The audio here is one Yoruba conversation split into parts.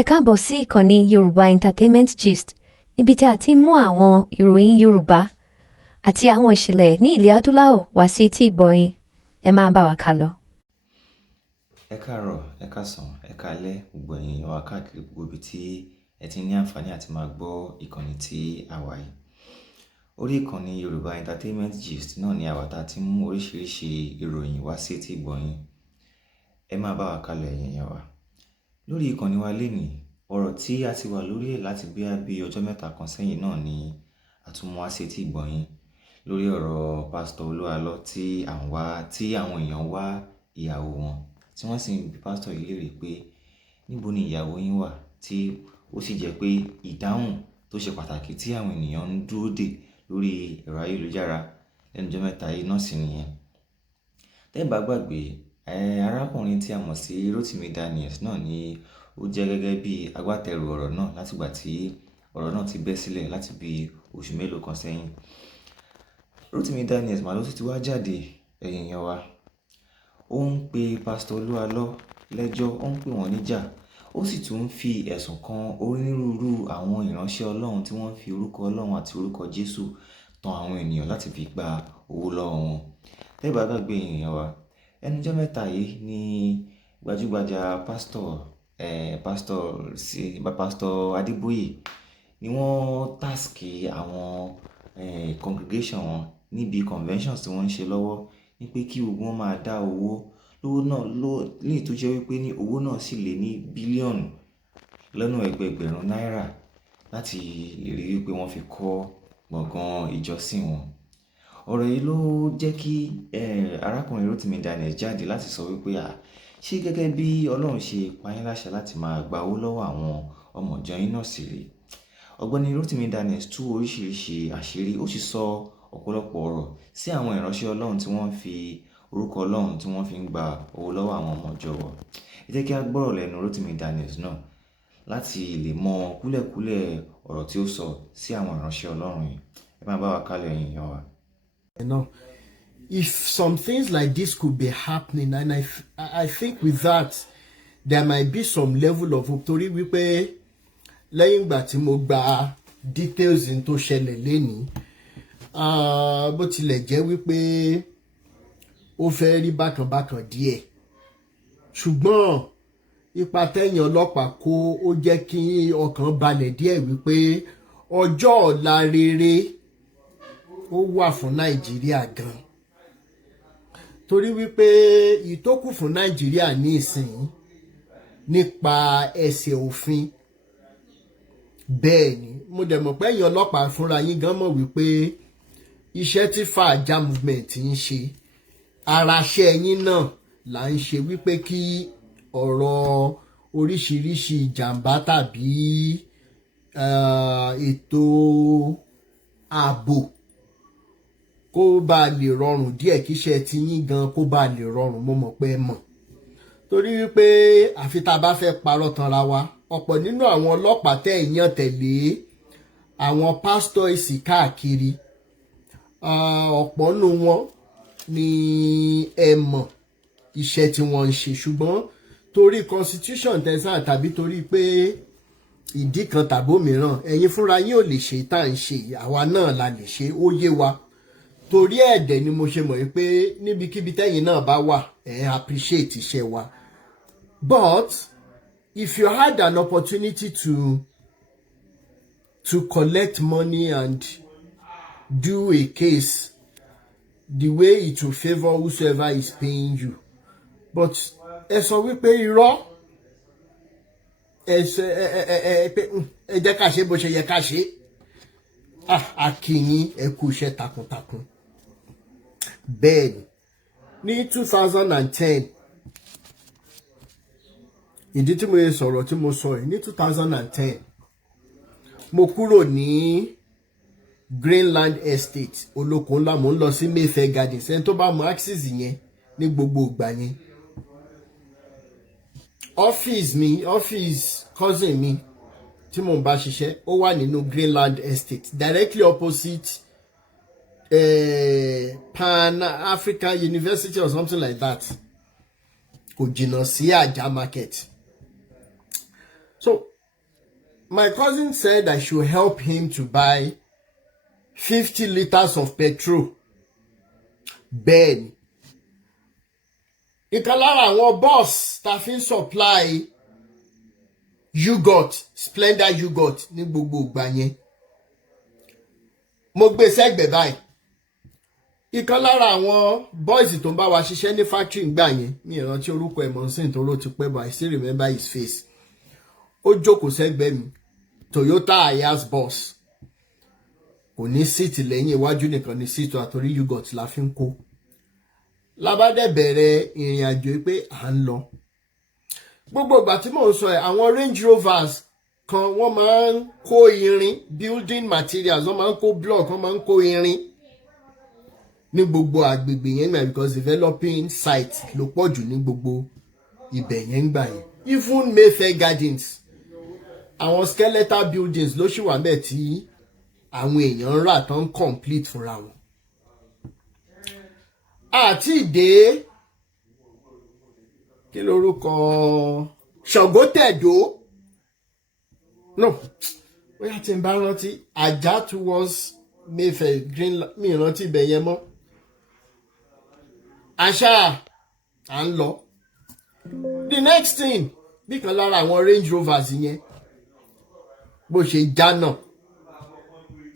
Ẹ káàbọ̀ sí ìkànnì Yorùbá Entertainment Gist, níbi tí a ti ń mú àwọn ìròyìn Yorùbá àti àwọn ìṣẹ̀lẹ̀ ní ilẹ̀ adúláwọ̀ wá sí etí ìgbọ̀yín. Ẹ máa bá wa kálọ. Ẹ káàárọ̀, ẹ káàsán, ẹ káalẹ́ gbogbo ẹ̀yin wa káàkiri gbogbo ibi tí ẹ ti ní àǹfààní àti máa gbọ́ ìkànnì tí a wà yìí. Orí ìkànnì Yorùbá Entertainment Gist náà ni àwa tá ti mú oríṣiríṣi ìròyìn wá sí etí ìgbọ̀yín. Ẹ máa bá wa kálọ ẹ̀yin èèyàn wa. Lórí ìkànnì wa lénìí, ọ̀rọ̀ tí a ti wà lórí ẹ̀ láti bí ọjọ́ mẹ́ta kan sẹ́yìn náà ni a tún mú wá sí etí ìgbọ̀yín lórí ọ̀rọ̀ Pastor Olu Alo tí àwọn èèyàn wá ìyàwó wọn tí wọ́n sì ń bi pásítọ̀ yìí léèrè pé níbo ni ìyàwó yín wà, tí ó sì jẹ́ pé ìdáhùn tó ṣe pàtàkì tí àwọn ènìyàn ń dúró dè lórí ẹ̀rọ ayélujára lẹ́nu ọjọ́ mẹ́ta yìí náà sì nìyẹn. Tẹ́ bá gbàgbé, arákùnrin tí a mọ̀ sí Rotimi Daniels náà ni ó jẹ́ gẹ́gẹ́ bí agbátẹrù ọ̀rọ̀ náà látìgbà tí ọ̀rọ̀ náà ti bẹ́ sílẹ̀ láti bí oṣù mélòó kan sẹ́yìn. Rotimi Daniels màá ló ti wá jáde ẹ̀yin èèyàn wa. Ó ń pe Pastor Olu Alo lẹ́jọ́, ó ń pè wọ́n níjà, ó sì tún ń fi ẹ̀sùn kan onírúurú àwọn ìránṣẹ́ Ọlọ́run tí wọ́n fi orúkọ Ọlọ́run àti orúkọ Jésù tan àwọn ènìyàn láti fi gba owó lọ́wọ́ wọn. Tẹ́ bá gbàgbé ẹ̀yin èèyàn wa, ẹnu ọjọ́ mẹ́ta yìí ni gbajúgbajà Pastor Adeboye ni wọ́n táskì àwọn congregation wọn níbi conventions tí wọ́n ń ṣe lọ́wọ́ ní pé kí gbogbo wọn máa dá owó lè tó jẹ́ wípé ní owó náà sì lé ní bílíọ̀nù lọ́nà ẹgbẹgbẹ̀rún náírà láti lè rí wípé wọ́n fi kọ́ gbọ̀ngàn ìjọsìn wọn. Ọ̀rọ̀ yìí ló jẹ́ kí arákùnrin Rotimi Daniels jáde láti sọ wípé ṣé gẹ́gẹ́ bí Ọlọ́run ṣe pa yín láṣẹ láti máa gba owó lọ́wọ́ àwọn ọmọ ìjọ yín náà sì rè. Ọ̀gbẹ́ni Rotimi Daniels tú oríṣiríṣi àṣírí, ó sì sọ ọ̀pọ̀lọpọ̀ ọ̀rọ̀ sí àwọn ìránṣẹ́ Ọlọ́run tí wọ́n fi orúkọ Ọlọ́run tí wọ́n fi ń gba owó lọ́wọ́ àwọn ọmọ ìjọ wọn. Ẹ jẹ́ kí a gbọ́rọ̀ lẹ́nu Rotimi Daniels náà láti lè mọ kúlẹ̀kúlẹ̀ ọ̀rọ̀ tí ó sọ sí àwọn ìránṣẹ́ Ọlọ́run yìí. Ẹ máa bá wa kálẹ̀ ẹ̀yin èèyàn wa. If some things like this could be happening, and I think with that there might be some level of hope, torí wípé lẹ́yìn ìgbà tí mo gba details tó ṣẹlẹ̀ lénìí, bó tilẹ̀ jẹ́ wípé ó fẹ́ rí bákanbákan díẹ̀, ṣùgbọ́n ipa tẹ̀yìn ọlọ́pàá kó ó jẹ́ kí ọkàn balẹ̀ díẹ̀ wípé ọjọ́ ọ̀la rere ó wà fún Nàìjíríà gan, torí wípé ìtókù fún Nàìjíríà ní ìsìn nípa ẹsẹ̀ òfin. Bẹ́ẹ̀ ni mo dẹ̀ mọ̀ pé ẹ̀yin ọlọ́pàá fúnra yín gan mọ̀ wípé iṣẹ́ tí fàájà movement ń ṣe, ara iṣẹ́ yín náà là ń ṣe wípé kí ọ̀rọ̀ oríṣiríṣi ìjàmbá tàbí ètò ààbò kó bá lè rọrùn díẹ̀, kí iṣẹ́ ti yín gan kó bá lè rọrùn. Mo mọ̀ pé ẹ mọ̀, torí wípé àfi tá a bá fẹ́ parọ́ tanra wa, ọ̀pọ̀ nínú àwọn ọlọ́pàá tẹ̀ yàn tẹ̀lé àwọn pásítọ̀ ìsìn káàkiri, ọ̀pọ̀ nínú wọn ni ẹ mọ̀ iṣẹ́ tí wọ́n ń ṣe, ṣùgbọ́n torí constitution tẹ̀sán tàbí torí pé ìdí kan tàbí òmíràn ẹ̀yin fúnra yín ò lè ṣe tá à ń ṣe, àwa náà la lè ṣe, ó yé wa. Torí ẹ̀dẹ̀ ni mo ṣe mọ̀ wípé níbikíbi tẹ́yin náà bá wà appreciate iṣẹ́ wa. But if you had an opportunity to collect money and do a case the way it will favour whosoever is paying you, but ẹ sọ wípé irọ́, ẹ jẹ́ ká ṣe bó ṣe yẹ ká ṣe, a kí yín ẹ kú iṣẹ́ takuntakun. Bẹ́ẹ̀ ni ní 2010, ìdí tí mo yẹ sọ̀rọ̀ tí mo sọ yìí, ní 2010 mo kúrò ní Greenland Estate olóko ńlá, mo ń lọ sí Mayfair Gardens. Ẹni tó bá mọ axis yẹn ní gbogbo ìgbà yẹn, ọ́fíìsì cousin mi tí mo ń bá ṣiṣẹ́ ó wà nínú Greenland Estate, directly opposite Pan African University or something like that, kò jìnnà sí Ajah Market. So my cousin said I should help him to buy 50 liters of petrol. Bẹ́ẹ̀ni. Ìkan lára àwọn boss ta fi ń supply yogurt, Splendor yogurt ní gbogbo ìgbà yẹn. Mo gbé sẹ́gbẹ̀ẹ́ báyìí. Ìkan lára àwọn boys tó ń bá wa ṣiṣẹ́ ní factory ńgbà yẹn, mi ò rántí orúkọ ẹ̀ mọ́ nsìn tó ló ti pẹ́, but I still remember his face. Ó jókòó sẹ́gbẹ̀ẹ́ mi, Toyota Hiace boss. Kò ní síìtì lẹ́yìn, iwájú nìkan ní síìtì àtòrí yogurt la fi ń kó. Lábádẹ́ bẹ̀rẹ̀ ìrìn àjò pé à ń lọ. Gbogbo ìgbà tí mò ń sọ ẹ̀, àwọn Range Rovers kan wọ́n máa ń kó irin, building materials, wọ́n máa ń kó block, wọ́n máa ń kó irin ní gbogbo àgbègbè yẹn náà, because developing site ló pọ̀ jù ní gbogbo ibẹ̀ yẹn gbà yẹn. Even Mayfair Gardens, àwọn skeletal buildings ló ṣì wà bẹ́ẹ̀ tí àwọn èèyàn ń rà tán complete fúnra wọn. Àti ìdè kí lorúkọ Ṣàngótẹ̀dó, no, bóyá tí n bá rántí, Ajah towards Mayfair Green, mi rántí ibẹ̀ yẹn mọ́. Àṣà à ń lọ. The next thing, bí kan lára àwọn Range Rovers yẹn bó ṣe jánà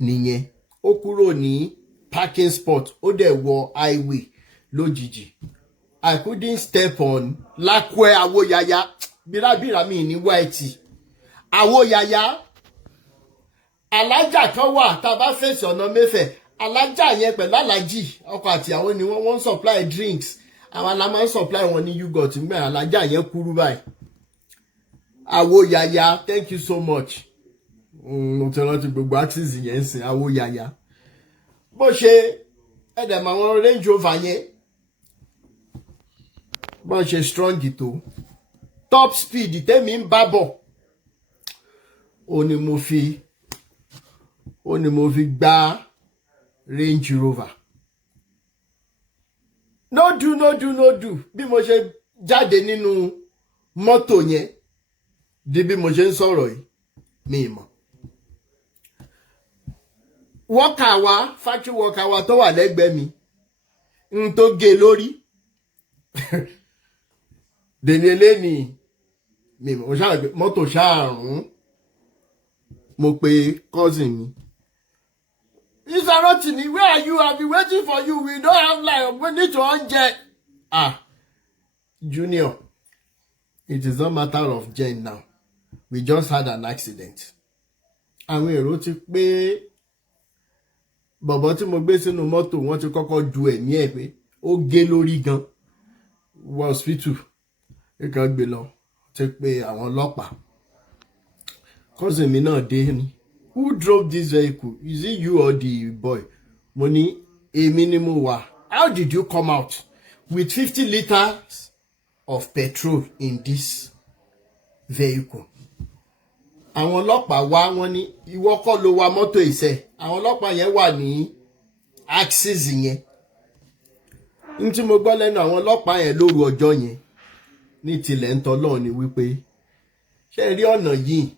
nìyẹn, ó kúrò ní parking spot, ó dẹ̀ wọ highway lójijì. I couldn't step on Lákwẹ́ Awóyaya, bíràbírà mi ní white Awóyaya. Alájà kan wà tá bá fèsì ọ̀nà Mayfair, alájà yẹn pẹ̀lú alájì ọkọ àti àwọn ni wọ́n supply drinks, àwọn la máa ń supply wọn ní yogurt nígbà. Alájà yẹn kúrú báyìí. Awóyaya, thank you so much. Mo ti rántí gbogbo axis yẹn sìn. Awóyaya bó ṣe ẹ̀dẹ̀ mọ àwọn Range Rover yẹn bó ṣe strong tó, top speed tẹ́mi ń bá bọ̀, ó ní mo fi gbá Range Rover. No do bí mo ṣe jáde nínú mọ́tò yẹn di bí mo ṣe ń sọ̀rọ̀ yìí mi mọ̀. Worker wa, factory worker wa tó wà lẹ́gbẹ̀ẹ́ mi ń tó gé lórí. Dèlélé ni mi mọ̀, mọ́tò ṣàrùn. Mo pe cousin mi. Mr. Rotimi, where are you? I've been waiting for you. We don't have light. We need to unjet. Junior, it is not a matter of gen now. We just had an accident. Àwọn èrò ti pé bọ̀bọ̀ tí mo gbé sínú mọ́tò wọ́n ti kọ́kọ́ ju ẹ̀mí ẹ̀ pé ó gé lórí gan. Wọ hospital. Ìkan gbé lọ ti pé àwọn ọlọ́pàá. Cousin mi náà dé ni. Who drove this vehicle? Is it you or the boy? Mo ní èmi ni mo wà. How did you come out with 50 liters of petrol in this vehicle? Àwọn ọlọ́pàá wá, wọ́n ní ìwọ kọ́ ló wa mọ́tò ìṣe. Àwọn ọlọ́pàá yẹn wà ní axis yẹn. Ní tí mo gbọ́ lẹ́nu àwọn ọlọ́pàá yẹn lóru ọjọ́ yẹn ní tilẹ̀ ń tọ́lọ́ ni wípé ṣé rí ọ̀nà yìí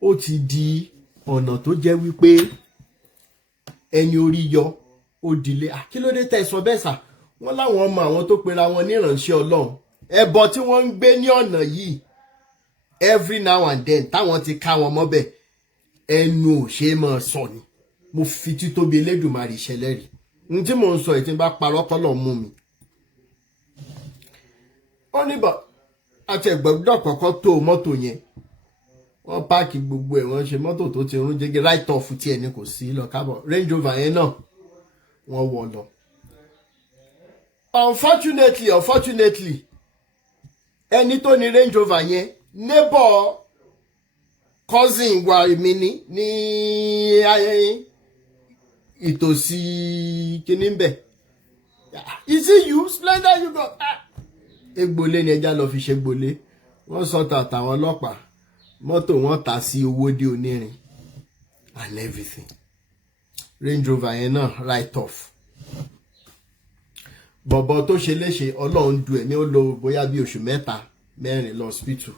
ó ti di ọ̀nà tó jẹ́ wípé ẹni orí yọ ó dilé. Kí ló dé tẹ́ sọ bẹ́ẹ̀ sà? Wọ́n láwọn ọmọ àwọn tó pera wọn ní ìránṣẹ́ Ọlọ́run. Ẹbọ tí wọ́n ń gbé ní ọ̀nà yìí every now and then táwọn ti ká wọn mọ́bẹ̀ ẹnu ò ṣe é máa sọ ni. Mo fi títóbi Elédùmarè ṣẹlẹ́rì. Ní tí mò ń sọ ìtì bá parọ́ kọ́lọ̀ mú mi. Ó ní bọ̀ àti ẹ̀gbọ́dọ̀ kọ́kọ́ tó mọ́tò yẹn. Wọ́n páàkì gbogbo ẹ̀, wọ́n ṣe mọ́tò tó ti rún jẹ́gẹ́ right off tí ẹni kò sí lọ kábọ̀. Range Rover yẹn náà wọ́n wọ̀ lọ. Unfortunately ẹni tó ní Range Rover yẹn neighbor cousin wa mi ní ìtòsí kíní bẹ̀. Is it you? Splendor you got? Egbòlé ni ẹja lọ fi ṣe gbòlé. Wọ́n sọ tàwọn ọlọ́pàá. Mọ́tò wọn tà sí owó dé onírin and everything. Range Rover yẹn náà right off. Bọ̀bọ̀ tó ṣe léṣe Ọlọ́run du ẹ̀mí, ó lò bóyá bí oṣù 3-4 lọ hospital.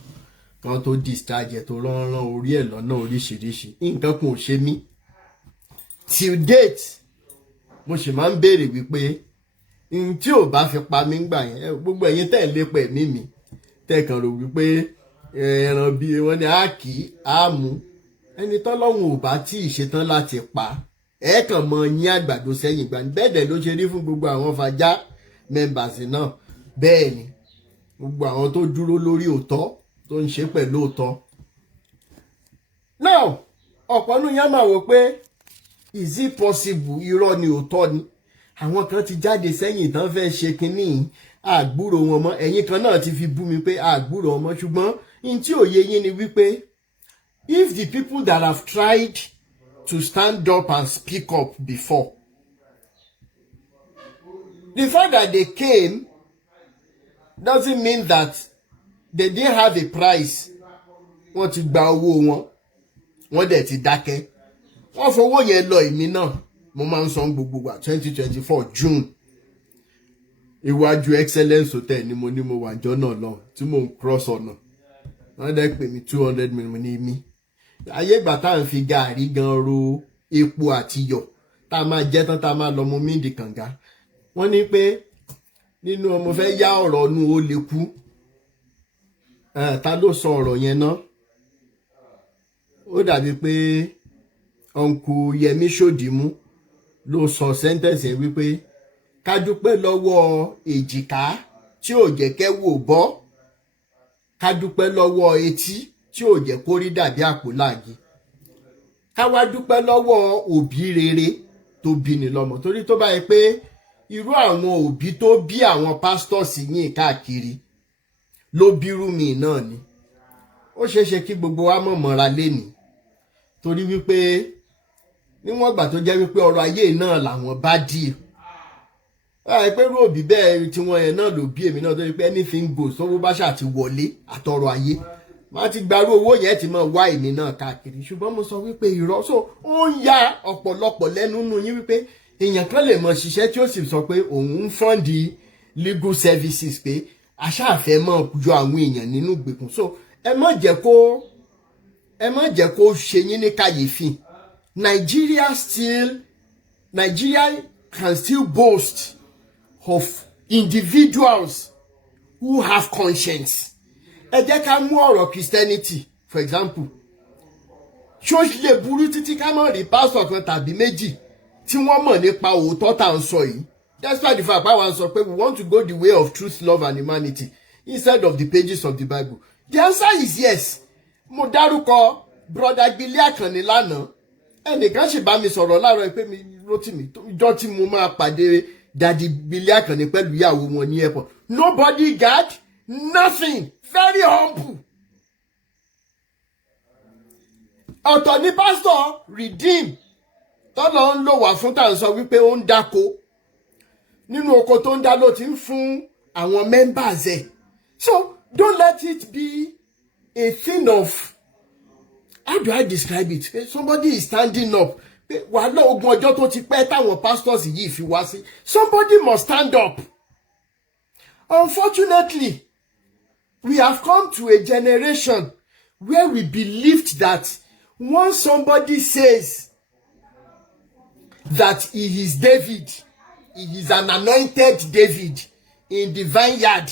kan tó discharge ẹ̀ tó rán orí ẹ̀ lọ́nà oríṣiríṣi nǹkan kan ò ṣe mí till date. Mo sì máa ń béèrè wípé tí ò bá fi pa mí gbà yẹn gbogbo ẹ̀yin tẹ̀ ń lépa ẹ̀mí mi tẹ̀ kàn rò wípé ẹran bíi wọ́n ní á kì í á mú ẹni tọ́lọ́run ò bá tí ì ṣetán láti pa ẹ kàn mọ yín àgbàdo sẹ́yìn gbà ní bẹ́ẹ̀ dẹ̀ ló ṣe rí fún gbogbo àwọn fàájà members náà bẹ́ẹ̀ ni gbogbo àwọn tó dúró lórí òótọ́ tó ń ṣe pẹ̀lú òótọ́. Now ọ̀pọ̀ nínú yẹn máa wò pé is it possible irọ́ ni òótọ́ ni àwọn kan ti jáde sẹ́yìn tán fẹ́ ṣe kínní àgbúrò wọn mọ́ ẹ̀yin kan náà ti fi bú mi pé àgbúrò wọn mọ́ ṣùgbọ́n n tí òye yín ni wípé if the people that have tried to stand up and speak up before, the fact that they came doesn't mean that they didn't have a price. Wọ́n ti gba owó wọn, wọ́n dẹ̀ ti dákẹ́. Wọ́n fowó yẹn lọ èmi náà. Mo máa ń san gbogbo wa 2024 June. Iwájú Excellence Hotel ni mo ní mo wà jọ náà lọ tí mo ń cross ọ̀nà. Wọ́n dẹ̀ pè mí 200 million ní mi. Ayé ìgbà tá à ń fi gàárì gan ro epo àti iyọ̀ tá a máa jẹ́ tán tá a máa lọ mú mídìí kànga. Wọ́n ní pé nínú ọmọ fẹ́ yá ọ̀rọ̀ nu ó lè kú. Ta ló sọ ọ̀rọ̀ yẹn náà? Ó dàbí pé ọ̀nkù Yẹmí Ṣòdìmú ló sọ sẹ́ńtẹ̀sì yẹn wípé ká dúpẹ́ lọ́wọ́ èjìká tí ò jẹ́ kẹ́wò bọ́, ká dúpẹ́ lọ́wọ́ etí tí ò jẹ́ kó rí dàbí àpò láàgì, ká wá dúpẹ́ lọ́wọ́ òbí rere tó bí ni lọ́mọ. Torí tó bá yẹ pé irú àwọn òbí tó bí àwọn pastors yín káàkiri ló bírú mi náà ni ó ṣeéṣe kí gbogbo wa mọ̀ mọ́ra lénìí. Torí wípé níwọ̀n ìgbà tó jẹ́ wípé ọrọ̀ ayé náà làwọn bá dì pé irú òbí bẹ́ẹ̀ tí wọ́n yẹn náà ló bí èmi náà tó yẹ pé anything goes owó bá ṣáà ti wọlé àtọrọ̀ ayé má ti gbarú owó yẹn ti máa wá èmi náà káàkiri. Ṣùgbọ́n mo sọ wípé irọ́ so ó ń ya ọ̀pọ̀lọpọ̀ lẹ́nu nù yín wípé èèyàn kan lè mọ ṣiṣẹ́ tí ó sì sọ pé òun ń fọ́ǹdì legal services pé aṣáàfẹ́ mọ̀ yọ àwọn èèyàn nínú ìgbèkùn. So ẹ má jẹ́ kó ṣe yín ní kàyéfì. Nigeria can still boast of individuals who have conscience. Ẹ jẹ́ ká mú ọ̀rọ̀ Christianity for example. Ṣó lè burú títí ká mọ̀ rí pásítọ̀ kan tàbí méjì tí wọ́n mọ̀ nípa òótọ́ tá à ń sọ yìí. Despite the fact báwa ń sọ pé we want to go the way of truth, love and humanity instead of the pages of the Bible. The answer is yes. Mo dárúkọ brother Gbili Akanni lánàá. Ẹnìkan sì bá mi sọ̀rọ̀ láàárọ̀ pé mi Rotimi ìjọ tí mo máa pàdé Daddy Gbili Akanni pẹ̀lú ìyàwó wọn ní airport. Nobody guard, nothing, very humble. Ọ̀tọ̀ ní pastor Redeem tọ́lọ́ ń lò wá fún tà ń sọ wípé ó ń dáko. Nínú oko tó ń dá ló ti ń fún àwọn members ẹ̀. So don't let it be a thing of, how do I describe it? Somebody is standing up. Wàhálà ogun ọjọ́ tó ti pẹ́ táwọn pastors yìí fi wá sí. Somebody must stand up. Unfortunately, we have come to a generation where we believed that once somebody says that he is David, he is an anointed David in the vineyard,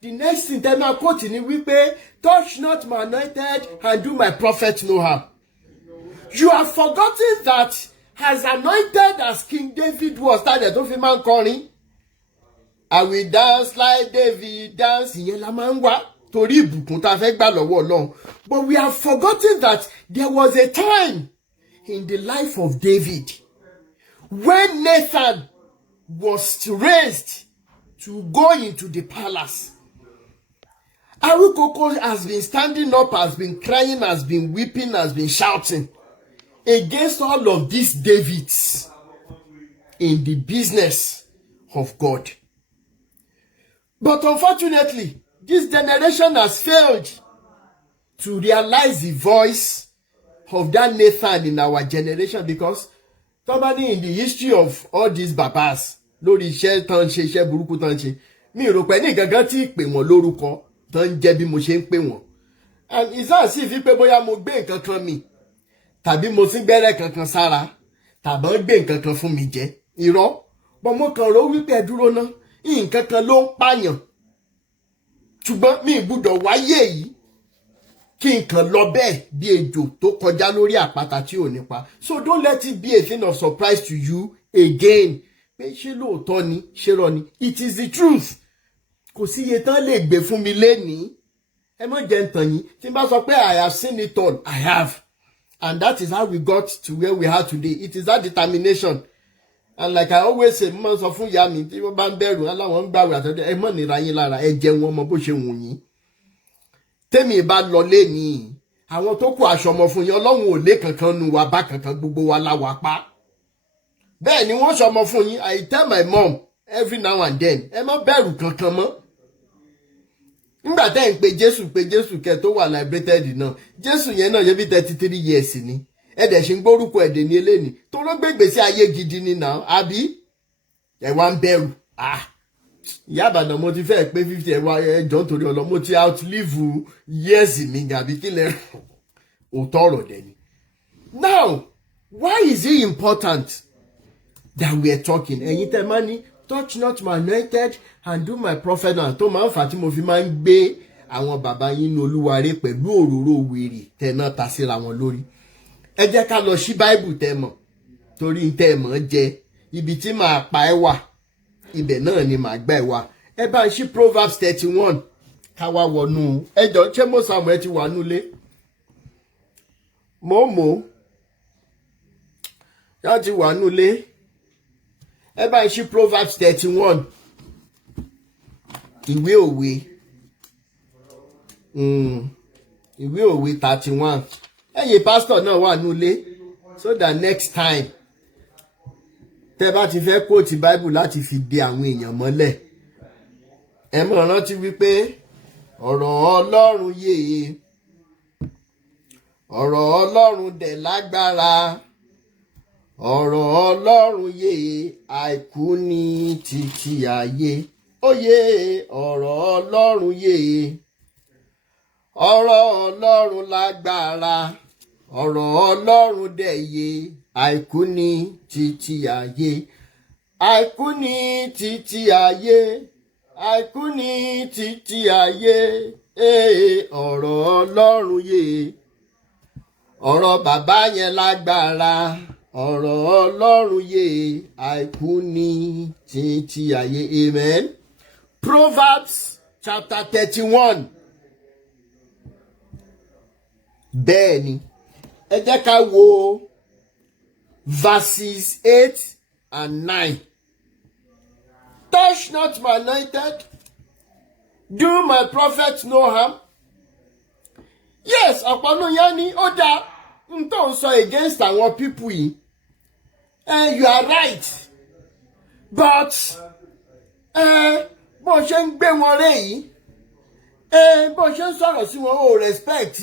the next thing they might quote ni wípé touch not my anointed and do my prophet no harm. You have forgotten that as anointed as King David was, that tó fi máa ń kọrin, I will dance like David dance, ìyẹn la máa ń wá torí ìbùkún tá a fẹ́ gbà lọ́wọ́ Ọlọ́run. But we have forgotten that there was a time in the life of David when Nathan was raised to go into the palace. Arukoko has been standing up, has been crying, has been weeping, has been shouting against all of these Davids in the business of God. But unfortunately, this generation has failed to realize the voice of that Nathan in our generation, because somebody in the history of all these babas, lórí iṣẹ́ tán ṣe, iṣẹ́ burúkú tán ṣe, mi rò pé ní gangan tí pè wọ́n lórúkọ tán jẹ́ bí mo ṣe ń pè wọ́n. and it's not as if pé bóyá mo gbé nǹkan kan mi tàbí mo sì gbẹ́rẹ́ kankan sára tàbí wọ́n gbé nǹkan kan fún mi jẹ irọ́ bọ́n mo kàn rò wípé ẹ dúró ná nǹkan kan ló ń pààyàn ṣùgbọ́n mi gbúdọ̀ wáyé yìí kí n kàn lọ bẹ́ẹ̀ bí ejò tó kọjá lórí àpáta tí ò nípa. So don't let it be a thing of surprise to you again. Pé ṣé lóòótọ́ ni ṣé rọ ni. It is the truth. Kò sí iye tán lè gbé fún mi lénìí. Ẹ má jẹ́ ń tàn yín. Tí n bá sọ pé I have seen it all, I have. And that is how we got to where we are today. It is that determination. And like I always say, mo máa ń sọ fún ìyá mi tí wọ́n bá ń bẹ̀rù aláwọ̀ ń gbàwé àtọ́jú ẹ mọ̀ nira yín lára ẹ jẹun ọmọ bó ṣe wù yín. Tèmi bá lọ lénìí àwọn tó kù aṣọ ọmọ fún yín Ọlọ́run ò lé kankan nu wa bá kankan gbogbo wa láwa pa. Bẹ́ẹ̀ ni wọ́n ṣọmọ fún yín. I tell my mom every now and then ẹ má bẹ̀rù kankan mọ́. Nígbà tẹ́ ń pe Jésù kẹ́ tó wà liberated náà Jésù yẹn náà yẹ bí 33 years ni ẹ dẹ̀ ṣe ń gbórúkọ ẹ̀dẹ̀ ní eléni tó ló gbé ìgbésí ayé gidi ni náà àbí ẹ wá ń bẹ̀rù. Ìyá Ìbàdàn mo ti fẹ́ pé 50 ẹjọ́ nítorí ọlọ́ mo ti outlive years mi gàbí kílẹ̀ òótọ́ ọ̀rọ̀ dẹ̀ ni. Now why is it important that we are talking? Ẹ̀yin tẹ́ máa ní touch not my anointed and do my prophet now tó máa ń fà tí mo fi máa ń gbé àwọn bàbá yín ní olúwarẹ̀ pẹ̀lú òróró wèrè tẹ̀ náà ta síra wọn lórí. Ẹ jẹ́ ká lọ sí Bible tẹ́ mọ̀ torí tẹ́ mọ̀ jẹ ibi tí màá pa ẹ́ wà ibẹ̀ náà ni màá gbà ẹ́ wà. Ẹ bá ń ṣí Proverbs 31 ká wá wọnú ẹjọ́ ṣé mo Samuel ti wà nulẹ̀ mo yá ti wà nulẹ̀. Ẹ bá ń ṣí Proverbs 31 ìwé òwe ìwé òwe 31 ẹ̀yin pastor náà wà nulẹ̀ so that next time tẹ́ bá ti fẹ́ quote Bible láti fi de àwọn èèyàn mọ́lẹ̀ ẹ mọ̀ rántí wípé ọ̀rọ̀ Ọlọ́run yé ọ̀rọ̀ Ọlọ́run dẹ̀ lágbára ọ̀rọ̀ Ọlọ́run yé àìkú ní títí ayé ó yé ọ̀rọ̀ Ọlọ́run yé ọ̀rọ̀ Ọlọ́run lágbára ọ̀rọ̀ Ọlọ́run dẹ̀ yé àìkú ní títí ayé àìkú ní títí ayé àìkú ní títí ayé ọ̀rọ̀ Ọlọ́run yé ọ̀rọ̀ bàbá yẹn lágbára ọ̀rọ̀ Ọlọ́run yé àìkú ní títí ayé. Amen. Proverbs chapter 31. Bẹ́ẹ̀ ni ẹ jẹ́ ká wo verses 8 and 9. Touch not my anointed, do my prophet no harm. Yes, ọ̀pọ̀lọpọ̀ yẹn ni ó dáa n tó ń sọ against àwọn people yìí. You are right. But bó ṣe ń gbé wọn ré yìí bó ṣe ń sọ̀rọ̀ sí wọn ó respect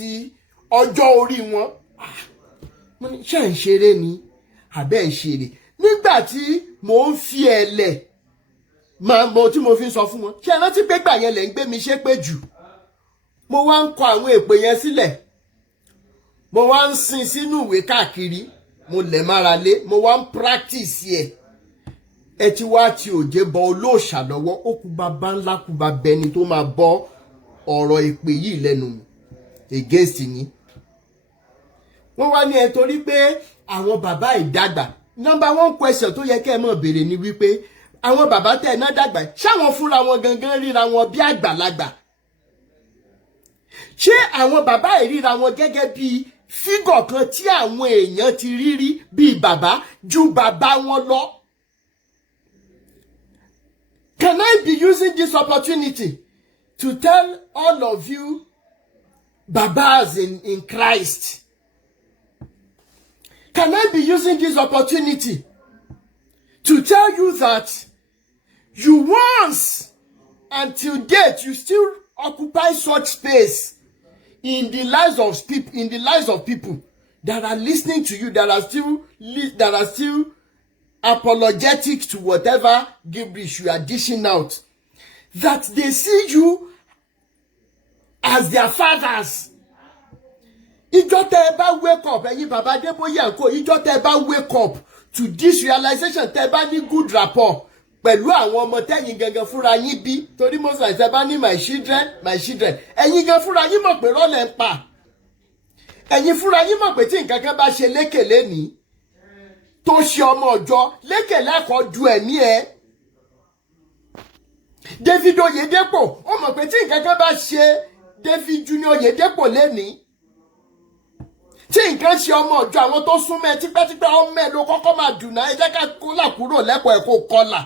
ọjọ́ orí wọn. Mo ní ṣé ń ṣeré ni àbẹ́ ń ṣeré nígbà tí mò ń fi ẹ̀lẹ̀ mo tí mo fi ń sọ fún wọn ṣé ẹ rántí pé gbà yẹn lẹ̀ ń gbé mi ṣépè jù mo wá ń kọ àwọn èpè yẹn sílẹ̀ mo wá ń sin sínú ìwé káàkiri mo lẹ̀ mára lé mo wá ń practice ẹ ti wá ti òjé bọ olóòṣà lọ́wọ́ ó kú bàbá ńlá kú bàbá ẹni tó máa bọ́ ọ̀rọ̀ èpè yìí lẹ́nu mi against yín. Wọ́n wá ní ẹ torí pé àwọn bàbá ìdàgbà number one question tó yẹ kẹ́ ẹ mọ̀ béèrè ni wípé àwọn bàbá tẹ̀ ẹ̀ náà dàgbà ṣáwọn fúnra wọn gangan ríra wọn bí àgbàlagbà ṣé àwọn bàbá ìríra wọn gẹ́gẹ́ bí fígọ̀ kan tí àwọn èèyàn ti rírí bí bàbá ju bàbá wọn lọ. Can I be using this opportunity to tell all of you babas in Christ? Can I be using this opportunity to tell you that you once, until date, you still occupy such space in the lives of people that are listening to you, that are still apologetic to whatever gibberish you are dishing out, that they see you as their fathers ìjọ tẹ́ bá wake up ẹ̀yin bàbá Adeboye àǹkó ìjọ tẹ́ bá wake up to this realization tẹ́ bá ní good rapport pẹ̀lú àwọn ọmọ tẹ́yin gangan fúnra yín bí torí most times tẹ́ bá ní my children ẹ̀yin gan fúnra yín mọ̀ pé rọ́lẹ̀ ń pa ẹ̀yin fúnra yín mọ̀ pé tí nǹkan kan bá ṣe lékèlé ní tó ṣe ọmọ ọjọ́ lékèlé ẹ̀kọ́ ju ẹ̀mí ẹ̀ David Oyedepo ó mọ̀ pé tí nǹkan kan bá ṣe David Junior Oyedepo lẹ́ni tí nǹkan ṣe ọmọ ọjọ́ àwọn tó súnmọ́ ẹ tipẹ́tipẹ́ ọmọ ẹ ló kọ́kọ́ máa dùn náà ẹ jẹ́ ká kó là kúrò lẹ́kọ̀ọ́ ẹ̀ kó kọlà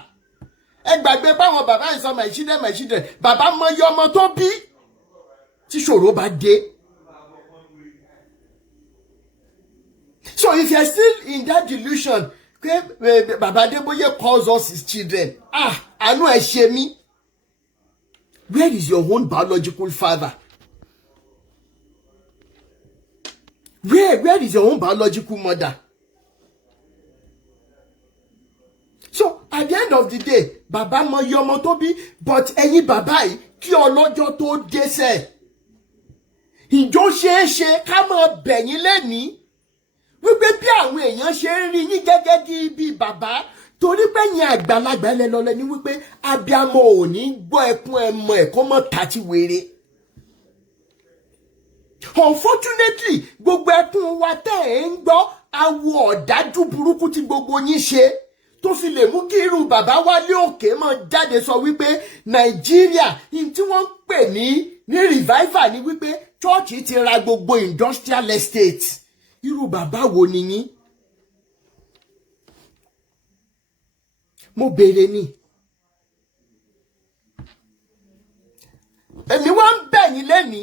ẹ gbàgbé báwọn bàbá yìí sọ my children bàbá mọ iye ọmọ tó bí tí ṣòro bá dé. So if you're still in that delusion Baba Adeboye calls us his children àánú ẹ ṣe mí. Where is your own biological father? Where is your own biological mother? So at the end of the day, Baba mọ iye ọmọ tó bí, but ẹ̀yin bàbá yìí kí ọlọ́jọ́ tó dé sẹ́. Ìjọ ṣeéṣe ká máa bẹ̀yìn lẹ́ni. Wípé bí àwọn èèyàn ṣe ń rí yín gẹ́gẹ́ bí bàbá torí pé yín àgbàlagbà ẹlẹ́lọ́lẹ́ ní wípé abiyamọ ò ní gbọ́ ẹkún ẹmọ ẹ̀ kó mọ̀ tàti wèrè. Unfortunately, gbogbo ẹkún wa tẹ́ ẹ̀ ń gbọ́ awo ọ̀dájú burúkú tí gbogbo yín ṣe tó fi lè mú kí irú bàbá Wálé Òkè mọ́ jáde sọ wípé Nàìjíríà ní tí wọ́n ń pè ní revival ní wípé chọ́ọ̀chì ti ra gbogbo industrial estate. Irú bàbá wo ni yín? Mo béèrè ni. Èmi wá ń bẹ̀ yín lẹ́ni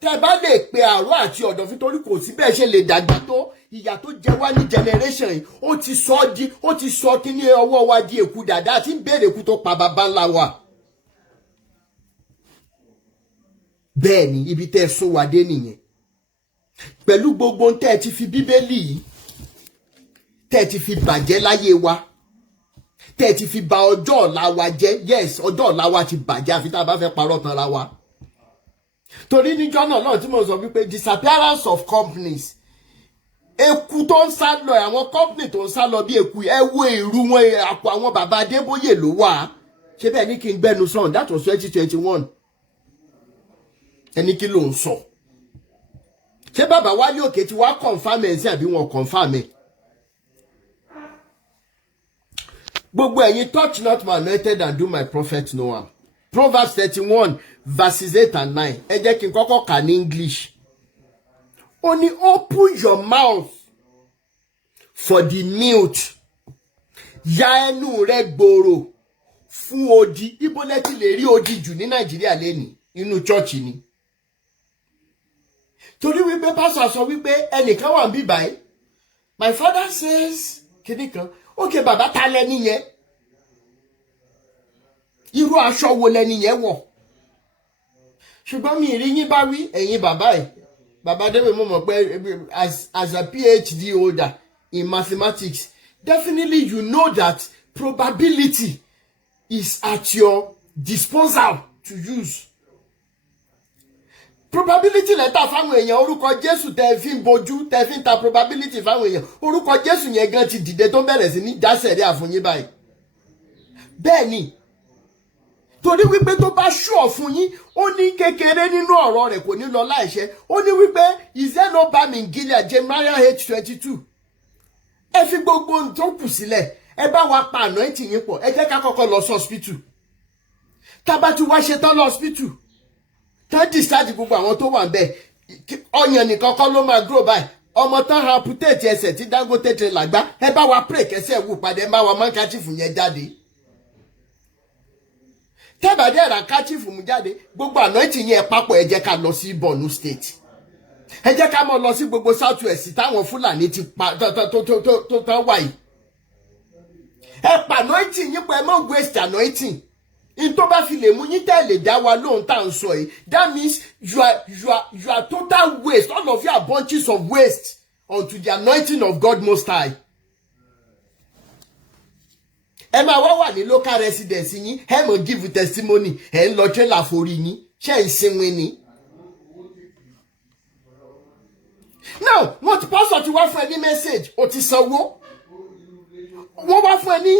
tẹ́ bá lè pe àárọ̀ àti ọ̀dọ̀fín torí kò sí bẹ́ẹ̀ ṣe lè dàgbà tó ìyà tó jẹ wá ní generation yìí ó ti sọ kíní ọwọ́ wa di èkú dàda àti ń béèrè èkú tó pa bàbá ńlá wa. Bẹ́ẹ̀ ni ibi tẹ́ sún wa dé nìyẹn. Pẹ̀lú gbogbo tẹ́ ti fi bíbélì yìí tẹ́ ti fi bàjẹ́ láyé wa tẹ́ ti fi bà ọjọ́ ọ̀la wa jẹ́. Yes, ọjọ́ ọ̀la wa ti bàjẹ́ àfi tá a bá fẹ́ parọ́ tán ra wa. Torí níjọ́ náà tí mo sọ wípé disappearance of companies eku tó ń sá lọ àwọn company tó ń sá lọ bí eku ẹ wo èrú wọn àpò àwọn bàbá Adébóyè ló wà. Ṣé bẹ́ẹ̀ ni kí n gbẹ́nu sọ̀n that was 2021 ẹni kí ló ń sọ. Ṣé bàbá Wálé Òkè ti wá confirm ẹ̀ sí àbí wọn confirm ẹ̀? Gbogbo ẹ̀yin touch not my anointed and do my prophet no harm. Proverbs 31 verses 8 and 9. Ẹ jẹ́ kí n kọ́kọ́ kà ní English. Ó ní open your mouth for the mute. Ya ẹnu rẹ gbòòrò fún odi. Ibo lẹ ti lè rí odi jù ní Nàìjíríà lẹ́ni inú church ni. Torí wípé pastor sọ wípé ẹnìkan wà níbí báyìí. My father says kìnìkan. Okay, bàbá ta lẹ́ni yẹn. Irú aṣọ wo lẹ́ni yẹn wọ̀? Ṣùgbọ́n mi rí yín bá wí ẹ̀yin bàbá ẹ̀. Bàbá Adébóyè mo mọ̀ pé as a PhD holder in mathematics, definitely you know that probability is at your disposal to use. Probability lẹ́tà fáwọn èèyàn orúkọ Jésù tẹ́ fi ń bojú tẹ́ fi ń ta probability fáwọn èèyàn orúkọ Jésù yẹn gan ti dìde tó bẹ̀rẹ̀ sí ní dásẹ̀rí àfún yín báyìí. Bẹ́ẹ̀ ni torí wípé tó bá ṣọ́ fún yín ó ní kékeré nínú ọ̀rọ̀ rẹ̀ kò ní lọ láìṣẹ ó ní wípé is there no balm in Gilead Jeremiah 8:22. Ẹ fi gbogbo ohun tó kù sílẹ̀ ẹ bá wa pa anointing yín pọ̀ ẹ jẹ́ ká kọ́kọ́ lọ sí hospital tá bá ti wá ṣe tán lọ hospital tán discharge gbogbo àwọn tó wà ńbẹ̀ ọyàn nìkan kọ́ ló máa grow by ọmọ tán amputate ẹsẹ̀ tí Dangote trailer gbá ẹ bá wa pray kẹsẹ̀ wù padà ẹ bá wa handkerchief yẹn jáde tẹ́bàdé ẹ̀rà handkerchief mú jáde gbogbo anointing yẹn papọ̀ ẹ jẹ́ ká lọ sí Borno state ẹ jẹ́ ká mọ́ lọ sí gbogbo south west táwọn Fúlàní ti pa tó tán wáyé ẹ pa anointing yín pọ̀ ẹ mọ́ waste anointing in tó bá fi lè mú yín tẹ́ lè dá wa lóhun tá à ń sọ yìí that means you are total waste all of you are bunches of waste unto the anointing of God most high. Ẹ máa wá ní local residence yín ẹ mọ̀ give testimony ẹ ń lọ trailer forí yín ṣe ń sinmi ni. now wọ́n ti pastor ti wá fún ẹ ní message o ti sanwó wọ́n wá fún ẹ ní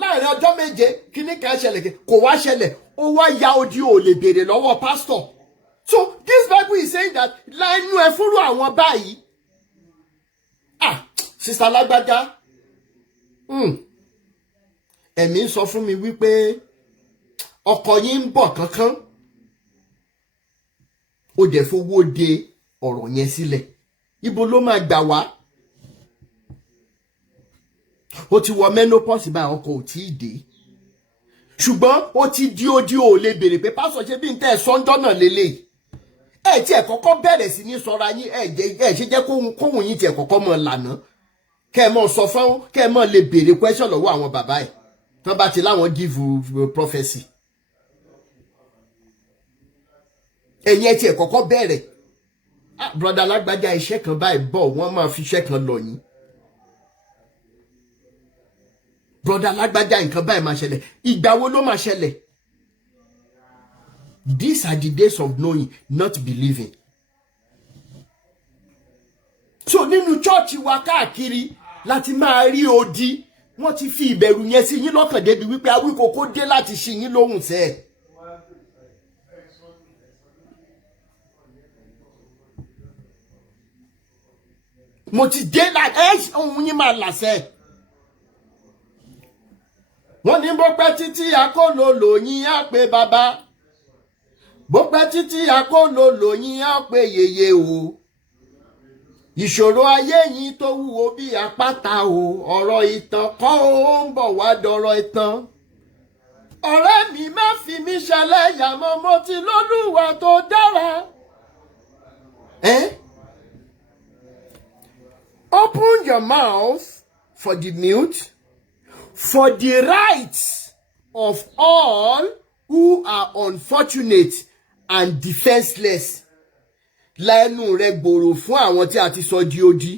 láàrin ọjọ́ méje kíní kan ṣẹlẹ̀ kò wá ṣẹlẹ̀ ó wá ya odi ò lè béèrè lọ́wọ́ pastor. So this Bible is saying that láìnú ẹ fúnrú àwọn báyìí sister lágbájá ẹ̀mí ń sọ fún mi wípé ọkọ yín ń bọ̀ kankan ó dẹ̀ fowó de ọ̀rọ̀ yẹn sílẹ̀ ibo ló máa gbà wá ó ti wọ menopause báyìí ọkọ ò tí ì dé ṣùgbọ́n ó ti di odi ò lè béèrè pé pásọ̀ ṣe bí n tẹ́ ẹ̀ sọ́njọ́ náà lélẹ̀ tí ẹ̀ kọ́kọ́ bẹ̀rẹ̀ sí ní sọ́ra yín ṣe jẹ́ kóhùn yín tí ẹ̀ kọ́kọ́ mọ̀ lànà kẹ́ ẹ mọ̀ sọ fún kẹ́ ẹ mọ̀ lè béèrè question lọ́wọ́ àwọn bàbá ẹ̀ tán bá ti láwọn give prophecy ẹ̀yin ẹ̀ tí ẹ̀ kọ́kọ́ bẹ̀rẹ̀ brother lágbájá iṣẹ́ kan báyìí bọ̀ wọ́n máa fi iṣẹ́ kan lọ yín brother lágbájá nǹkan báyìí máa ṣẹlẹ̀ ìgbà wo ló máa ṣẹlẹ̀. These are the days of knowing, not believing. So nínú church wa káàkiri láti máa rí odi wọ́n ti fi ìbẹ̀rù yẹn sí yín lọ́kàn débi wípé awíkókó dé láti ṣí yín lóhùn sẹ́. Mo ti dé láti ohun yín máa là sẹ́. Wọ́n ní bó pẹ́ títí akólòlò yín á pé bàbá. Bó pẹ́ títí akólòlò yín á pé yèyé o. Ìṣòro ayé yín tó wúwo bí àpáta o. Ọ̀rọ̀ ìtàn kọ́ ó ń bọ̀ wá dọ̀rọ̀ ìtàn. Ọ̀rẹ́ mi má fi mí ṣẹlẹ́yà mọ́ mo ti lólúwa tó dára. Open your mouth for the mute, for the rights of all who are unfortunate and defenseless. Lẹ́nu rẹ̀ gbòòrò fún àwọn tí a ti sọ di odi.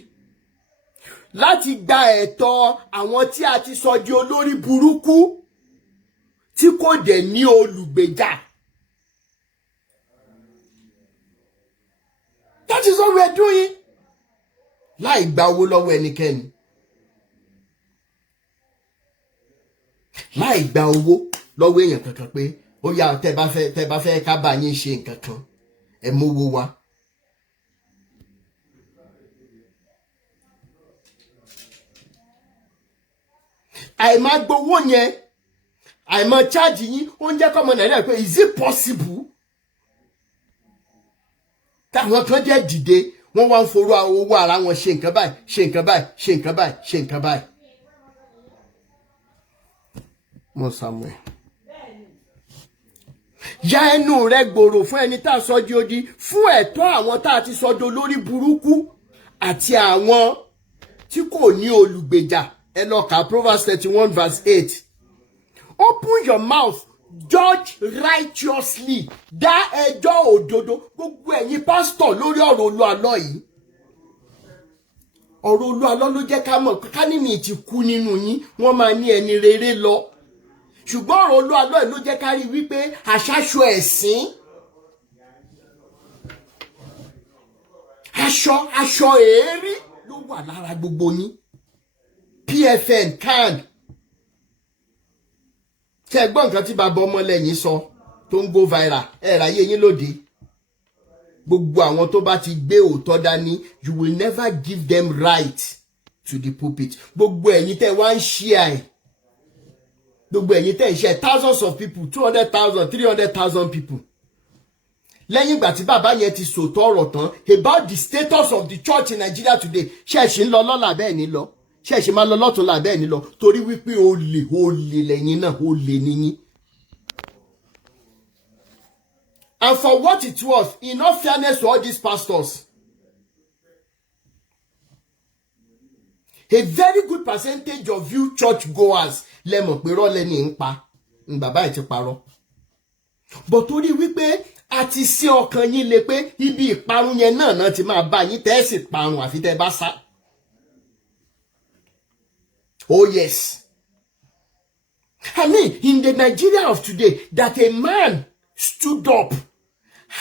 Láti gba ẹ̀tọ́ àwọn tí a ti sọ di olórí burúkú tí kò dẹ̀ ní olùgbèjà. That is what we are doing. Láì gba owó lọ́wọ́ ẹnikẹ́ni. Láì gba owó lọ́wọ́ èèyàn kankan pé ó yá tẹ́ bá fẹ́ ká bá yín ṣe nǹkan kan ẹ mówó wá. Àìmá gbowó yẹn àìmá chájì yín ó ń jẹ́ kọ́mọ Nàìjíríà pé is it possible? Táwọn kan jẹ́ dìde wọ́n wá ń forú owó ara wọn ṣe nǹkan báyìí ṣe nǹkan báyìí ṣe nǹkan báyìí ṣe nǹkan báyìí. Mo Samuel. Ya ẹnu rẹ gbòòrò fún ẹni tá a sọ di odi fún ẹ̀tọ́ àwọn tá a ti sọ di olórí burúkú àti àwọn tí kò ní olùgbèjà. Ẹ lọ kà Proverbs 31 verse 8. Open your mouth, judge righteously. Dá ẹjọ́ òdodo. Gbogbo ẹ̀yin pastor lórí ọ̀rọ̀ Olualo yìí. Ọ̀rọ̀ Olualo ló jẹ́ ká mọ̀ ká ní mi ti kú nínú yín wọ́n máa ní ẹni rere lọ. Ṣùgbọ́n ọ̀rọ̀ Olualo ló jẹ́ ká rí wípé àṣàṣọ ẹ̀sìn aṣọ èérí ló wà lára gbogbo yín. PFN CAN ṣe gbọ́ nǹkan tí bàbá ọmọlẹ́yìn sọ tó ń go viral ráyé yín lóde. Gbogbo àwọn tó bá ti gbé òótọ́ dání you will never give them right to the pulpit. Gbogbo ẹ̀yin tẹ́ wá ń share ẹ̀. Gbogbo ẹ̀yin tẹ́ ń share thousands of people 200,000 300,000 people. Lẹ́yìn ìgbà tí bàbá yẹn ti sòótọ́ ọ̀rọ̀ tán about the status of the church in Nigeria today ṣe ṣì ń lọ lọ́la bẹ́ẹ̀ ni lọ. Ṣe máa lọ lọ́tún lábẹ́ ẹni lọ torí wípé olè lẹ́yìn náà olè níyín. And for what it was, in all fairness to all these pastors, a very good percentage of you church goers lẹ́mọ̀ pé rọ́lẹ́ ní ń pa bàbá ẹ̀ ti parọ́. But torí wípé a ti sí ọkàn yín lé pé ibi ìparun yẹn náà ti máa bá yín tẹ́ sì parun àfi tẹ́ bá sá. Oh yes. I mean, in the Nigeria of today, that a man stood up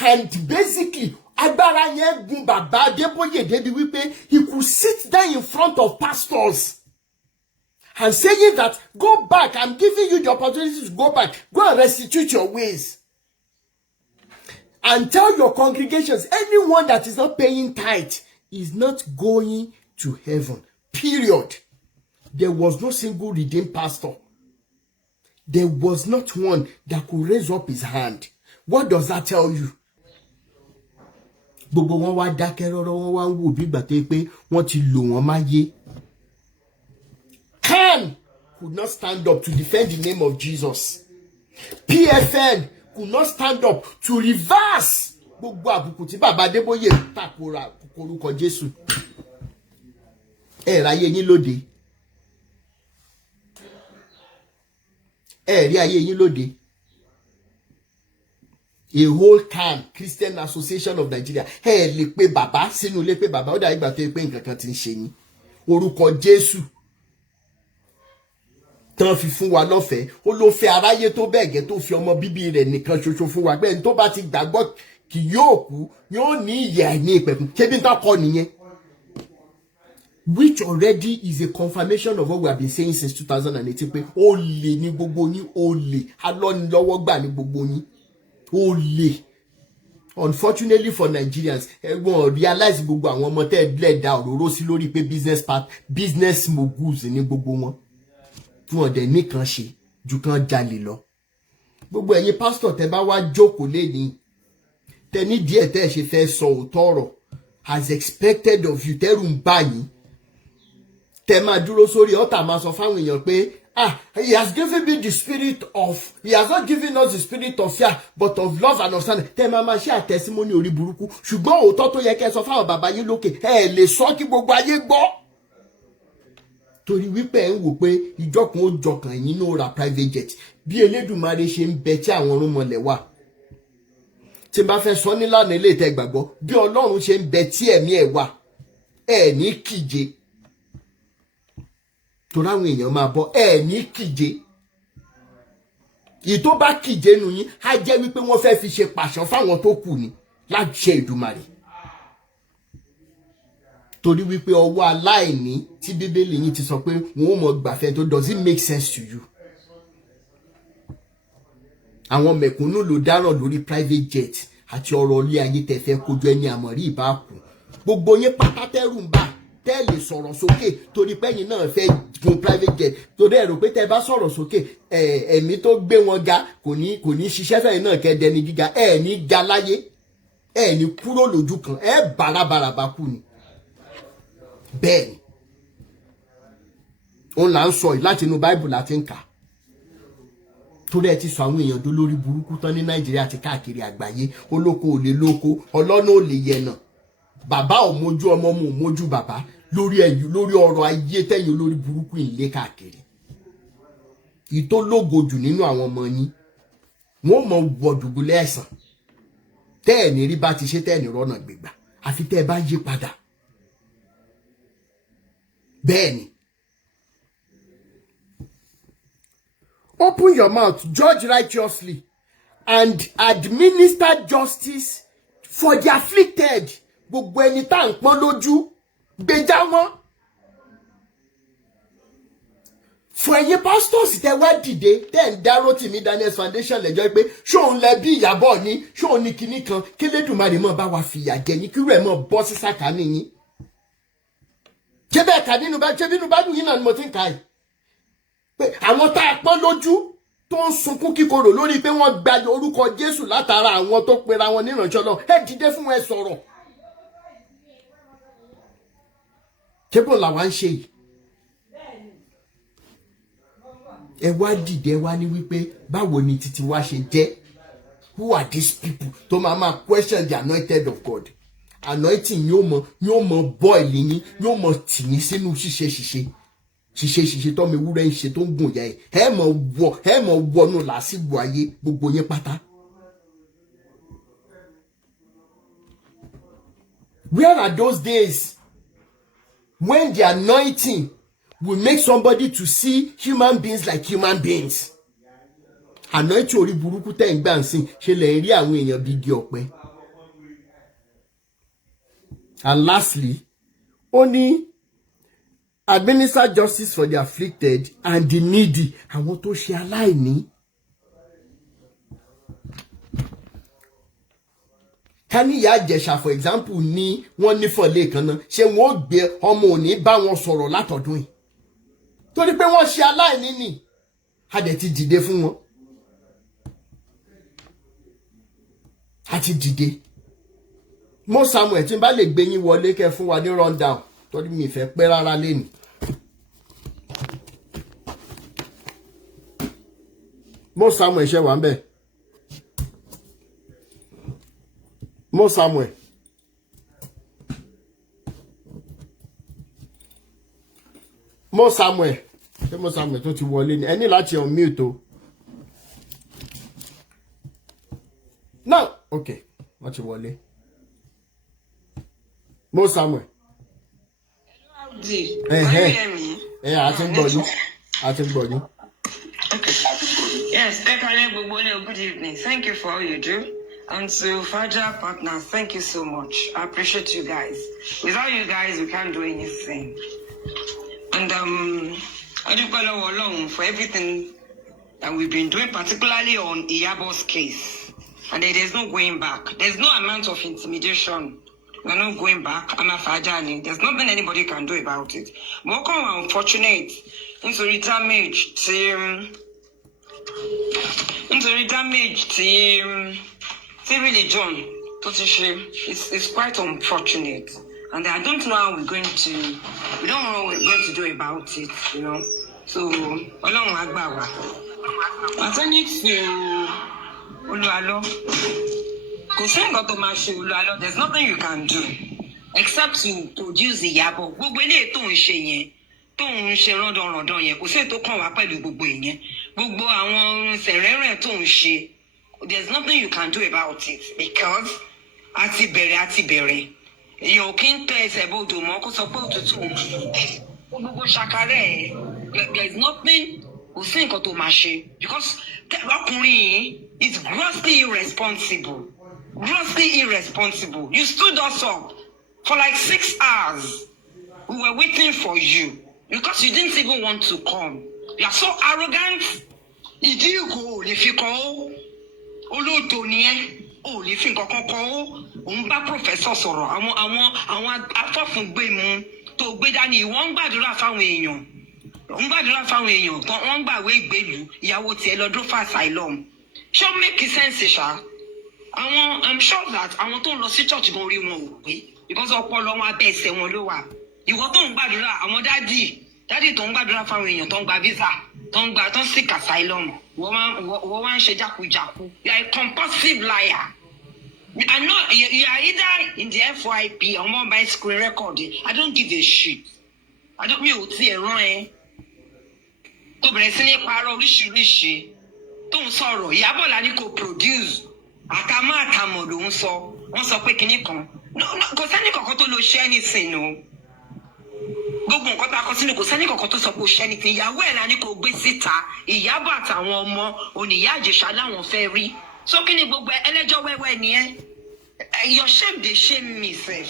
and basically Agbára yẹn gun bàbá Adeboye débi wípé he could sit down in front of pastors and saying that, go back, I'm giving you the opportunity to go back, go and restitute your ways. And tell your congregations, anyone that is not paying tithe is not going to heaven. Period. There was no single redeemed pastor. There was not one that could raise up his hand. What does that tell you? Gbogbo wọn wá dákẹ́ rọ́rọ́, wọn wá ń wò bí ìgbà tó yẹ pé wọ́n ti lò wọ́n máyé. Can could not stand up to defend the name of Jesus. PFN could not stand up to reverse gbogbo àbùkù tí bàbá Adébóyè takora orúkọ Jésù. Ẹ ráyé yín lóde. Ẹ rí ayé yín lóde. A whole CAN, Christian Association of Nigeria. Ẹ lè pe bàbá sínú ilé pé bàbá ó dà ìgbà tó yẹ pé nǹkan kan ti ń ṣe yín. Orúkọ Jésù tán fi fún wa lọ́fẹ̀ẹ́, ó ló fẹ́ aráyé tó bẹ́ẹ̀ gẹ́ tó fi ọmọ bíbí rẹ̀ nìkan ṣoṣo fún wa, pé tó bá ti gbàgbọ́ kì yóò kú, yóò ní ìyè àìní ìpẹ̀kun. Ṣé bí n tán kọ́ nìyẹn? Which already is a confirmation of what we have been saying since 2018, pé olè ní gbogbo yín, olè, alọ́nilọ́wọ́gbà ní gbogbo yín, olè. Unfortunately for Nigerians, wọ́n realize gbogbo àwọn ọmọ tẹ́ ẹ̀ da òróró sí lórí pé business moguls ní gbogbo wọn. Wọ́n dẹ̀ nìkan ṣe ju kan jalè lọ. Gbogbo ẹ̀yin pastor tẹ́ bá wá jókòó lẹ́ni tẹ́ ní díẹ̀ tẹ́ ṣe fẹ́ sọ òótọ́ ọ̀rọ̀ as expected of you, tẹ́rù ń bà yín. Tẹ́ máa dúró sórí ọ̀tá máa sọ fáwọn èèyàn pé he has given me the spirit of, he has not given us the spirit of fear but of love and understanding. Tẹ́ máa ṣe àtẹ̀símọ́nì orí burúkú, ṣùgbọ́n òótọ́ tó yẹ kẹ́ sọ fáwọn bàbá yín lókè ẹ lè sọ kí gbogbo ayé gbọ́. Torí wípé ẹ ń wò pé ìjọkùn ó jọkàn yín ní ó ra private jet bí Elédùmarè ṣe ń bẹ tí àwọn ọ̀rúnmọlẹ̀ wà. Tí n bá fẹ́ sọ nílànà ilé ìtẹ́ gbàgbọ́, bí Ọlọ́run ṣe ń bẹ tí ẹ̀mí ẹ̀ wà, ẹ̀ ní kíje. Torí àwọn èèyàn máa bọ́, ẹ̀ ní kíje. Ìtó bá kíje nù yín á jẹ́ wípé wọ́n fẹ́ fi ṣe pàṣán fáwọn tó kù ni láti ṣe Èdùmàrè. Torí wípé ọwọ́ aláìní tí Bíbélì yín ti sọ pé wọ́n ó mọ gbàfẹ́ tó, does it make sense to you? Àwọn mẹ̀kúnnù ló dáràn lórí private jet àti ọ̀rọ̀ ilé ayé tẹ́ fẹ́ kojú ẹni àmọ̀rí ìbáàkù. Gbogbo yín pátá tẹ́rù ń bà, tẹ́ lè sọ̀rọ̀ sókè torí pẹ́yìn náà fẹ́ gun private jet. Torí ẹ rò pé tẹ́ bá sọ̀rọ̀ sókè ẹ̀mí tó gbé wọn ga kò ní ṣiṣẹ́ fẹ́yìn náà kẹ́ dẹni gíga, ẹ̀ ní ga láyé, ẹ̀ ní kúrò lójú kan, ẹ̀ bàràbàràbà kú ni. Bẹ́ẹ̀ni òun là ń sọ yìí láti inú Bible láti ń kà. Torí ẹ ti sọ àwọn èèyàn dó lórí burúkú tán ní Nàìjíríà àti káàkiri àgbáyé. Olóko ò lè lóko, ọlọ́nà ò lè yẹnà, bàbá ò mójú ọmọ, mo ò mójú bàbá lórí ọ̀rọ̀ ayé tẹ̀yìn olórí burúkú ìlé káàkiri. Ìtó lógo jù nínú àwọn ọmọ yín wọ́n mọ wọ̀dùgbùlẹ̀ ẹ̀sán tẹ́ ẹ̀ ní rí bá ti ṣe tẹ́ ẹ̀ ní rọ́nà gbégbà àfi tẹ́ ẹ bá yí padà. Bẹ́ẹ̀ni, open your mouth, judge righteously and administer justice for the afflicted. Gbogbo ẹni tá ń pọ́n lójú gbèjà wọn. Fún ẹ̀yin pastors tẹ́ wá dìde tẹ́ ń dá Rotimi Daniels Foundation lẹ́jọ́ pé ṣóun lẹ bí Ìyábọ̀ ní, ṣóun ní kinní kan, kí Elédùmarè mọ̀ bá wa fìyà jẹ yín, kí rẹ̀ mọ̀ bọ́ sí sàkání yín. Ṣé bẹ́ẹ̀ kà nínú bá, ṣé bínú bá dùn yín náà ni mo ti ń kà yìí. Pé àwọn tá a pọ́n lójú tó ń sunkún kíkorò lórí pé wọ́n gba orúkọ Jésù látara àwọn tó pera wọn ní ìránṣẹ́ Ọlọ́run, ẹ dìde fún ẹ sọ̀rọ̀. Ṣé bó làwa ń ṣe yìí? Ẹ wá dìde wá ní wípé báwo ni títí wá ṣe jẹ́? Who are these people tó máa question the anointed of God? Anointing yóò mọ boil yín, yóò mọ tì yín sínú ṣiṣẹ́ tọ́mọ ewúrẹ́ ń ṣe tó ń gùn ya ẹ̀. Ẹ mọ̀ wọnú làásìgbò ayé gbogbo yín pátá. Where are those days when the anointing will make somebody to see human beings like human beings? Anointing orí burúkú tẹ́ ń gbà ń sìn ṣe lè rí àwọn èèyàn bí igi ọ̀pẹ. And lastly, only administer justice for the afflicted and the needy. Àwọn tó ṣe aláìní. Ká ní ìyá Ìjẹ̀ṣà for example ní wọ́n ní fọ̀lẹ́ kan náà ṣé wọ́n ó gbé ọmọ òní bá wọn sọ̀rọ̀ látọ̀dún yìí torí pé wọ́n ṣe aláìní ni a dẹ̀ ti dìde fún wọn a ti dìde. Mo Samuel tí n bá lè gbé yín wọlé kẹ́ fún wa ní rundown torí mi fẹ́ pẹ́ rárá lẹ́nu. Mo Samuel ṣe wà ń bẹ̀. Mo Samuel. Mo Samuel. Ṣé Mo Samuel tó ti wọlé ni? Ẹ ní láti unmute o. No, okay. Wọ́n ti wọlé. Mo Samuel. A ti ń gbọ́ yín. A ti ń gbọ́ yín. Yes, good evening. Thank you for all you do. And to fragile partners, thank you so much. I appreciate you guys. Without you guys, we can't do anything. And I do call Olorun for everything that we've been doing, particularly on Iyabo's case. And there's no going back. There's no amount of intimidation. We're not going back. I'm a fragile. There's nothing anybody can do about it. But I'm unfortunate. Into damage to religion. It's quite unfortunate. And I don't know how we don't know what we're going to do about it, you know. So, Ọlọrun agbawa. Pertaining to Olualo, Olualo, there's nothing you can do except to produce the yabo. Gbogbo eléyìí tó ń ṣe yẹn, tó ń ṣe rọ́dọ̀rọ̀dọ̀ yẹn, kò sí èyí tó kàn wá pẹ̀lú gbogbo ìyẹn. Gbogbo àwọn sẹ̀rẹ̀rẹ̀ tó ń ṣe, there's nothing you can do about it because àti bẹ̀rẹ̀. Èèyàn kì í tẹ ẹsẹ̀ bodò mọ́ kó sọ pé òtútù gbogbo ṣàkárẹ̀ there's nothing kò sí nǹkan tó máa ṣe because ọkùnrin yìí is grossly irresponsible. You stood us up for like 6 hours. We were waiting for you because you didn't even want to come. You are so arrogant. Ìdí ìgò ò lè fi kàn ó olóòtú ni ẹ́ ò lè fi nǹkan kan kàn ó òun bá professor sọ̀rọ̀ àwọn afọ́fúngbẹ̀mú tó gbé dání wọ́n ń gbàdúrà fáwọn èèyàn tó wọ́n ń gbàwé ìgbèlú ìyàwó tiẹ̀ lọ́dún fún asylum ṣé ó make sense ṣá I'm sure that àwọn tó ń lọ sí church gan orí wọn ò pé because ọpọlọ wọn abẹ́ ẹsẹ̀ wọn ló wà ìwọ tó ń gbàdúrà àwọn dádì tó ń gbàdúrà fáwọn èèyàn tó ń gba visa tó ń seek asylum wọ́n wá ń ṣe jákujàku. You are a compulsive liar. I know you are either in the FYP or more by screen recording. I don't give a shit. Mi ò tiẹ̀ rán ẹ. Tó bẹ̀rẹ̀ sí ní parọ́ oríṣiríṣi tó ń sọ̀rọ̀ Ìyábọ̀ la ní kò produce àtàmọ́ ló ń sọ wọ́n sọ pé kinní kan kò sẹ́ni kankan tó lo ṣẹ́ anything o. Gbogbo nǹkan tá a kọ sínú kò sẹ́ni kankan tó sọ pé ó ṣẹ́ anything. Ìyàwó ẹ̀ la ní kò gbé síta Ìyábọ̀ àtàwọn ọmọ oníyá Ìjẹ̀ṣà láwọn fẹ́ rí. So kí ni gbogbo ẹlẹ́jọ́ wẹ́wẹ́ ni ẹ́? Your shame dey shame me sef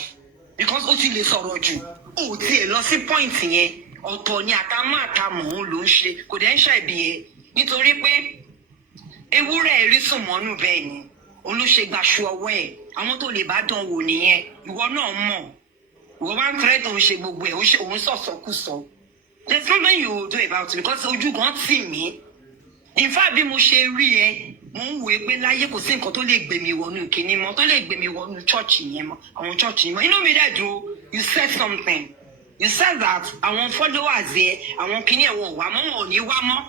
because ó ti lè sọ̀rọ̀ jù ó ti lọ sí point yẹn ọ̀tọ̀ ni àtàmọ́ òun ló ń ṣe kò dẹ́ ń ṣàìbí ẹ nítorí pé ewúrẹ́ rí sùn mọ́nú bẹ́ẹ̀ ni olùṣègbàṣu ọwọ́ ẹ̀ àwọn tó lè bá dán wò nìyẹn ìwọ náà mọ̀ ìwọ máa ń tẹ́lẹ̀ tó ń ṣe gbogbo ẹ̀ òun sọ̀sọ̀kùsọ. There's nothing you do about it because ojú kan tì mí in fact bí mo ṣe rí ẹ mo ń wòye pé láyé kò sí nǹkan tó lè gbé mi wọnú kinní mọ́ tó lè gbé mi wọnú church yẹn mọ́ àwọn church yẹn mọ́ inú mi dẹ̀ dùn you said something you said that àwọn followers yẹ àwọn kinní ẹ̀ wọ̀n wá mọ́ wọn ò ní wá mọ́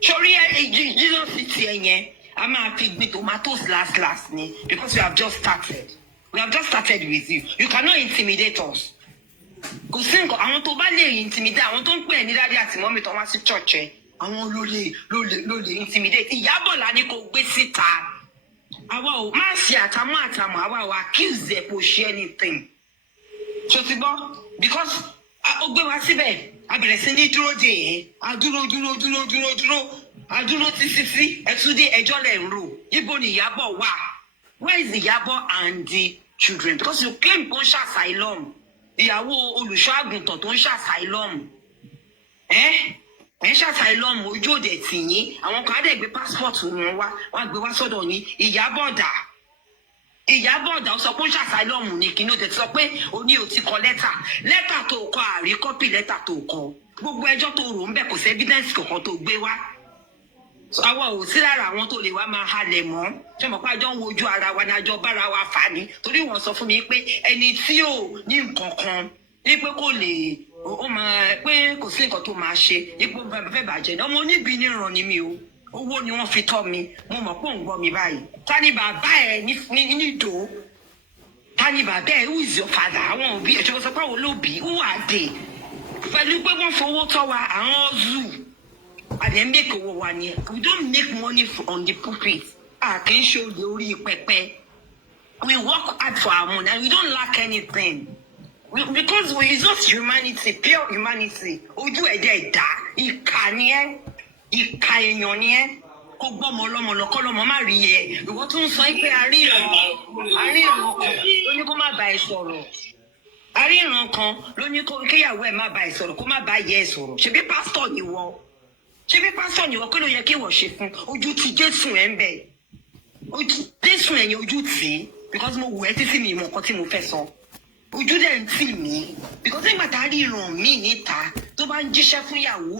sórí Jesus ti ẹ̀ yẹn a máa fi gbin tomatoes last ni because we have just started with you. You cannot intimidate us. Kò sí nǹkan àwọn tó bá lè intimidate àwọn tó ń pè ní dáadé àti mọ́mí tó wá sí church ẹ̀ àwọn ló lè intimidate. Ìyábọ̀ la ní kò gbé síta. Àwa ò má ṣe àtàmọ́ àwa ò accuse ẹ̀ kò ṣe anything. Ṣé ti gbọ́? Because ó gbé wá síbẹ̀ a bẹ̀rẹ̀ sí ní dúró dè ẹ́ a dúró a dúró títí ẹ̀túndé ẹjọ́ lẹ̀ ń rò. Ibo ni Ìyábọ̀ wà? Where is Ìyábọ̀ and the children because you claim kó ń ṣe asylum ìyàwó olùṣọ́ àgùntàn tó ń ṣe asylum ẹ ń ṣe asylum ojú òde tì yín àwọn kan á dẹ̀ gbé passport wọn wá wọ́n á gbé wá sọ́dọ̀ ní Ìyábọ̀dà ó sọ pé ó ń ṣe asylum ní kíní ó tẹ̀ sọ pé ó ní ó ti kọ lẹ́tà tó kọ àrí kọ́pì lẹ́tà tó kọ gbogbo ẹjọ́ tó rò ń bẹ̀ kò sí evidence kankan tó gbé wá àwa ò sí lára àwọn tó lè wá máa halẹ̀ mọ́ ṣé mo pa àjọ ń wojú ara wa ní àjọ bára wa fà ní torí wọ́n sọ fún mi pé ẹni tí ò ní nǹkan kan ní pé kò lè ó máa pé kò sí nǹkan tó máa ṣe ipò fẹ́ bàjẹ́ ní ọmọ oníbi níran ni mi o owó ni wọ́n fi tọ́ mi mo mọ̀ pé òun gbọ́ mi báyìí ta ni bàbá ẹ nídò ta ni bàbá ẹ who is your father àwọn òbí ẹ̀ ṣe sọ pé àwọn olóbì who are they pẹ̀lú pé wọ́n fowó tọ́ wa àwọn zoo and then make owó wa ni we don't make money on the pulpit kì í ṣe olè orí pẹpẹ we work hard for our money and we don't lack anything because it's just humanity pure humanity ojú ẹ̀dẹ̀ ẹ̀dá ìkà ni ẹ́ ìkà èèyàn ni ẹ́ kó gbọ́mọ ọlọ́mọ lọ́kọ́ lọ́mọ má rí ẹ ìwọ tún sọ pé àríyàn kan ló ní kó má bá ẹ sọ̀rọ̀ àríyàn kan ló ní kéyàwó ẹ má bá ẹ sọ̀rọ̀ kó má bá yẹ ẹ sọ̀rọ̀ ṣebí pásítọ̀ ni wọ́n kí ló yẹ kí wọ́n ṣe fún ojú ti Jésù ẹ̀ ń bẹ̀ Jésù ẹ̀yìn ojú tì í because mo wù ẹ́ títí mi ìmọ̀ nǹkan tí mo fẹ́ sọ ojú dẹ̀ ń tì mí because nígbà tá a rí ìràn mí níta tó bá ń jíṣẹ́ fún ìyàwó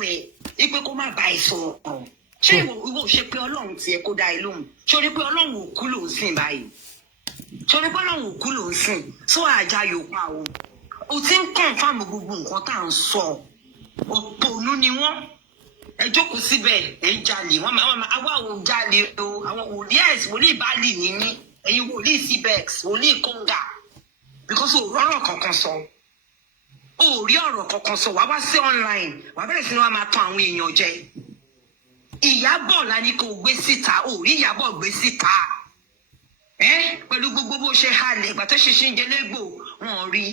ẹ̀ pé kó má bá ẹ sọ̀rọ̀ ṣé ìwọ ṣe pé Ọlọ́run tiẹ̀ kó dá ẹ lóhùn ṣé o rí pé Ọlọ́run ò kú ló ń sìn báyìí ṣé o rí pé Ọlọ́run ò kú ló ń sìn sọ àjà yòókà o ti ń confirm gbogbo nǹkan tá à ń sọ òpònú ni wọ́n ẹ jókòó síbẹ̀ ẹ ń jalè wọ́n máa àwa ò jalè o àwọn wòlíì báàlì nìyí ẹ̀yin wòlíì cbex wòlíì kóńgà because o rọrọ kankan sọ o rí ọ̀rọ̀ kankan sọ wàá wá sí online wàá bẹ̀rẹ̀ sí ni wàá máa tan àwọn èèyàn jẹ Ìyábọ̀ la ní kó gbé síta o rí Ìyábọ̀ gbé síta pẹ̀lú gbogbo bó ṣe halẹ̀ ìgbà tó ṣe ṣíṣe légbò wọn rí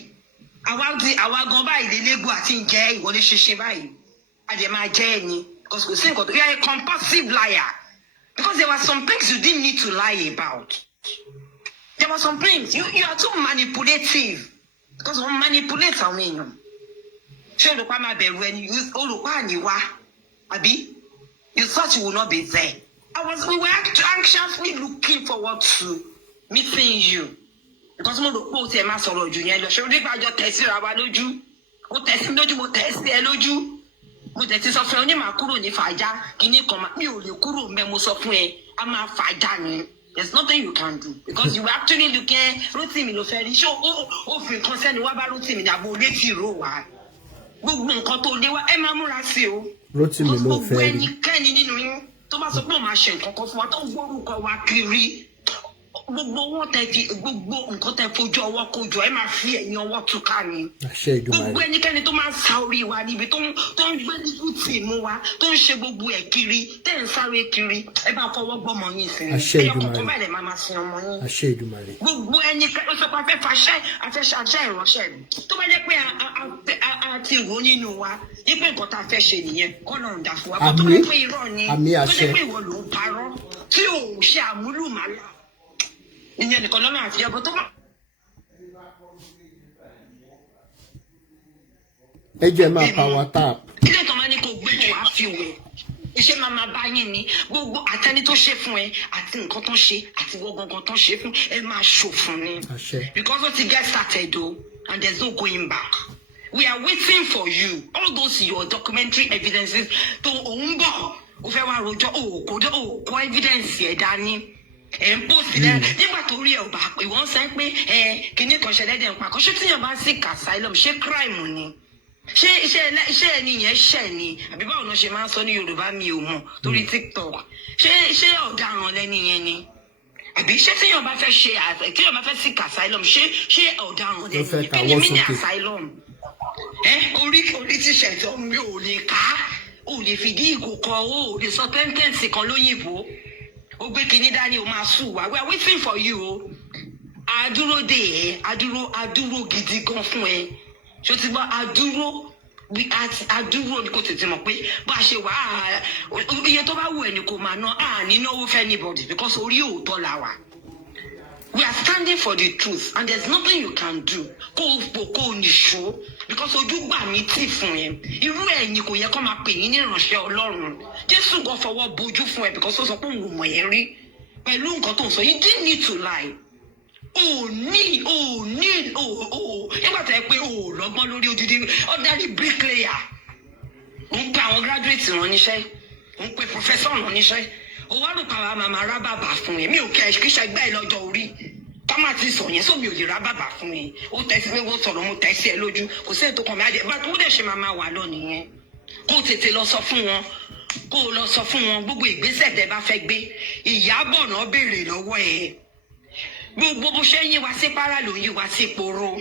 àwa gan báyìí lé légbò àti ń jẹ ìwọlé ṣíṣe báyìí a dẹ̀ máa jẹ́ ẹni because kò sí nǹkan tó you are a compulsive liar because there were some things you didn't need to lie about. There were some things you are too manipulative because wọ́n manipulate àwọn èèyàn. Ṣé olùkọ́ máa bẹ̀rù ẹni olùkọ́ àníwá àbí you thought you would not be there. We were anxiously looking forward to meeting you because mo rò pé o tiẹ̀ máa sọ̀rọ̀ jù yẹn lọ. Ṣé o ní gbàjọ tẹ̀sí ra wa lójú? O tẹ̀sí lójú mo tẹ̀sí ẹ lójú. Mo tẹ̀sí sọ fún ẹ onímọ̀ kúrò ní fàájà kìíní kan mi ò lè kúrò mẹ́ mo sọ fún ẹ a máa fàájà ni. There's nothing you can do because you were actually looking Rotimi ló fẹ́ rí ṣé ó fi nǹkan sẹ́ni wá bá Rotimi ní àbò létí ìró wa gbogbo nǹkan tó lé wa ẹ máa múra sí o Rotimi ló fẹ́ rí gbogbo ẹnikẹ́ni nínú yín tó bá sọ pé ó máa ṣe nǹkan kan fún wa tó ń gbórúkọ wa kiri gbogbo wọn tẹ fi gbogbo nǹkan tẹ fojú ọwọ́ kojọ ẹ máa fi ẹ̀yìn ọwọ́ túká ni gbogbo ẹnikẹ́ni tó máa ń sa orí wa níbi tó ń gbé nínú tìmú wa tó ń ṣe gbogbo ẹ̀ kiri tẹ́ ń sáré kiri ẹ bá fọwọ́ gbọ́mọ yín sí i ẹ kọ̀ọ̀kan báyìí lè máa sin ọmọ yín gbogbo ẹnikẹ́ni ó sọ pé afẹ́ṣẹ́ ìránṣẹ́ tó bá jẹ́ pé a ti rò nínú wa yí pé nǹkan tá a fẹ́ ṣe nìyẹn Ọlọ́run dà fún wa tó bá jẹ́ pé irọ́ ni tó jẹ́ pé ìwọ ló ń parọ́ tí ò ṣe àmúlùmálà ìyẹn nìkan lọ́nà àti ẹbọ tó bá. ẹ jẹ́ máa power tap. ilé ìtàn máa ní kó gbé wàá fi wẹ̀ iṣẹ́ máa bá yín ni gbogbo àtẹni tó ṣe fún ẹ àti nǹkan tó ṣe àti wọ́n gangan tó ṣe fún ẹ máa ṣòfun ni because ó ti get started o and there is no going back. We are waiting for you all those your documentary evidences tó òun bọ̀ ó fẹ́ wá rojọ́ òkò evidence ẹ̀ dání. ń post dẹ nígbà tó rí ẹ ò bá pé wọ́n sọ pé kinní kan ṣẹlẹ̀ dẹ̀ ń pa kó ṣé tíyàn bá seek asylum ṣé crime ni ṣé iṣẹ́ ẹni yẹn ṣẹ̀ ni àbí báwo ni wọ́n ṣe máa ń sọ ní Yorùbá mi ò mọ̀ torí TikTok ṣé ọ̀daràn lẹ́ni yẹn ni àbí ṣé tíyàn bá fẹ́ seek asylum ṣé ọ̀daràn lẹ́ni yẹn kí ni mí ní asylum orí tíṣẹ̀ tó mi ò lè ká ò lè fìdí ìgò kan ò lè sọ tẹ́ńtẹ́ǹsì kan lóyìnbó ó gbé kinní dání o máa sùn wá we are waiting for you o adúró dè ẹ́ adúró gidi gan fún ẹ ṣó ti gbọ́ adúró ni kò tètè mọ̀ pé bá a ṣe wà iye tó bá wù ẹ́ ni kò máa ná nínáwó fẹ́ anybody because orí òótọ́ la wà We are standing for the truth, and there's nothing you can do. Kó ní show because ojú gbà mí tì fún ẹ. Irú ẹ̀yin kò yẹ kó máa pè yín ní ìránṣẹ́ Ọlọ́run. Jésù gan fọwọ́ bojú fún ẹ because ó sọ pé òun mọ̀ ẹ́ rí. Pẹ̀lú nǹkan tó ń sọ, you didn't need to lie. Nígbà tó yẹ pé lọ́gbọ́n lórí odidi ordinary bricklayer. Ó ń pe àwọn graduates rán níṣẹ́. Ó ń pe professor rán níṣẹ́. Ó wá rò pa àwọn màmá rá bàbà fún ẹ. Mi ò kí ṣe gbẹ́ ẹ lọ́jọ́ orí. Tọ́mà ti sọ yẹn sómi ò lè ra bàbà fún ẹ. Ó tẹ́sí pé wọ́n sọ̀rọ̀ mo tẹ́sí ẹ lójú. Kò sí ètò kan mi àjẹ́. Bàtú ó dẹ̀ ṣe máa wà lọ nìyẹn. Kó tètè lọ sọ fún wọn. Gbogbo ìgbésẹ̀ tẹ́ bá fẹ́ gbé. Ìyábọ̀ náà béèrè lọ́wọ́ ẹ. Gbogbo bó ṣe ń yí wa sí para ló ń yí wa sí poro.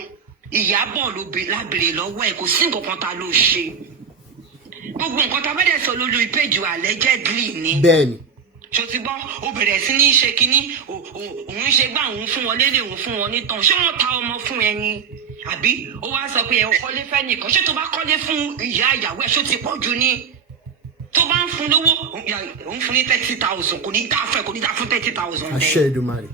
Ìyábọ̀ ló lábèrè lọ́wọ́ ẹ. Kò sí nǹkan kan ta ló ṣe. Gbogbo nǹkan tá a bá dẹ̀ sọ lórí péjì allegedly ni. Bẹ́ẹ̀ni. Ṣó ti gbọ́ ó bẹ̀rẹ̀ sí ní ṣe kínní òun ṣe gbá òun fún wọn lélẹ̀ òun fún wọn nítàn ṣé wọ́n ta ọmọ fún ẹni àbí ó wá sọ pé ẹ kọ́lé fẹ́ nìkan ṣé tó bá kọ́lé fún ìyá ìyàwó ẹ̀ ṣó ti pọ̀ jù ní tó bá ń fún lówó òun fún ní 30,000 kò ní dá fún 30,000. Àṣẹ Èdùmàrè.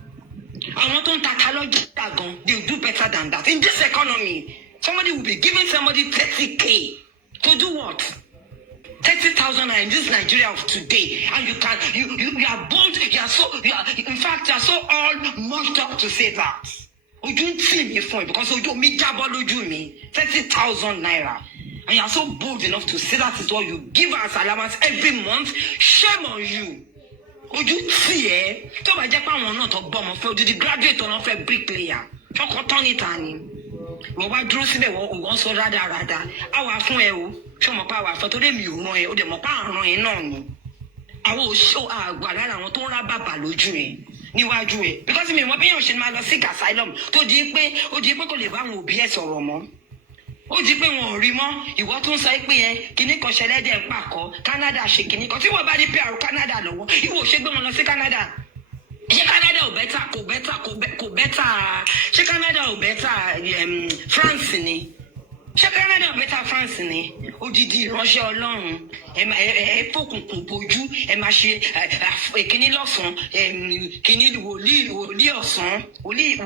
Àwọn tó ń ta lọ́jà gan they will do better than that in this economy. Somebody will be giving somebody 30K to do what? 30,000 in this Nigeria of today, and you are bold. In fact, you are so all mucked up to say that. Ojú ń tì mí fún ẹ because ojú mi jábọ́ lójú mi 30,000 naira, and you are so bold enough to say that is what you give us allowance every month. Shame on you. Ojú tì ẹ́ tó bá jẹ́ pé àwọn náà tó gbọ́mọ fún ojú di graduate ọ̀nà fẹ́ bricklayer ṣọkọ tán níta ni wọ́n wá dúró síbẹ̀ wọ́n sọ rádaràda àwa fún ẹ o ṣé o mọ̀ pé àwa fẹ́ torí mi ò ràn ẹ́ o dẹ̀ mọ̀ pé àrùn ẹ̀ náà ni àwọn òṣò àgbà lára àwọn tó ń rá bàbà lójú ẹ̀ níwájú ẹ̀ because mi mọ̀ bí yóò ṣe máa lọ sí asylum tó di pé kò lè bá àwọn òbí ẹ̀ sọ̀rọ̀ mọ́ ó di pé wọn ò rí mọ́ ìwọ tó ń sọ pé yẹn kinní kan ṣẹlẹ̀ dẹ̀ ń pàkọ́ Canada ṣe kinní kan tí wọ́n bá ní PR Canada lọ́wọ́ ìwọ ò ṣe gbé wọn lọ sí Canada. Ṣé Canada ò bẹ́tà ṣé Canada ò bẹ́tà France ni ṣé Canada ò bẹ́tà France ni odidi ìránṣẹ́ Ọlọ́run ẹ fòkùnkùn bojú ẹ máa ṣe kíní lọ́sàn-án kíní wòlíì ọ̀sán wòlíì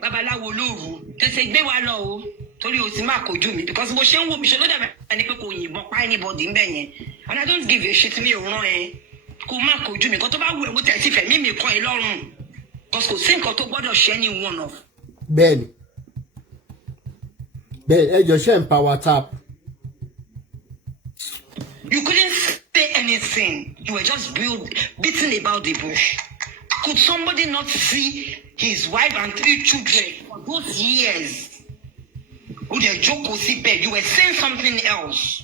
babaláwo lóru tètè gbé wa lọ o torí o ti máa kojú mi because bó ṣe ń wò mí ṣe ló dàbẹ̀ ẹni pé kò yìnbọn pa anybody ń bẹ̀ yẹn and I don't give a shit mi ò rán ẹ. Kò má kojú mi kan tó bá wù ẹ́ mo tẹ̀ sí fẹ̀mí mi kọ́ ẹ lọ́rùn because kò sí nǹkan tó gbọ́dọ̀ ṣe ní one of. Bẹ́ẹ̀ni ẹ jọ ṣe ń power tap. You couldn't say anything. You were just beating about the bush. Could somebody not see his wife and 3 children for those years? With their jókòó síbẹ̀, you were saying something else.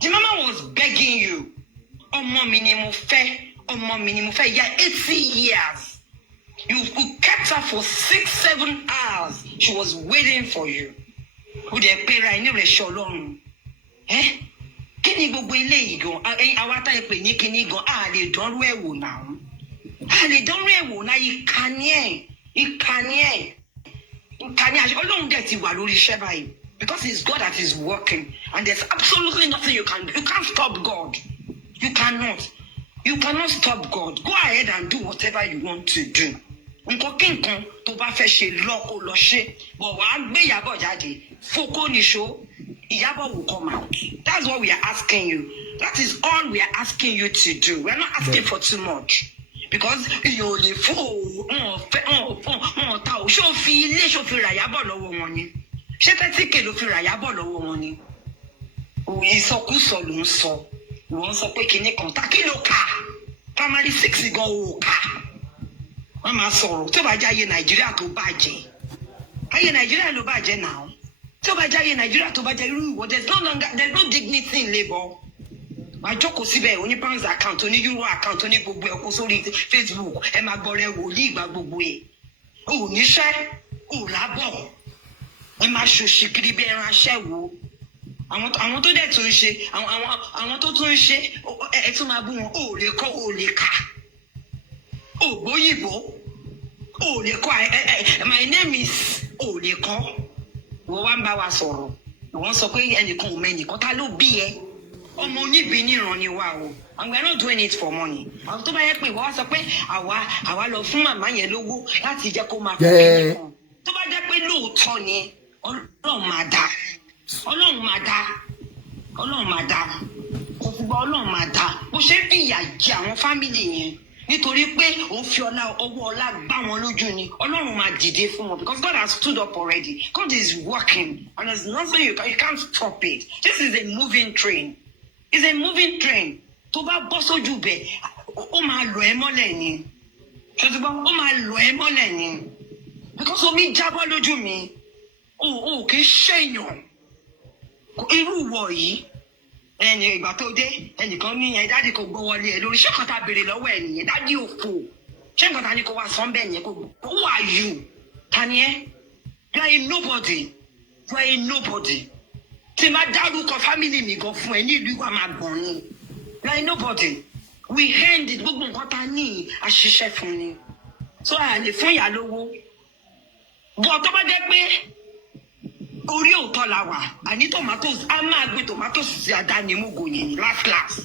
The mama was begging you. Ọmọ mi ni mo fẹ́, yeah, 80 years. You kept her for 6-7 hours. She was waiting for you. Ó dẹ̀ pé ra ẹni rẹ̀ ṣe Ọlọ́run. Kí ni gbogbo eléyìí gan? Àwa tá ìpè ní kíní gan, a lè dánrú ẹ̀ wò náà. Ìkànnì ẹ̀. Ọlọ́run dẹ̀ ti wà lórí iṣẹ́ báyìí. Because it's God that is working. And there's absolutely nothing you can do. You can't stop God. You cannot. You cannot stop God. Go ahead and do whatever you want to do. Nǹkan kí nǹkan tó bá fẹ́ ṣe lọ ṣe. But wàá gbé Ìyábọ̀ jáde. Foko níṣó. Ìyábọ̀ will come out. That's what we are asking you. That is all we are asking you to do. We are not asking for too much. Because you lè fún wọn ta o. Ṣé o fi ilé ṣe o fi ra Ìyábọ̀ lọ́wọ́ wọn ni? Ṣé 30K ló fi ra Ìyábọ̀ lọ́wọ́ wọn ni? Ìsọkúsọ ló ń sọ. Wọ́n sọ pé kinní kan ta kí ló kà primary 6 gan ò kà wọ́n máa sọ̀rọ̀ tó bá jẹ́ ayé Nàìjíríà tó bàjẹ́ ayé Nàìjíríà ló bàjẹ́ náà tó bá jẹ́ ayé Nàìjíríà tó bàjẹ́ irú ìwọ there's no dignity in labour wàá jókòó síbẹ̀ oní pounds account oní euro account oní gbogbo ẹ̀kọ́ sórí Facebook ẹ máa gbọ́ rẹ wòlíì ìgbà gbogbo ẹ̀ ò níṣẹ́ ò lábọ̀ ẹ máa ṣòṣì kiri bí ẹran aṣẹ́wó. Àwọn tó dẹ̀ tún ṣe àwọn tó tún ṣe ẹ tún máa bú wọn ò lè kọ́ ò lè kà ò gbóyìnbó ò lè kọ́ my name is ò lè kọ́ wọ́n wá ń bá wa sọ̀rọ̀ wọ́n sọ pé ẹnìkan ò mẹ́nìkan ta ló bí ẹ ọmọ oníbìníran ni wa o, and we are not doing it for money. Àwọn tó bá yẹ pé wọ́n sọ pé àwa lọ fún màmá yẹn lówó láti jẹ́ kó máa fẹ́ kan. Tó bá jẹ́ pé lóòótọ́ ni Ọlọ́run máa dá. Ọlọ́run máa dá. Ọlọ́run máa dá. Kò fi gbọ́ Ọlọ́run máa dá. Bó ṣe bí ìyà jẹ àwọn fámìlì yẹn nítorí pé òun fi ọwọ́ ọlá gbá wọn lójú ni. Ọlọ́run máa dìde fún wọn because God has stood up already. God is working and there's nothing you can't stop it. This is a moving train. It's a moving train. Tó bá bọ́ sójú bẹ̀, ó máa lọ ẹ́ mọ́lẹ̀ ni. Ṣùgbọ́n ó máa lọ ẹ́ mọ́lẹ̀ ni. Because omi jábọ́ lójú mi. O kì í ṣèyàn. Irú wọ̀ yìí. Ẹni ìgbà tó dé, ẹnìkan ní yẹn dáàdì kò gbọ́ wọlé ẹ lórí. Ṣé kan tá béèrè lọ́wọ́ ẹ nìyẹn? Dáàdì òfò. Ṣé nǹkan tá ní kó wá sọ́n bẹ́ẹ̀ yẹn kó gbọ́? Who are you? Ta ni ẹ́? You are a nobody. You are a nobody. Tí máa dárúkọ fámìlì mi gan fún ẹ ní ìlú wa máa gbọ̀n ni. You are a nobody. We hand it gbogbo nǹkan tá ní àṣìṣe fún ni. So a lè fún ìyá lówó. Bọ̀ tó bá jẹ́ pé orí òótọ́ la wà, àní tomatoes, a máa gbé tomatoes sí àdánimúgò yẹn ní last class.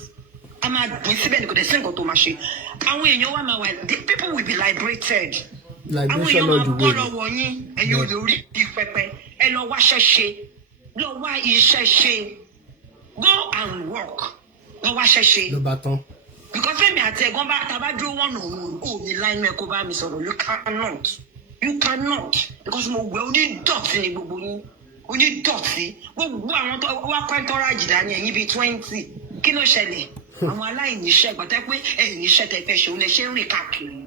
A máa gbé síbẹ̀ ní kò dẹ̀ sí nǹkan tó máa ṣe. Àwọn èèyàn wa máa wà, the people will be liberated. Àwọn èèyàn máa bọ́ lọ́wọ́ yín, ẹ̀yin ò lè rí bí pẹpẹ. Ẹ lọ wáṣẹ́ ṣe, lọ wá iṣẹ́ ṣe. Go and work. Lọ wáṣẹ́ ṣe. Ló bá tán. Because fẹ́mi àti ẹ̀gbọ́n bá tàbá dúró wọ́n òun ò ní láì mẹ́kọ́ bá mi sọ̀rọ̀. You cannot. You cannot. Because mo gbé onídọ̀tí ni gbogbo yín. Onídọ̀tí. Gbogbo àwọn tó wá kọ́ ẹ̀tọ́rájì dání ẹ̀yìn bíi 20. Kí ló ṣẹlẹ̀? Àwọn aláìníṣẹ́ gbọ́dọ̀ pé ẹ̀yìníṣẹ́ tẹ fẹ́ ṣe òun lè ṣe ń rìn káàkiri.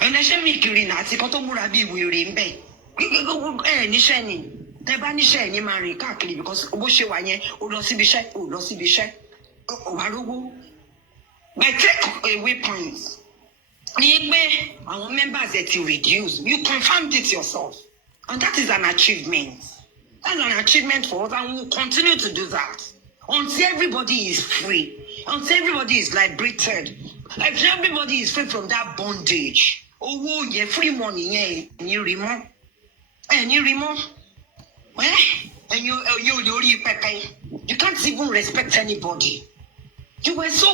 Ẹ̀yin lè ṣe ń rìn kiri náà àti kan tó múra bíi wèrè ń bẹ̀. Ẹ̀yìníṣẹ́ ni. Tẹ bá níṣẹ́ ẹ̀yin máa rìn káàkiri because bó ṣe wà yẹn ó lọ síbi iṣẹ́ ó lọ síbi iṣẹ́. Ó wà lówó. But take away points. Ní pé àwọn members ẹ̀ ti reduce. You confirmed it yourself. And that is an achievement. That's an achievement for us and we will continue to do that. Until everybody is free. Until everybody is liberated. Like everybody is free from that bondage. Owó yẹn free money yẹn ẹ̀yin rí mọ́. Ẹ̀yin rí mọ́. Ẹ̀yin ò lórí pẹpẹ. You can't even respect anybody. You were so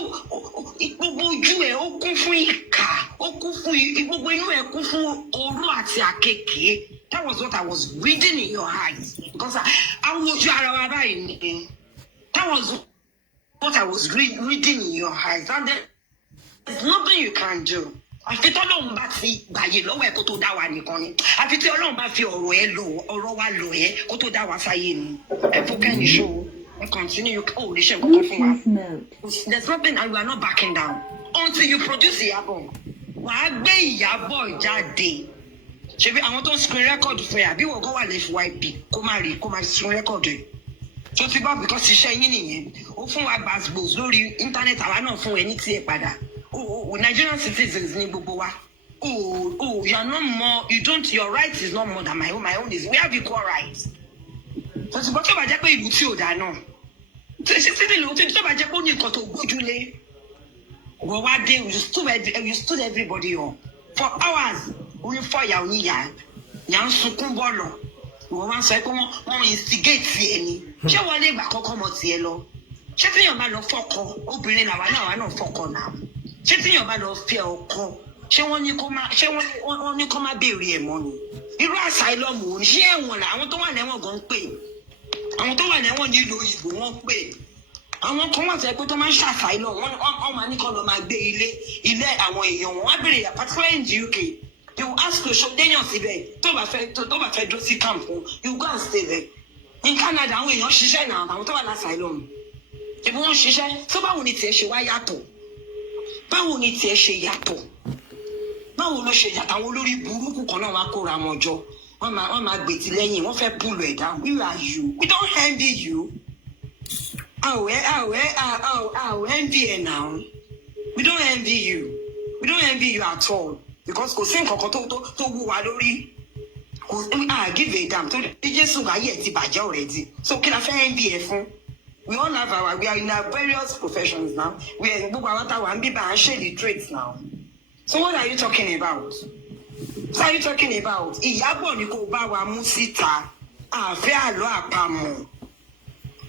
gbogbo ojú ẹ ó kún fún ìkà, ó kún fún gbogbo inú ẹ kún fún oró àti àkekèé. That was what I was reading in your eyes because àwọn ojú ara wa báyìí ni. That was what I was reading in your eyes and there's nothing you can do. Àfi tí Ọlọ́run bá ti gbàyè lọ́wọ́ ẹ kó tó dá wa nìkan ni. Àfi tí Ọlọ́run bá fi ọ̀rọ̀ wa lò ẹ́ kó tó dá wa sáyé ni. Ẹ fún kẹ́ni ṣó. And continue. Oh, they should go for there's nothing, and we are not backing down until you produce the album. Wàá gbé Ìyábọ̀ jáde. Ṣebí àwọn tó ń screen record fún ẹ àbí wọ́n kọ́ wà lè FYP kó máa screen record ẹ̀. So ti bá because iṣẹ́ yín nìyẹn. Ó fún wa gbàgbós lórí internet àwa náà fún ẹ ní tiẹ̀ padà. Nigerian citizens ní gbogbo wa. You are not more. Your right is not more than my own. My own is we have equal rights. So bó tó bá jẹ́ pé ìlú tí ò dáa náà. Tó bá jẹ́ pé ó ní nǹkan tó gbójúlé. Wọ́n wá dé, you stood everybody up. For hours, orí fọyà oníyà, yà ń sunkún bọ́ọ̀lù. Wọ́n wá sọ pé wọ́n instigate ẹni. Ṣé wọ́n lè gbà kọ́kọ́ mọ tiẹ̀ lọ? Ṣé tíyàn bá lọ fọ́kọ, obìnrin làwa náà fọ́kọ náà? Ṣé tíyàn bá lọ fẹ́ ọkọ? Ṣé wọ́n ní kó má béèrè ẹ̀ mọ́ ni? Irú asylum ò ní ṣé ẹ̀wọ̀n làwọn tó wà lẹ́wọ̀n gan pè. Àwọn tó wà lẹ́wọ̀n nílùú òyìnbó wọ́n pè. Àwọn kan wà tẹ́ pé tó máa ń ṣàfàìlọ wọ́n máa ní kó lọ máa gbé ilé àwọn èèyàn wọn. Wọ́n á béèrè particularly in the UK. They will ask you ṣo déyàn síbẹ̀ tó bá fẹ́ dúró sí camp fún you go and stay there. In Canada àwọn èèyàn ṣiṣẹ́ náà àwọn tó wà lásàìlọ́mù. Ìbí wọ́n ṣiṣẹ́ tó báwo ni tiẹ̀ ṣe wá yàtọ̀? Báwo ni tiẹ̀ ṣe yàtọ̀? Báwo ló ṣe yàtọ̀? Àwọn olórí burúkú kan náà wá kóra wọn jọ. Wọ́n máa gbètì lẹ́yìn wọ́n fẹ́ pull ẹ̀ down. Where are you? We don't envy you. Envy ẹ̀ now. We don't envy you. We don't envy you at all. Because kò sí nǹkan kan tó wú wa lórí. Give a damn. Tó Jésù ayé ẹ̀ ti bàjẹ́ already. So kí la fẹ́ envy ẹ̀ fún? We all have we are in our various professions now. We are gbogbo àwọn táwa ń bíbá à ń ṣe the trades now. So what are you talking about? What are you talking about? Ìyábọ̀ ni kò bá wa mú síta. Àfẹ́ àlọ́ àpamọ̀.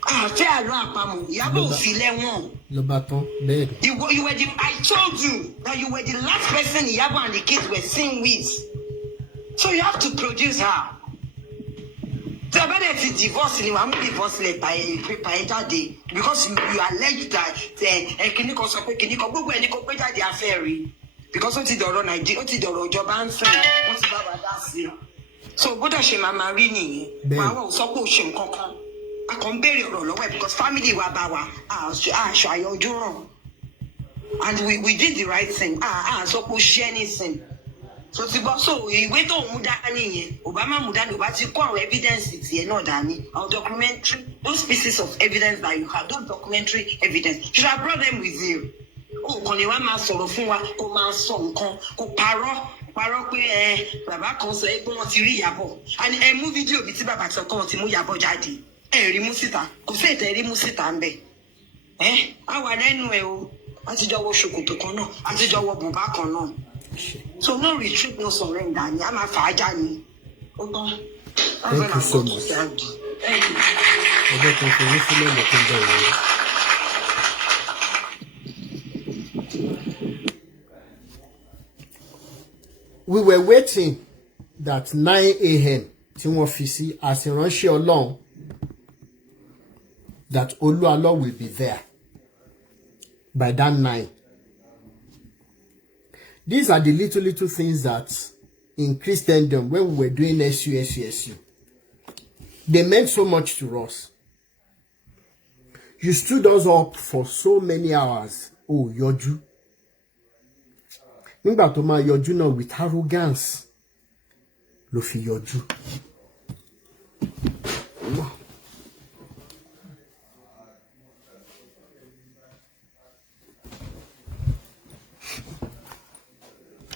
Àfẹ́ àlọ́ àpamọ̀, Ìyábọ̀ ò sí lẹ́wọ̀n. Ló bá tán bẹ́ẹ̀. You were the, I told you that you were the last person Ìyábọ̀ and the kids were seen with. So you have to produce her. So I better to divorce you. I'm divorce letter jáde because you allege that kìnìún kan sọ pé kìnìún kan gbogbo ẹni kò pé jáde afẹ́ rí because ó ti dọ̀rọ̀ Nàìjíríà ó ti dọ̀rọ̀ ìjọba ń sìn wọ́n ti bá wa dá sí i. So gbọ́dọ̀ ṣe máa rí nìyẹn. Àwọn ò sọ pé ó ṣe nǹkan kan. A kàn ń béèrè ọ̀rọ̀ lọ́wọ́ ẹ̀ because family wa bá wa àṣọ àyọjú ràn. And we did the right thing. Sọ pé ó ṣe anything. So ti gbọ́ so ìwé tó mú dání yẹn Obama mú dání Obama ti kó àwọn evidence tiẹ̀ náà dání àwọn documentary those pieces of evidence that you have those documentary evidence you should have brought them with you. O kàn lè wá máa sọ̀rọ̀ fún wa kó máa sọ nǹkan kó parọ́ pé bàbá kan sọ pé wọ́n ti rí Ìyábọ̀ and mú fídíò bíi tí bàbá sọ pé wọ́n ti mú Ìyábọ̀ jáde rí mú síta kò sí ètò rí mú síta ń bẹ̀ á wà lẹ́nu ẹ̀ o àtijọ́ wọ ṣòkòtò kan náà àtijọ́ wọ bùbá kan náà. So no retreat, no surrender. I'm a fajani. Thank you so much. We were waiting that 9 a.m. tí wọ́n fi sí as ìránṣẹ́ Ọlọ́run that Olualo will be there by that 9. These are the little things that in Christendom, when we were doing SU, they meant so much to us. You stood us up for so many hours. Oh, yọjú. Nígbà tó máa yọjú náà with arrogance ló fi yọjú.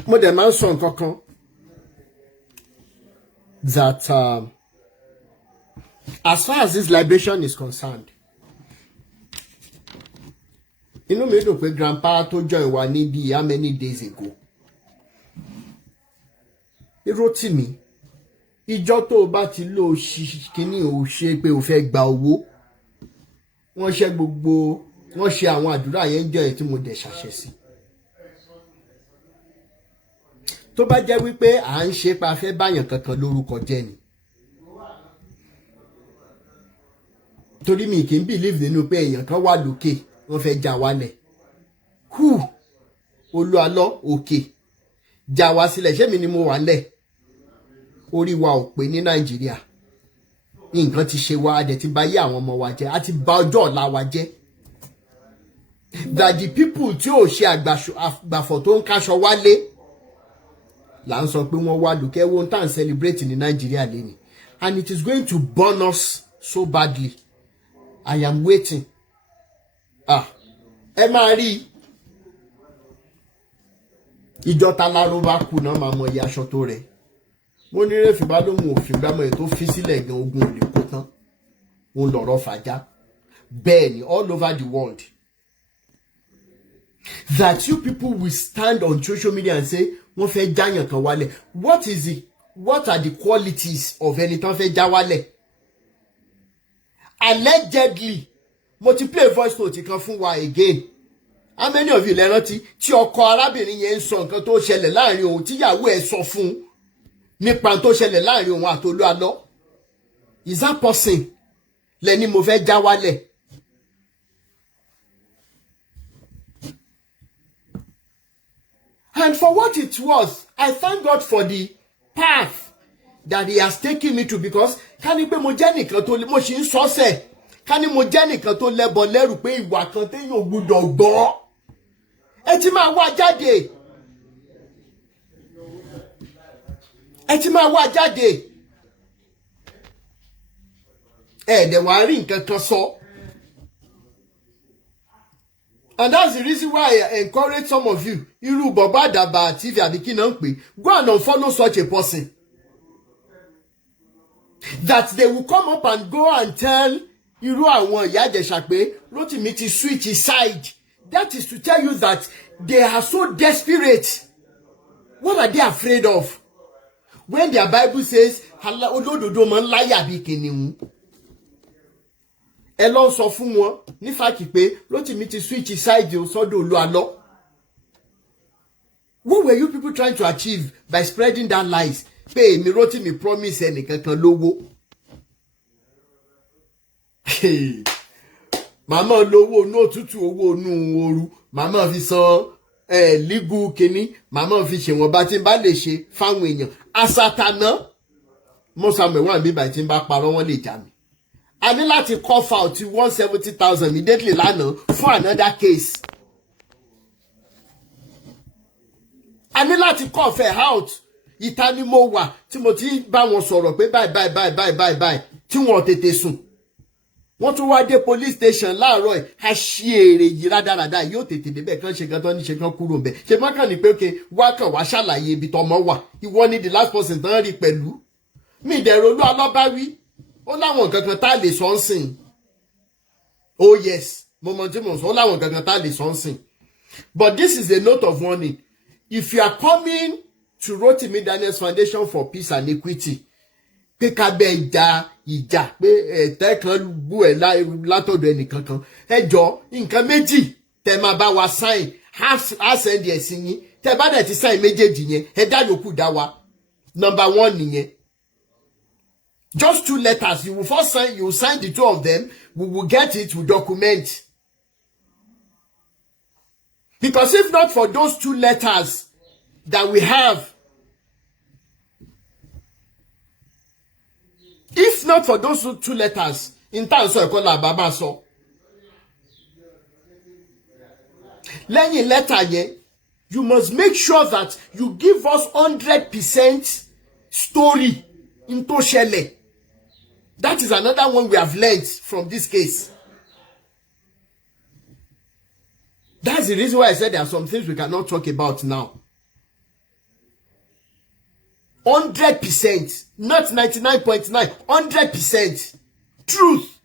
Mo dẹ̀ máa ń sọ nǹkan kan that as far as this liberation is concerned, inú mi dùn pé grandpa tó join wa níbi how many days ago. Rotimi, ìjọ tó bá ti lò kíní ò ṣe pé ó fẹ́ gba owó. Wọ́n ṣe gbogbo wọ́n ṣe àwọn àdúrà yẹn jẹ́ tí mo dẹ̀ ṣàṣẹ sí. Tó bá jẹ́ wípé à ń ṣe pa fẹ́ báyàn kankan lórúkọ jẹ́ ni. Torí mi kì í believe nínú pé èèyàn kan wà lókè wọ́n fẹ́ já wálẹ̀. Olualo òkè já wá sílẹ̀ ṣé mi ni mo wà lẹ̀. Orí wa ò pé ní Nàìjíríà. Nǹkan ti ṣe wa adẹ̀ ti bà yé àwọn ọmọ wa jẹ́ àti bà ọjọ́ ọ̀la wa jẹ́. That the people tí ò ṣe àgbàfọ̀ tó ń káṣọ wálé là ń sọ pé wọ́n wá lókè wọ́n tá ń celebrate ní Nàìjíríà lẹ́ni and it is going to burn us so badly. I am waiting. Ẹ máa rí ìjọ taláró bá kú náà máa mọ iye aṣọ tó rẹ̀. Mo ní rẹ́fì bá lóhun òfin gbámọ̀ ẹ̀ tó fi sílẹ̀ gan ogun ò lè kó tán. Òun lọ̀rọ̀ fàájá. Bẹ́ẹ̀ ni all over the world. That you people will stand on social media and say wọ́n fẹ́ jáyàn kan wálẹ̀. What are the qualities of ẹni tán fẹ́ já wálẹ̀? Allegedly, mo ti play voice note kan fún wa again. How many of you lẹ rántí tí ọkọ arábìnrin yẹn ń sọ nǹkan tó ṣẹlẹ̀ láàrin òun tíyàwó ẹ̀ sọ fún nípa tó ṣẹlẹ̀ láàrin òun àti Olualo? Is that person lẹni mo fẹ́ já wálẹ̀? And for what it was, I thank God for the path that He has taken me to, because ká ní pé mo jẹ́ nìkan tó mo ṣì ń sọ́sẹ̀ ká ní mo jẹ́ nìkan tó lẹ́bọ lẹ́rù pé ìwà kan téèyàn ò gbọdọ̀ gbọ́ ẹ ti máa wá jáde dẹ̀ wá rí nǹkan kan sọ. And that's the reason why I encourage some of you, irú Baba Daba TV àbí kí náà ń pè, go and unfollow such a person. That they will come up and go and tell irú àwọn ìyá Ìjẹ̀ṣà pé Rotimi ti switch his side. That is to tell you that they are so desperate. What are they afraid of? When their Bible says, olódodo máa ń láyà bí kìnìún. ẹ lọ sọ fún wọn ní fàkì pé Rotimi ti switch side o sọ́dọ̀ Olualo. What were you people trying to achieve by spreading that lies? Pé èmi Rotimi promise ẹnìkankan lówó. Màmá lówó no òtútù owó nú ooru. Màmá fi san legal kini. Màmá fi ṣe wọ́n bá tí n bá lè ṣe fáwọn èèyàn. Asatana. Mo Samuel wà bí báyìí tí n bá parọ́ wọ́n lè jà mí. A ní láti cough out 170,000 immediately lánàá for another case. A ní láti cough out. Ìta ni mo wà tí mo ti bá wọn sọ̀rọ̀ pé bye tí wọ́n tètè sùn. Wọ́n tún wá dé police station láàárọ̀ ẹ̀ a ṣí èrè yìí rádaràda yóò tètè débẹ̀ kán ṣe gan tán ní ṣe kán kúrò ńbẹ̀. Ṣé má kàn ní pé okay wá kàn wá ṣàlàyé ibi tọmọ wà. Ìwọ ni the last person tán rí pẹ̀lú. Mi ìdẹ̀rọ̀ Olualo bá wí. Ó láwọn kankan tá lè sọ ń sìn. Oh yes, mo mọ̀ tí mo sọ ó láwọn kankan tá lè sọ ń sìn. But this is a note of warning. If you are coming to Rotimi Daniels Foundation for Peace and Equity, pé ká bẹ ìjà pé ẹ̀tẹ́ kan bú ẹ̀ látọ̀dọ̀ ẹnìkankan, ẹ jọ̀ọ́ nǹkan méjì tẹ́ máa bá wa sign á send ẹ̀ sí yín. Tẹ́ bá dẹ̀ ti sign méjèèjì yẹn ẹ dá yòókù dá wa. Number 1 nìyẹn. Just 2 letters. You will first sign, you will sign the 2 of them. We will get it, we document. Because if not for those 2 letters that we have, if not for those 2 letters, in terms of baba so. Lẹ́yìn letter yẹn, you must make sure that you give us 100% story into ṣẹlẹ. That is another one we have learned from this case. That's the reason why I said there are some things we cannot talk about now. 100%, not 99.9, 100% truth.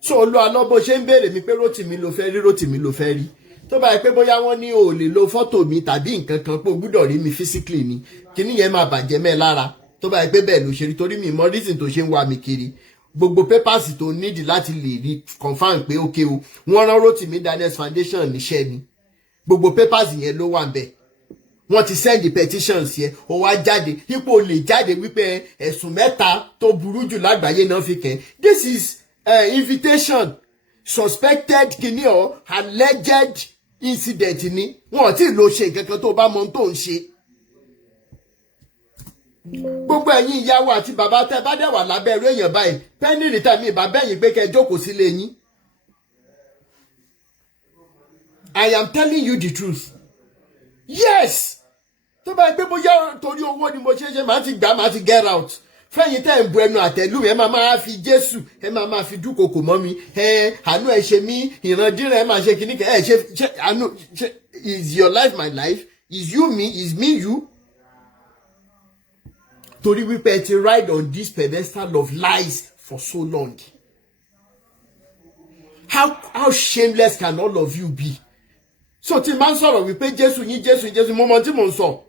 So Olualo bó ṣe ń béèrè mi pé Rotimi ló fẹ́ rí, Rotimi ló fẹ́ rí. Tó bá yẹ pé bóyá wọ́n ní o lè lo fọ́tò mi tàbí nǹkan kan pé o gbọ́dọ̀ rí mi physically ni, kíní yẹn máa bàjẹ́ mẹ́ lára. Tó bá yẹ pé bẹ́ẹ̀ ló ṣe rí torí mi mọ reason tó ṣe ń wá mi kiri. Gbogbo papers tó need láti lè rí confirm pé okay o wọ́n rán Rotimi Daniels Foundation níṣẹ́ ni. Gbogbo papers yẹn ló wà ńbẹ̀. Wọ́n ti send the petitions yẹn ó wá jáde ipò lè jáde wípé ẹ̀sùn 3 tó burú jù lágbàáyé náà fi kàn. This is invitation suspected kini or alleged incident ni. Wọ́n ti lọ ṣe nǹkan kan tó bá mọ̀ tó ń ṣe. Gbogbo ẹ̀yin ìyá wa àti bàbá tẹ́ bá dẹ̀ wà lábẹ́ ẹrú èèyàn báyìí penny return mi bá bẹ́yìn pé kẹ́ jókòó sílé yín. I am telling you the truth. Yes. Tó bá pé bóyá torí owó ni mo ṣe máa ti gbà máa ti get out. Fẹ́yìn tẹ́ ń bu ẹnu àtẹ́lù ẹ máa fi Jésù ẹ máa fi dúkokò mọ́ mi. Àánú ẹ ṣe mí ìrandíran ẹ máa ṣe kíní kẹ́ ṣe àánú ṣe is your life my life? Is you me? Is me you? Torí wípé ẹ ti ride on this pedestal of lies for so long. How shameless can all of you be? So tí máa ń sọ̀rọ̀ wípé Jésù yín mo mọ tí mò ń sọ.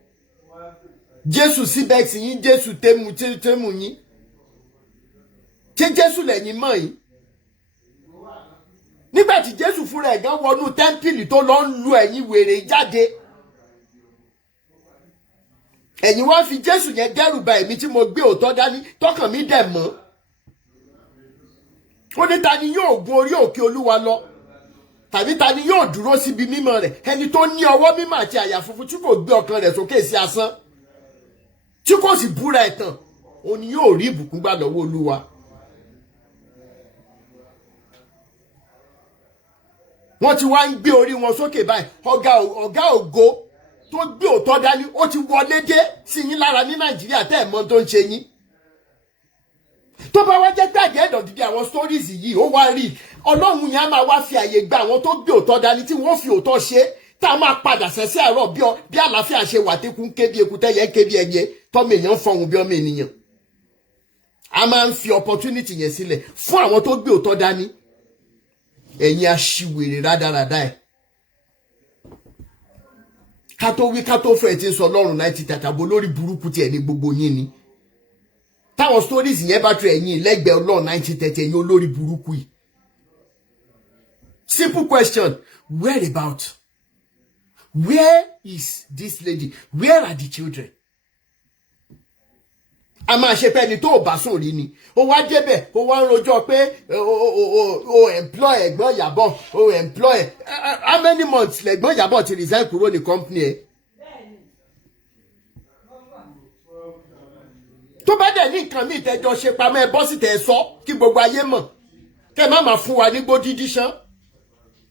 Jésù síbẹ̀sì yín Jésù tẹ́mu yín. Ṣé Jésù lẹ́yìn mọ̀ yín? Nígbà tí Jésù fúnra ẹ̀ gan wọnú tẹ́ḿpìlì tó lọ ń lu ẹ̀yin wèrè jáde. Ẹ̀yin wá fi Jésù yẹn dẹ́rù ba èmi tí mo gbé òótọ́ dání tọkàn mi dẹ̀ mọ́. Ó ní ta ni yóò gun orí òkè Olúwa lọ? Tàbí ta ni yóò dúró síbi mímọ́ rẹ̀? Ẹni tó ní ọwọ́ mímọ́ àti àyà funfun tí kò gbé ọkàn rẹ̀ sókè sí asán. Tí kò sì búra ẹ̀tàn, ó ní yóò rí ìbùkún gbà lọ́wọ́ Olúwa. Wọ́n ti wá ń gbé orí wọn sókè báyìí. Ọ̀gá ògo tó gbé òótọ́ dání ó ti wọlé dé sí yín lára ní Nàìjíríà tẹ́ ẹ̀ mọ̀ tó ń ṣe yín. Tó bá wá jẹ́ pé àjẹ́dọ̀ dídí àwọn stories yìí ó wá rí Ọlọ́run yẹn á máa wá fi àyè gba àwọn tó gbé òótọ́ dání tí wọ́n fi òótọ́ ṣe tá a máa padà sẹ́sẹ́ àárọ̀ bí àlàáfíà ṣe wà tí kún ké bí ekúté yẹn ké bí ẹyẹ tọ́mọ èèyàn fọhùn bí ọmọ ènìyàn. A máa ń fi opportunity yẹn sílẹ̀ fún àwọn tó gbé òótọ́ dání. Ẹ̀yin aṣiwèrè rádaràda ẹ̀. ká tó wí ká tó fẹ́ tí ń sọ Ọlọ́run 1930 àbò lórí burúkú tiẹ̀ ní gbogbo yín ni táwọn stories yẹn bá tu ẹ̀yìn lẹ́gbẹ̀ẹ́ Ọlọ́run 1930 ẹ̀yìn olórí burúkú yìí. Simple question, where is this lady? Where are the children? A máa ṣe pé ẹni tó bá sùn rí ni ó wá débẹ̀ ó wá ń rojọ́ pé o employ ẹ̀gbọ́n Ìyábọ̀ o employ how many months lẹ̀gbọ́n Ìyábọ̀ ti resign kúrò ní company ẹ̀. tó bá dẹ̀ ní nǹkan míì tẹ́jọ́ ṣe pamọ́ ẹ bọ́ sí tẹ́ ẹ sọ kí gbogbo ayé mọ̀ kẹ́ ẹ má máa fún wa ní gbó dídí ṣán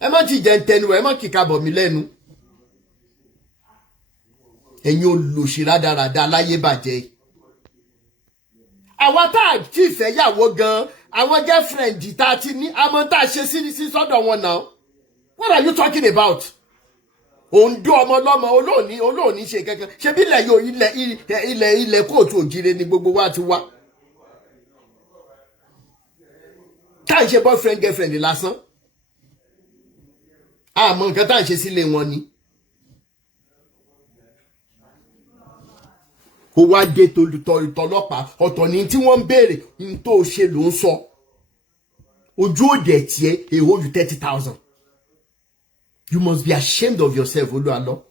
ẹ má ti jẹ́ ń tẹnu ẹ má kíka bọ̀ mí lẹ́nu. ẹ̀yin olòṣì rádaràda láyé bàjẹ́. Àwọn tá a ti fẹ́ yàwó gan àwọn girlfriend tá a ti ní àmọ́ tá a ṣe sí sọ́dọ̀ wọn náà. What are you talking about? Òǹdó ọmọ lọ́mọ olóòní ṣe kankan ṣe bí ilẹ̀ yóò ilẹ̀ kóòtù òjìrè ni gbogbo wa ti wá. Tá à ń ṣe boyfriend girlfriend lásán. Àmọ́ nǹkan tá à ń ṣe sílé wọn ni. Ó wá dé tọlọ́pàá ọ̀tọ̀ ní tí wọ́n ń béèrè ní tó ṣe ló ń sọ. Ojú òde tiẹ̀ èho ju 30,000. You must be ashamed of yourself, Olualo.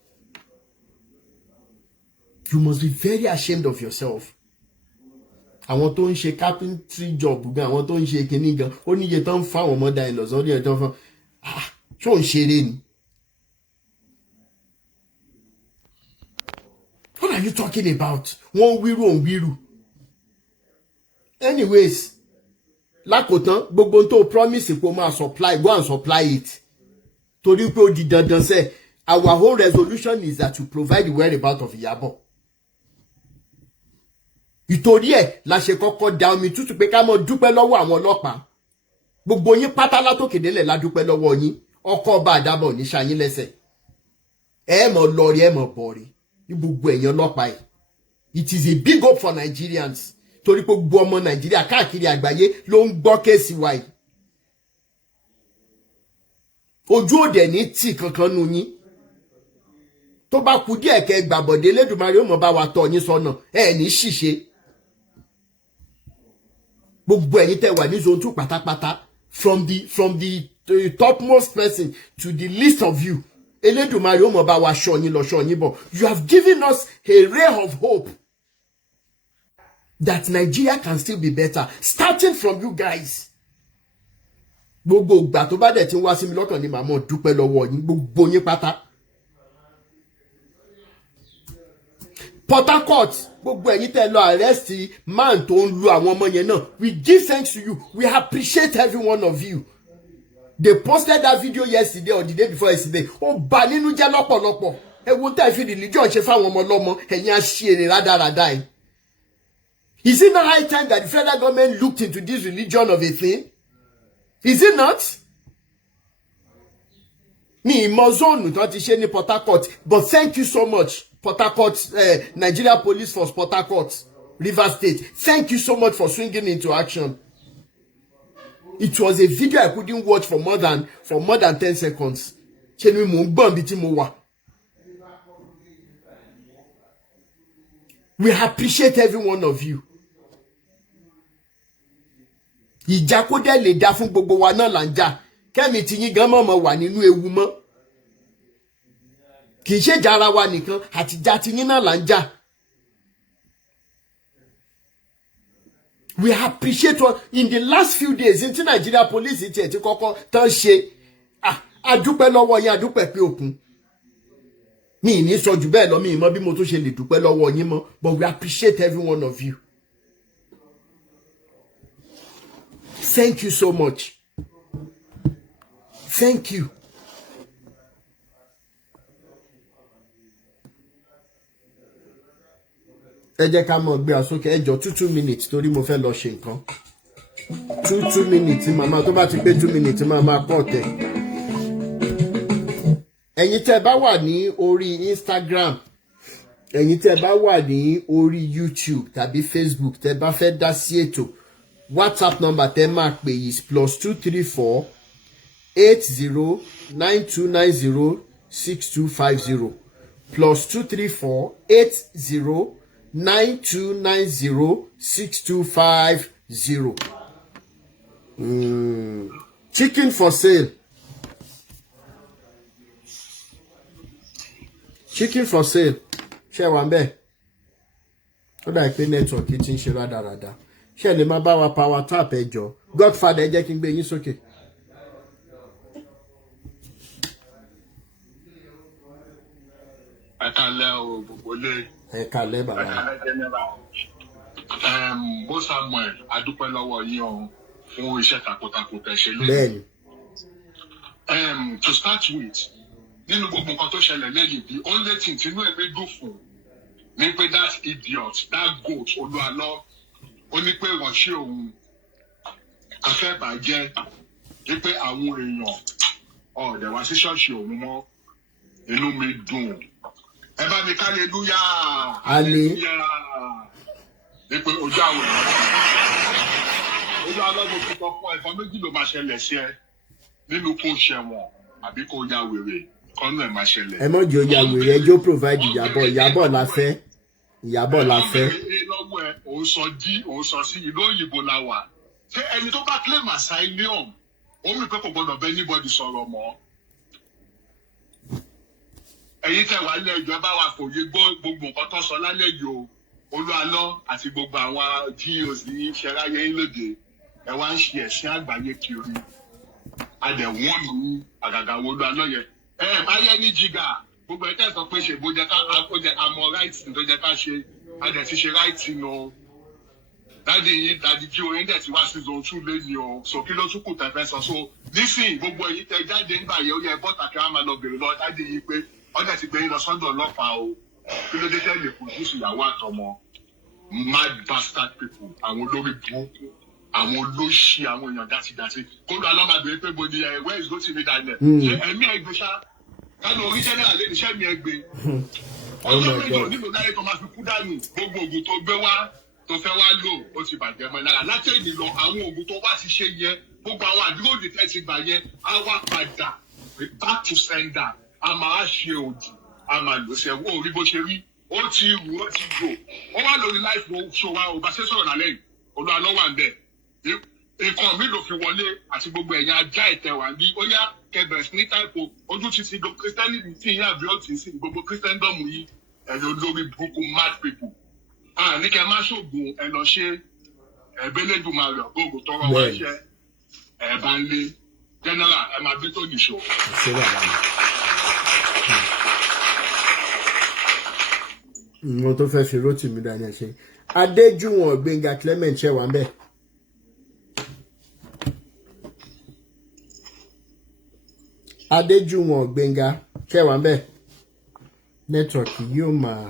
You must be very ashamed of yourself. Àwọn tó ń ṣe carpentry job gan, àwọn tó ń ṣe kinní gan, ó níye tán fáwọn ọmọdé ẹ̀ lọ́sọ̀ọ́ ní ẹ̀tọ́ fún ṣó ń ṣeré ni. What are you talking about? Wọ́n wíru òun wíru. Anyways, lákòótán gbogbo tó promise pé o máa supply, go and supply it. Torí pé ó di dandan sẹ́, our whole resolution is that you provide the whereabouts of Ìyábọ̀. Ìtorí ẹ̀ la ṣe kọ́kọ́ da omi tútù pé ká mọ́ dúpẹ́ lọ́wọ́ àwọn ọlọ́pàá. Gbogbo yín pátá látòkè délẹ̀ la dúpẹ́ lọ́wọ́ yín. Ọkọ̀ ọba àdábọ̀ ní ṣayín lẹ́sẹ̀. Ẹ mọ̀ lọ́rí ẹ mọ̀ bọ̀rí. Ní gbogbo ẹ̀yin ọlọ́pàá yìí. It is a big hope for Nigerians. Torí pé gbogbo ọmọ Nàìjíríà káàkiri àgbáyé ló ń gbọ́ kéèsì wa yìí. Ojú òde ní tí kankan nu yín. Tó bá kù díẹ̀ kẹ́ gbàbọ̀dé Elédùmarè ó mọ̀ bá wa tọ́ yín sọ́nà ẹ ní ṣìṣe. Gbogbo ẹ̀yin tẹ́ wà ní zone 2 pátápátá from the topmost person to the least of you. Elédùmarè ó mọ̀ bá wa ṣọ́ yín lọ ṣọ́ yín bọ̀. You have given us a ray of hope that Nigeria can still be better, starting from you guys. Gbogbo ìgbà tó bá dẹ̀ tí ń wá sí mi lọ́kàn ni màmá dúpẹ́ lọ́wọ́ yín gbogbo yín pátá. Port Harcourt gbogbo ẹ̀yin tẹ́ lọ arrest man tó ń lu àwọn ọmọ yẹn náà. We give thanks to you. We appreciate every one of you. They posted that video yesterday or the day before yesterday. Ó bà nínú jẹ́ lọ́pọ̀lọpọ̀. Ewu tẹ́ fi religion ṣe fáwọn ọmọ lọ́mọ ẹ̀yin aṣèrè rádaràda yìí. Is it not high time that the federal government looked into this religion of a thing? Is it not? Mi ìmọ̀ zone tó ti ṣe ní Port Harcourt, but thank you so much Port Harcourt, Nigeria Police Force Port Harcourt, Rivers State. Thank you so much for swinging into action. It was a video I couldn't watch for more than 10 seconds. Ṣé ni mo ń gbọ́n bí tí mo wà. We appreciate every one of you. Ìjà kó dẹ̀ lè dá fún gbogbo wa náà là ń jà. Kẹ́mi tí yín gan mọ̀mọ́ wà nínú ewu mọ́. Kì í ṣe ìjà ara wa nìkan àtìjà tí yín náà là ń jà. We appreciate what in the last few days in Nigeria police ti ẹ̀ ti kọ́kọ́ tán ṣe. Adúpẹ́ lọ́wọ́ yín, adúpẹ́ pé òkun. Mi ní sọ jù bẹ́ẹ̀ lọ, mi mọ̀ bí mo tún ṣe lè dúpẹ́ lọ́wọ́ yín mọ́, but we appreciate every one of you. Thank you so much. Thank you. Ẹ jẹ́ ká mọ̀ gbé àsókè ẹ jọ̀ọ́ 2 minutes torí mo fẹ́ lọ ṣe nǹkan. 2 minutes màmá tó bá ti pé 2 minutes màmá pọ̀ tẹ̀. Ẹ̀yin tẹ́ bá wà ní orí Instagram, ẹ̀yin tẹ́ bá wà ní orí YouTube tàbí Facebook tẹ́ bá fẹ́ dá sí ètò, WhatsApp number tẹ́ máa pè is +234 80 9290 6250 +234 80 9290 6250. Chicken for sale. Chicken for sale. Ṣé wà ńbẹ̀? Ó dà pé network tí ń ṣe rádaràda. Ṣé lè máa bá wa power tap ẹ jọ̀ọ́? Godfather ẹ jẹ́ kí n gbé yín sókè. Ẹ káalẹ́ o gbogbo lé. Ẹ káalẹ́ bàbá. Ẹ káalẹ́ general. Bó Samuel, a dúpẹ́ lọ́wọ́ yín o fún iṣẹ́ takuntakun tẹ́ ṣe lónìí. Bẹ́ẹ̀ni. To start with, nínú gbogbo nǹkan tó ṣẹlẹ̀ lẹ́yìn bí only thing tí inú ẹ̀mí dùn fún ní pé that idiot, that goat, Olualo, ó ní pé ìránṣẹ́ òun afẹ́bàjẹ́ ní pé àwọn èèyàn ọ̀dẹ̀ wá sí ṣọ́ọ̀ṣì òun mọ́. Inú mi dùn. Ẹ bá mi hallelujah. Hallelujah. Ní pé ojú àwọn èèyàn. Ojú alọ́gbọ̀n fi sọ fún ẹ̀fọn méjì ló máa ṣẹlẹ̀ sí ẹ. Nínú kó ṣẹ̀wọ̀n àbí kó ya wèrè kọ́nù ẹ̀ máa ṣẹlẹ̀. Ẹ mọ̀ jẹ́ oya wèrè ẹjọ́ provide ìyàbọ̀ la fẹ́. Ìyàbọ̀ la fẹ́. Lọ́wọ́ ẹ òun sọ dí òun sọ sí ìlú òyìnbó la wà. Ṣé ẹni tó bá claim asylum òun rí pé kò gbọdọ̀ bẹ́ anybody sọ̀rọ̀ mọ́. Ẹ̀yin tẹ̀ wá lé ẹjọ́ bá wa kò yé gbogbo nǹkan tó sọ lálẹ́ yìí o. Olualo àti gbogbo àwọn GOs ní ṣẹráyé lóde ẹ wá ń ṣe ẹ̀sìn àgbáyé kiri. Adẹ̀ wọ́n lu àgàgà wo Olualo yẹn. Ayé ní jìgà gbogbo ẹ̀ tẹ̀ sọ pé ṣe bó jẹ́ ká àmọ́ rights tó jẹ́ ká ṣe adẹ̀ ti ṣe rights nù. Dádì jí orin dẹ̀ ti wá sí zone 2 lẹ́yìn o. So kí ló tún kù tẹ̀ fẹ́ sọ. So nísìnyí gbogbo èyí tẹ jáde nígbà yẹn ó yẹ bọ́tà kí wọ́n máa lọ bèrè lọ dádì yìí pé ọ̀dẹ̀ ti gbé yín lọ sọ́dọ̀ ọlọ́pàá o. Kí ló dé tẹ́ lè kùn jùsù ìyàwó àtọmọ. Mad bastard people, àwọn olórí burúkú, àwọn olóṣì, àwọn èèyàn dátidàti. Kóńdó alámàbẹ̀rẹ̀ pé bodi ẹ̀ where is Rotimi Daniels? Ẹ̀mí ẹgbẹ́ ṣá, kánú orí general lè níṣẹ́ mi ẹgbẹ́. Ọjọ́ mélòó nínú láyé tó máa fi kú dànù, gbogbo ògùn tó gbé wá, tó fẹ́ wá lò, ó ti bàjẹ́ mọ́ lára. Láti èdè lọ, àwọn ògùn tó wá ti ṣe yẹn, gbogbo àwọn àdúgbò òdìtẹ́ ti gbà yẹn, á wá padà, back to sender, a máa ṣe òdì, a máa lò ṣẹ́wó orí bó ṣe rí. Ó ti wù ó ti gbò ó wà lórí láìpẹ́ ṣò wa ò bá ṣe sọ̀rọ̀ lálẹ́ yìí Olualo wà ń bẹ̀ nǹkan mi ló fi wọlé àti gbogbo ẹ̀yin ajá ìtẹ̀ wà bí ó yá kẹbẹ̀rẹ̀ sí ní táìpò ojú ti ti kírísítẹ́nì tí ìyá àbí ọ̀tí sí gbogbo kírísítẹ́ndọ̀mù yìí ẹ̀yin olórí burúkú mad people ní kẹ́ má ṣògùn ẹ lọ ṣe ẹ̀bẹ́lẹ́dùmarè gbogbo tọrọ wá ṣẹ́ ẹ̀ bá ń lé general ẹ̀ máa bí tó nìṣó. Mo tó fẹ́ fi Rotimi Daniels ṣe. Adéjúwọ̀n Gbénga Clement ṣe wà ń bẹ̀. Adéjúwọ̀n Gbénga ṣe wà ń bẹ̀. Nẹ́tíwọ̀kì yóò máa.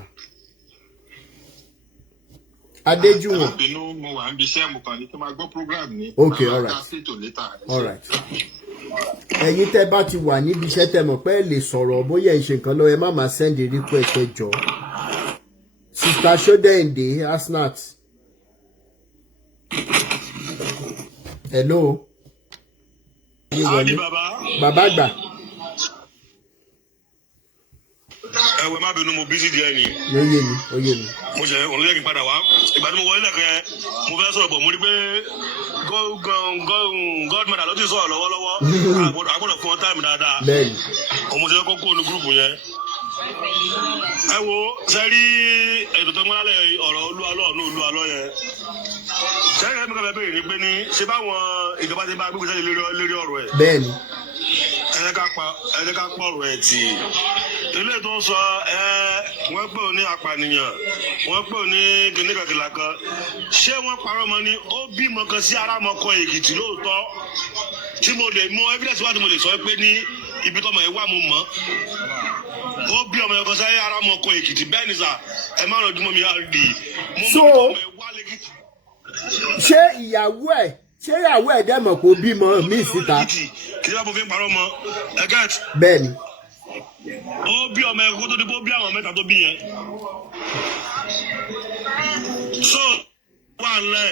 Adéjúwọ̀n. Àbínú mo wà ń bí iṣẹ́ mo kàn ní kí n máa gbọ́ program ní. Okay, all right. Ẹ̀yin tẹ́ bá ti wà níbi iṣẹ́ tẹ́ mọ̀ pé ẹ lè sọ̀rọ̀ bóyá ẹ ṣe nǹkan lọ ẹ má máa send request ẹ jọ. Sister Shodende Asnat. Hello. Bàbá àgbà. Ẹ̀wẹ̀ má bínú mo busy díẹ̀ ni. Ó yé mi. Mo ṣe òun lẹ́yìn padà wá. Ìgbà tí mo wọlé lẹ́kẹ̀ẹ́ mo fẹ́ sọ̀rọ̀ bọ̀ mo rí pé Godmother ló ti sọ̀rọ̀ lọ́wọ́lọ́wọ́. Àgbọ̀dọ̀ fún ọ táìmù dáadáa. Bẹ́ẹ̀ni. Òun ti kọ́kọ́ kó nu gúrùpù yẹn. Ẹ wo ṣe rí ètò tó ń gbọ́dọ̀ ọ̀rọ̀ Olualo yẹn. Ṣé ẹ̀ka mi kàn fẹ́ bẹ̀rẹ̀ ni pé ní ṣé báwọn ìjọba ti bá gbégbé sẹ́yìn lérí ọ̀rọ̀ ẹ̀. Bẹ́ẹ̀ni. Ẹ jẹ́ ká pa ọ̀rọ̀ ẹ̀ tì. Ilé tó ń sọ wọ́n pè ó ní apànìyàn wọ́n pè ó ní kìnnìkankìlà kan ṣé wọ́n parọ́ mọ́ ni ó bímọ kan sí arámọkọ Èkìtì lóòótọ́ tí mo lè mú evidence wá tí mo lè sọ pé ní ibi tọ́mọ ẹ̀ wà mo mọ̀ ó bí ọmọ ẹ̀kọ́ sáyé arámọkọ Èkìtì bẹ́ẹ̀ ni sà ẹ má ràn jùmọ̀ mi á rí i mo mọ̀ ọmọ ẹ̀ wá lẹ́kìtì. Ṣé ìyàwó ẹ̀ dẹ̀ mọ̀ kó bímọ míì síta? Kí ló bá mo fi ń parọ́ mọ́ ẹ gẹ́t. Bẹ́ẹ̀ni. Ó bí ọmọ ẹ̀kọ́ tó di bó bí àwọn mẹ́ta tó bí yẹn. So wà lẹ̀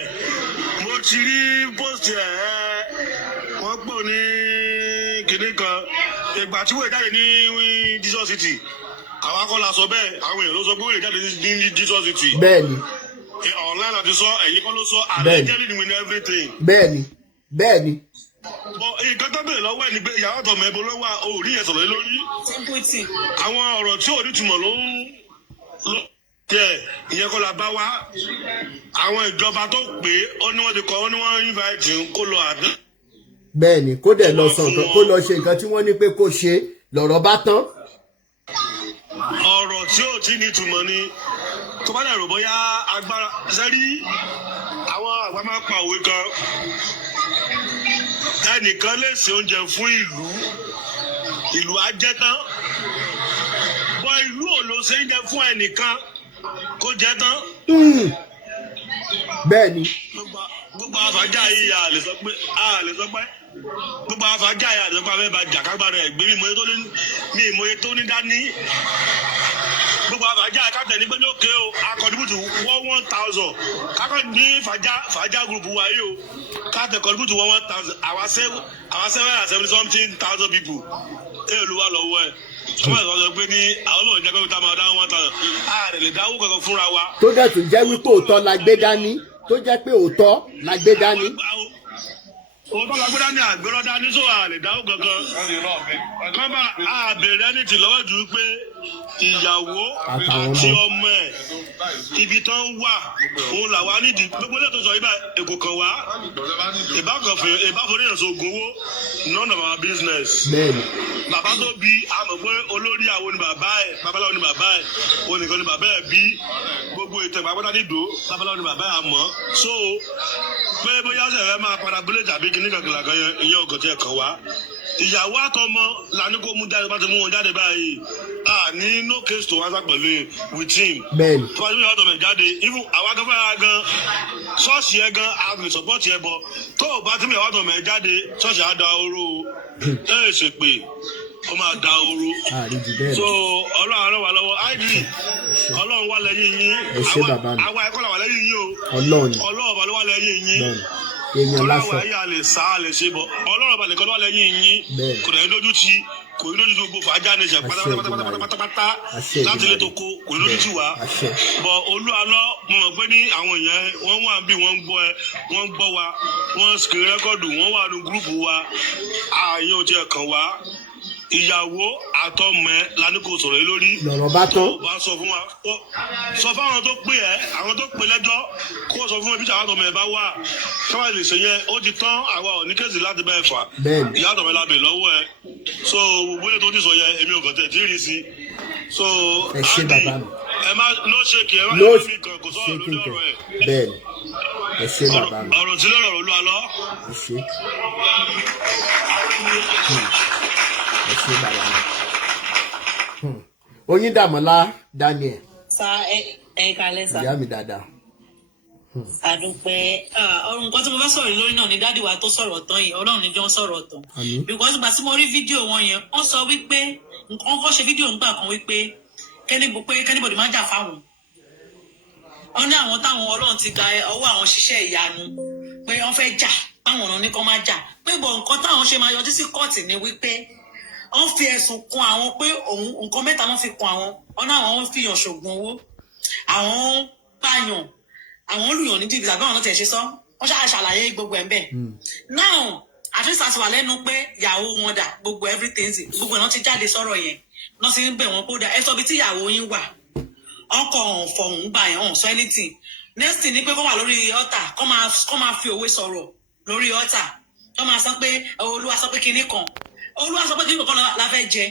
mo ti rí post ẹ̀ wọ́n pò ní kinní kan ìgbà tí wọ́n jáde ní Jesus City àwọn akọ́lá sọ bẹ́ẹ̀ àwọn èèyàn ló sọ pé ó lè jáde ní Jesus city. bẹ́ẹ̀ni. online àti sọ ẹ̀yin kọ́ ló sọ allegedly win everything. bẹ́ẹ̀ni. nǹkan tó bẹ̀rẹ̀ lọ́wọ́ ẹ̀ ni pé ìyàwó àtọ̀ mẹ́bọ ló wà orí ẹ̀ sọ̀rọ̀ lórí. àwọn ọ̀rọ̀ tí ò ní túmọ̀ ló ń tẹ̀ ìyẹn kọ́ la bá wá. àwọn ìjọba tó pé ó ní wọ́n ti kọ́ ó ní wọ́n invite kó lọ àdán. bẹ́ẹ̀ni kó dẹ̀ lọ sọ nǹkan kó lọ ṣe nǹkan tí wọ́n ní pé kó ṣe lọ́rọ̀ bá tán. ọ̀rọ̀ tí ò tí ní túmọ̀ ni tó bá dẹ̀ rò bóyá agbára sẹ́rí àwọn àgbà máa pa òwe kan ẹnìkan lè ṣe oúnjẹ fún ìlú á jẹ tán bọ́ ìlú ò lọ ṣe oúnjẹ fún ẹnìkan kó jẹ tán. bẹ́ẹ̀ni. gbogbo àfàjà yìí a lè sọ pé gbogbo àfàjà yìí a lè sọ pé abẹ́ bá jà kágbára ẹ̀ gbé mi ìmọ̀ye tó ní dání gbogbo àfàjà káàtẹ̀ ní pé ní òkè o akọ̀dìbùtù 1,000 kákọ̀ ní fàjà group wa yìí o káàtẹ̀ kọ̀dìbùtù 1,000 àwa 770,000 people èèlúwa lọ́wọ́ ẹ̀ kọ́mọ̀ ìsọ̀rọ̀ pé ní àwọn olóòjẹ́ jẹ́ pé tá a máa dá 1,000 ààrẹ lè dáwó kankan fúnra wa. tó dẹ̀ tún jẹ́ wípé òótọ́ la gbé dání tó jẹ́ pé òótọ́ la gbé dání. òótọ́ la gbé dání àgbérọ́ dání sọ àlè dáwó kankan kọ́mọ̀ àbẹ̀rẹ̀ ní tìlọ́wọ́ jù pé ìyàwó àti ọmọ ẹ̀ ibi tán wà òun làwa nídìí gbogbo ilé tó sọ ibà èkó kan wá ìbáfọ̀nìyàn so gbowó none of our business. bàbá tó bí a mọ̀ pé olórí àwọn ni bàbá ẹ̀ babaláwo ni bàbá ẹ̀ òun nìkan ni bàbá ẹ̀ bí gbogbo ètò ìpàgbọ́dá nídò babaláwo ni bàbá ẹ̀ àmọ́ so pé bóyá sẹ̀rẹ̀ máa padà bílẹ̀ tàbí kìnnìkan kìlàkan yẹn ìyẹn ọ̀gàn tí ẹ̀ kàn wá ìyàwó àtọmọ lànà kó mú jáde bá ti mú wọn jáde báyìí ní no case to answer pẹ̀lú with him. bẹ́ẹ̀ni. tí wọ́n ti mú ìyàwó àtọmọ jáde even àwa gan fẹ́ra gan ṣọ́ọ̀ṣì ẹ̀ gan a lè support ẹ̀ bọ̀ tó o bá ti mú ìyàwó àtọmọ jáde ṣọ́ọ̀ṣì á da oró ẹ̀ ṣe pé ó máa da oró. so ọlọ́run àrùn wà lọ́wọ́ id ọlọ́run wà lẹ́yìn yín àwa ẹ̀kọ́ là wà lẹ́yìn yín o ọlọ́run wà lẹ́yìn yín ọlọ́run ayé àlè sá àlè ṣe bọ̀ ọlọ́run balẹ̀ kọ́ lọ́wọ́ lẹ́yìn yín kò ní lójú ti kò ní lójú ti gbogbo fàájà ní ìṣẹ̀ pátápátá láti lè tó kó kò ní lójú ti wá bọ̀ Olúalọ mo mọ̀ pé ní àwọn èèyàn wọ́n wà bí wọ́n ń gbọ́ ẹ wọ́n ń gbọ́ wa wọ́n ń screen rẹ́kọ̀dù wọ́n wà ní gúrùpù wa ààyè ò tiẹ̀ kàn wá ìyàwó àtọmọ ẹ lani kò sọ̀rọ̀ yìí lórí lọ́rọ̀ bá tán bá sọ fún wa sọ fún àwọn tó pè ẹ àwọn tó pè lẹ́jọ́ kó sọ fún ẹ bí àwọn àtọmọ ẹ bá wà káwá lè ṣe yẹn ó ti tán àwa ò ní kéèsì láti bá ẹ fà ìyá àtọmọ ẹ lábẹ lọ́wọ́ ẹ so gbogbo ètò tó ti sọ yẹn èmi ò kàn tẹ̀ tí ì rí sí so àdì ẹ má ló ṣe kì ẹ má ló fi kàn kò sọ̀rọ̀ lórí ọ̀rọ̀ ẹ bẹ́ẹ̀ni ẹ ṣe bàbá mi ọ̀rọ̀ sílẹ̀ ọ̀rọ̀ Olúalọ. ẹ ṣe bàbá mi. Oyíndàmọ́lá Daniel. sa ẹ kalẹ̀ sa. ìyá mi dáadáa. àdùpẹ́ ọ̀run nǹkan tí mo fẹ́ sọ̀rọ̀ lórí náà ni dádì wa tó sọ̀rọ̀ tán yìí Ọlọ́run ní jọ ń sọ̀rọ̀ tán. because ìgbà tí mo rí fídíò wọn yẹn wọ́n sọ wípé nǹkan kọ́ ṣe fídíò ńgbà kan wípé kẹ́nìbọ̀dì má jà fáwọn. wọ́n ní àwọn táwọn Ọlọ́run ti gba ọwọ́ àwọn ṣiṣẹ́ ìyanu pé wọ́n fẹ́ jà báwọn ọ̀nà ní kọ́ má jà pé bọ̀ nǹkan táwọn ṣe máa yọjú sí kóòtù ni wípé wọ́n fi ẹ̀sùn kan àwọn pé òun nǹkan mẹ́ta wọ́n fi kan àwọn ọ̀nà àwọn fìyàn ṣògùn owó àwọn pààyàn àwọn olùyàn ní jìbìtì àbáwọn náà tẹ̀ ṣe sọ wọ́n ṣàlàyé gbogbo ẹ̀ ń bẹ̀. now àtúnṣe àti wà lẹ́nu pé ìyàwó wọn dà gbogbo everything gbogbo ẹ̀ náà ti jáde sọ̀rọ̀ yẹn náà sì ń bẹ̀ wọ́n kó dà ẹ sọ bí tí ìyàwó yín wà ọkọ̀ fọ̀hún gbà yẹn ọ̀hún sọ anything next thing ni pé kó wà lórí altar kó máa fi òwe sọ̀rọ̀ lórí altar kó máa sọ pé Olúwa sọ pé kinní kan Olúwa sọ pé kí nǹkan la fẹ́ jẹ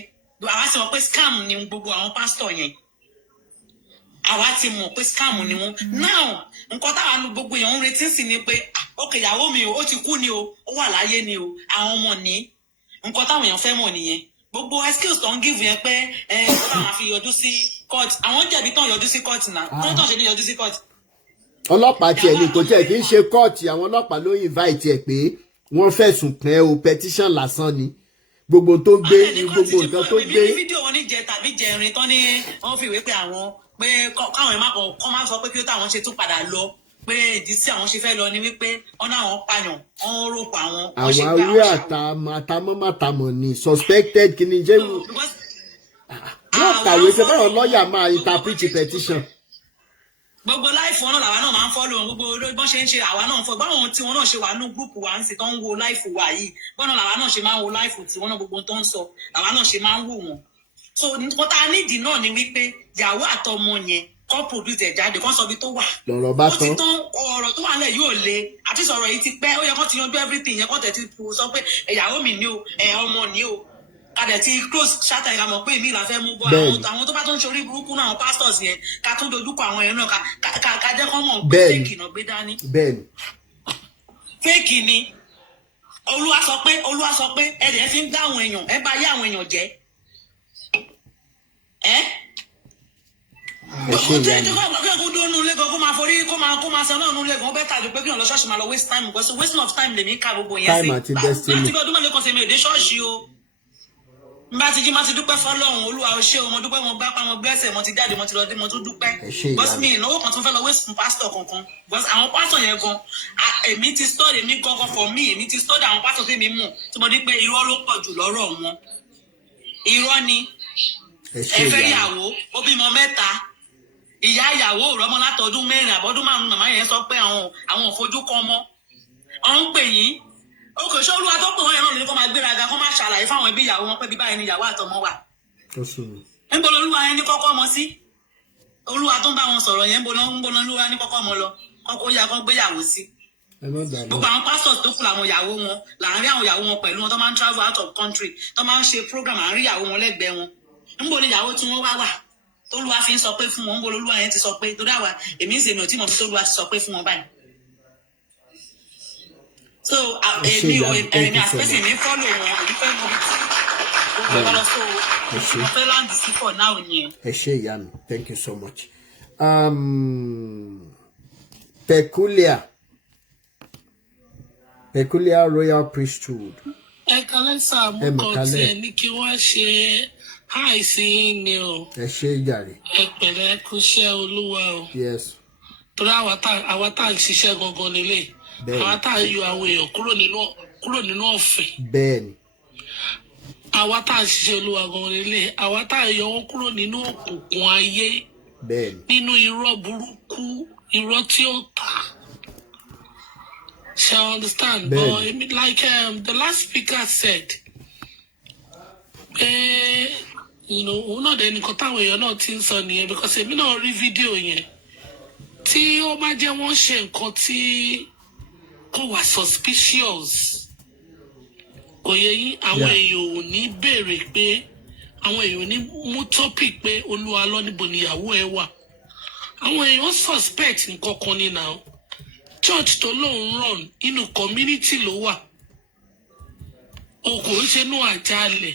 àwa ti mọ̀ pé scam ni gbogbo àwọn pásítọ̀ yẹn àwa ti mọ̀ pé scam ni wọ́n now nǹkan táwa nu gbogbo èèyàn ń retí sí ni pé ókè ìyàwó mi o ó ti kú ni o ó wà láyé ni o àwọn ọmọ ní nǹkan táwọn èèyàn fẹ́ mọ̀ nìyẹn gbogbo excuse tó ń give yẹn pé ó táwọn àfi yọjú sí court àwọn jẹ̀bi tán yọjú sí court náà wọ́n tàn ṣe ní yọjú sí court. ọlọ́pàá tiẹ̀ ní kò tiẹ̀ kì í ṣe court àwọn ọlọ́pàá ló invite ẹ̀ pé wọ́n fẹ̀sùn kàn ẹ́ o petition lásán ni gbogbo tó gbé ní gbogbo nǹkan tó gbé. fídíò wọn ní jẹ tàbí jẹrin tán ní wọn fi ìwé pé àwọn pé káwọn ẹ má kọ máa sọ pé kí ó táwọn ṣe tún padà lọ pé ìdí tí àwọn ṣe fẹ́ lọ ni wípé wọn náà wọn pààyàn wọn rògbò àwọn. àwọn awé àtàmọ́mátàmọ́ ni suspected kìíní jẹ́. yóò kàwé ṣe báwọn lọ́ọ̀yà máa interpret petition. Gbogbo láìfù náà làwa náà máa ń fọ́lò wọn, gbogbo bọ́n ṣe ń ṣe àwa náà ń fọ́ báwọn tí wọn náà ṣe wà ní gúrùpù wa ń sì tó ń wo láìfù wa yìí bọ́n náà làwa náà ṣe máa ń wo láìfù tí wọn náà gbogbo tó ń sọ làwa náà ṣe máa ń wò wọn. So nǹkan tá a nídìí náà ni wípé ìyàwó àtọmọ yẹn kọ́ produce ẹ̀ jáde kọ́ sọ bí tó wà. lọ́rọ̀ bá tán. ó ti tán ọ̀rọ̀ tó wà lẹ̀ yóò le àti sọ̀rọ̀ yìí ti pẹ́ ó yẹ kó ti yanjú everything yẹn kó tẹ̀ ti sọ pé ìyàwó mi ni o ọmọ ni o kadẹ ti close ṣáta ìka mọ̀ pé èmi là fẹ́ mú bọ́ àwọn tó bá tó ń ṣorí burúkú náà àwọn pastors yẹn ká tún dojúkọ àwọn yẹn náà ká jẹ́ kọ́ mọ̀ pé fake náà gbé dání. bẹ́ẹ̀ni. fake ni olúwa sọ pé ẹ̀dẹ̀ fi ń dá àwọn èèyàn ẹ bá yé àwọn èèyàn jẹ́ kó máa forí kó máa sọ náà nulẹ̀ gan bẹ́ẹ̀ tàbí pé kí n lọ ṣọ́ọ̀ṣì máa lọ waste time because wasting of time lèmi ká gbogbo yẹn sí. time àti destiny. láti bí ọdún mẹ́lẹ̀ kan ṣe mi ò dé ṣọ́ọ̀ṣì o. Mbá ti jí má ti dúpẹ́ fọ́lọ́run Olúwa o ṣé o mo dúpẹ́ mo gbá pa mo gbẹ́sẹ̀ mo ti jáde mo ti lọ dé mo tún dúpẹ́. Bọ́sì mi ìnáwó kan tó fẹ́ lọ waste fún pásítọ̀ kankan because àwọn pásítọ̀ yẹn gan èmi ti study èmi gangan for me èmi ti study àwọn pásítọ̀ tèmi mọ̀ tí mo dí pé irọ́ ló pọ̀ jù lọ́rọ̀ wọn. Irọ́ ni ẹ fẹ́ yàwó ó bímọ 3 ìyá ìyàwó rọmọ látọdún 4 àbọ̀dún 5 màmá yẹn sọ pé àwọn òfojú kan mọ́ ọ ń pè yín òkè ṣé Olúwa tó pè wọ́n yẹn náà lè kó máa gbéraga kó máa ṣàlàyé fáwọn ẹbí ìyàwó wọn pé bí báyìí ni ìyàwó àtọmọ wà. níbo lolúwa yẹn ní kọ́kọ́ ọmọ sí Olúwa tó ń bá wọn sọ̀rọ̀ yẹn níbo lolúwa ní kọ́kọ́ ọmọ lọ kọ́kọ́ yà kọ́ gbéyàwó sí. gbogbo àwọn pastors tó kù làwọn ìyàwó wọn láàárín àwọn ìyàwó wọn pẹ̀lú wọn tó máa ń travel out of country tó máa ń ṣe program àárín ìyàwó wọn lẹ́gbẹ̀ẹ́ wọn níbo ni ìyàwó tí wọ́n wà tolúwa fi ń sọ pé fún wọn níbo lolúwa yẹn ti sọ pé torí àwa èmi ń ṣe mi ò tí mo fi tolúwa ti sọ pé fún wọn báyìí. So èmi àpẹẹsì mi fọ́lò wọn èmi fẹ́ mọ bí tí gbogbo lọ so mo fẹ́ láǹdì sí for now yẹn. ẹ ṣé ìyá mi thank you so much. Peculiar royal priesthood. Ẹ̀kálẹ́ sá mú kan tiẹ̀ ní kí wọ́n ṣe àìsí ni o. ẹ ṣé jàre. ẹ pẹ̀lẹ́ kúṣẹ́ Olúwa o. yes. torí àwa tá à ń ṣiṣẹ́ gangan nílé àwa tá à ń yọ àwọn èèyàn kúrò nínú ọ̀fẹ́. bẹ́ẹ̀ni. àwa tá à ń ṣiṣẹ́ Olúwa gangan nílé àwa tá à ń yọ wọn kúrò nínú òkùnkùn ayé. bẹ́ẹ̀ni. nínú irọ́ burúkú irọ́ tí ó tà. Shall understand? But like the last speaker said, òun náà dẹ̀ nìkan táwọn èèyàn náà ti ń sọ nìyẹn because èmi náà rí fídíò yẹn tí ó bá jẹ́ wọ́n ṣe nǹkan tí kò wà suspicious kò yẹ yín àwọn èèyàn ò ní béèrè pé àwọn èèyàn ò ní mú topic pé Olúalọ níbo níyàwó ẹ wà àwọn èèyàn suspect nǹkan kan ní now church tó lóun run inú community ló wà òkò ń ṣe inú àjálẹ̀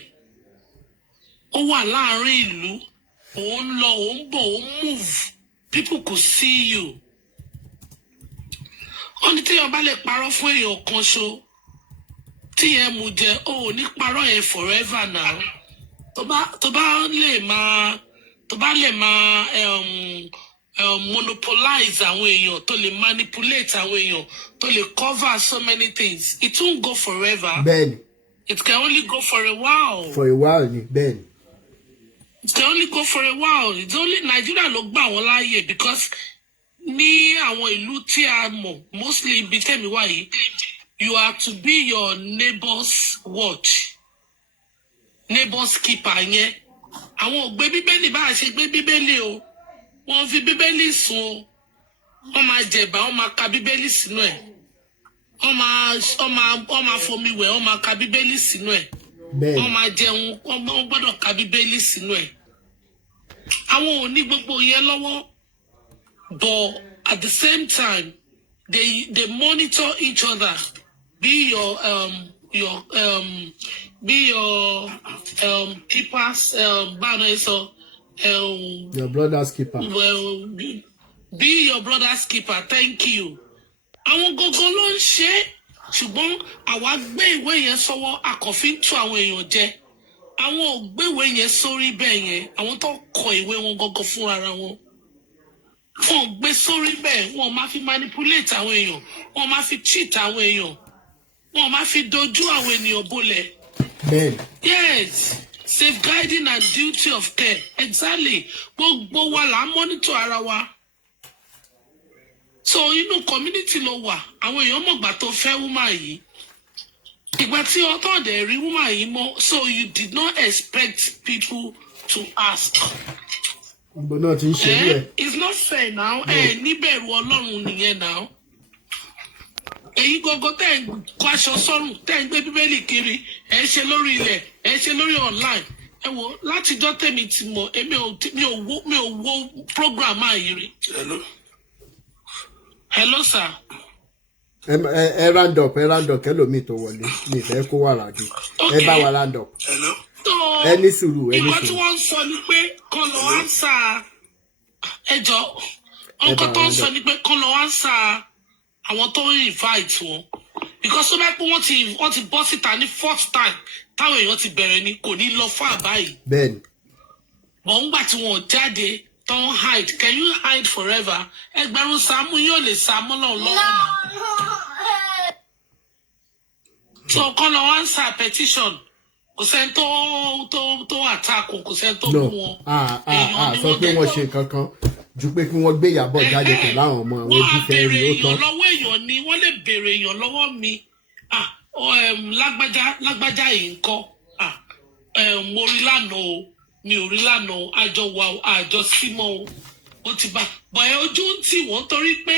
ó wà láàrin ìlú òun lọ òun bọ̀ òun move people could see you wọ́n ní téèyàn bá lè parọ́ fún èèyàn kan ṣo tíyẹn mú jẹ ó ní parọ́ yẹn forever now tó bá lè máa monopolize àwọn èèyàn tó lè manipulate àwọn èèyàn tó lè cover so many things it won't go forever. bẹ́ẹ̀ni. it can only go for a while. for a while ni bẹ́ẹ̀ni. it can only go for a while it's only Nigeria ló gbà wọ́n láàyè because ní àwọn ìlú tí a mọ̀ mostly ibi tẹ̀mí wá yìí you have to be your neighbor's watch neighbor's keeper yẹn àwọn ò gbé bíbélì bá a ṣe gbé bíbélì o wọ́n fi bíbélì sùn o wọ́n máa jẹ̀bà wọ́n máa ka bíbélì sínú ẹ̀ wọ́n máa fomi wẹ̀ wọ́n máa ka bíbélì sínú ẹ̀ wọ́n máa jẹun wọ́n gbọ́dọ̀ ka bíbélì sínú ẹ̀ àwọn ò ní gbogbo yẹn lọ́wọ́ but at the same time they monitor each other be your keepers your brother's keeper. Well, be your brother's keeper. Thank you. Àwọn gógó ló ń ṣe ṣùgbọ́n àwa gbé ìwé yẹn sọ́wọ́ àkọ́fín tú àwọn èèyàn jẹ. Àwọn ò gbé ìwé yẹn sórí bẹ́ẹ̀ yẹn. Àwọn tó kọ ìwé wọn gọ́gọ́ fúnra wọn. Wọ́n gbé sórí bẹ́ẹ̀ wọ́n máa fi manipulate àwọn èèyàn. Wọ́n máa fi cheat àwọn èèyàn. Wọ́n máa fi dojú àwọn ènìyàn bolẹ̀. Bẹ́ẹ̀ni. Yes. safeguarding and duty of care. Exactly. Gbogbo wa la monitor ara wa. So inú community ló wà, àwọn èèyàn mọ̀ gbà tó fẹ́ woman yìí. Ìgbà tí ọ̀tọ̀ dẹ̀ rí woman yìí mọ́, so you did not expect people to ask. It's not fair now. Níbẹ̀rù Ọlọ́run nìyẹn now. Èyí gbogbo tẹ́ ń kó aṣọ sọ́rùn, tẹ́ ń gbé Bíbélì kiri, ẹ ṣe lórí ilẹ̀, ẹ ṣe lórí online. Ẹ wo látijọ́ tèmi ti mọ̀, mi ò wo program yìí rí. Hello sir. ẹ round up ẹlòmíì tó wọlé mi fẹ́ kó wà ládùú ẹ bá wa round up. ẹ ní sùúrù. Ìgbà tí wọ́n sọ ni pé kọ́ lọ wá ń sa ẹjọ́ ọkọ̀ tó ń sọ ni pé kọ́ lọ wá ń sa àwọn tó ń invite wọn because tó bá pé wọ́n ti bọ́ síta ní first time táwọn èèyàn ti bẹ̀rẹ̀ ni kò ní lọ fún àbáyé. Bẹ́ẹ̀ni. Bọ̀ ńgbà tí wọ́n jáde don't hide. Can you hide forever? Ẹgbẹ̀rún Sàámú yóò lè Sàámú lọ́wọ́ náà. So kọ́ lọ wá ń sa petition. Kò sẹ́ni tó attack kò sẹ́ni tó mú wọn. Sọ pé wọ́n ṣe kankan ju pé kí wọ́n gbé Ìyábọ̀ jáde pẹ̀lú àwọn ọmọ àwọn ojú fẹ́ rí ó tán. Wọ́n á béèrè èèyàn lọ́wọ́ èèyàn ni wọ́n lè béèrè èèyàn lọ́wọ́ mi. Lágbájá yìí ń kọ́. Mo rí lánàá o. Mi ò rí lánàá àjọ wa àjọ símọ́ o ó ti bá bọ̀ ẹ́ ojú ń tì wọ́n torí pé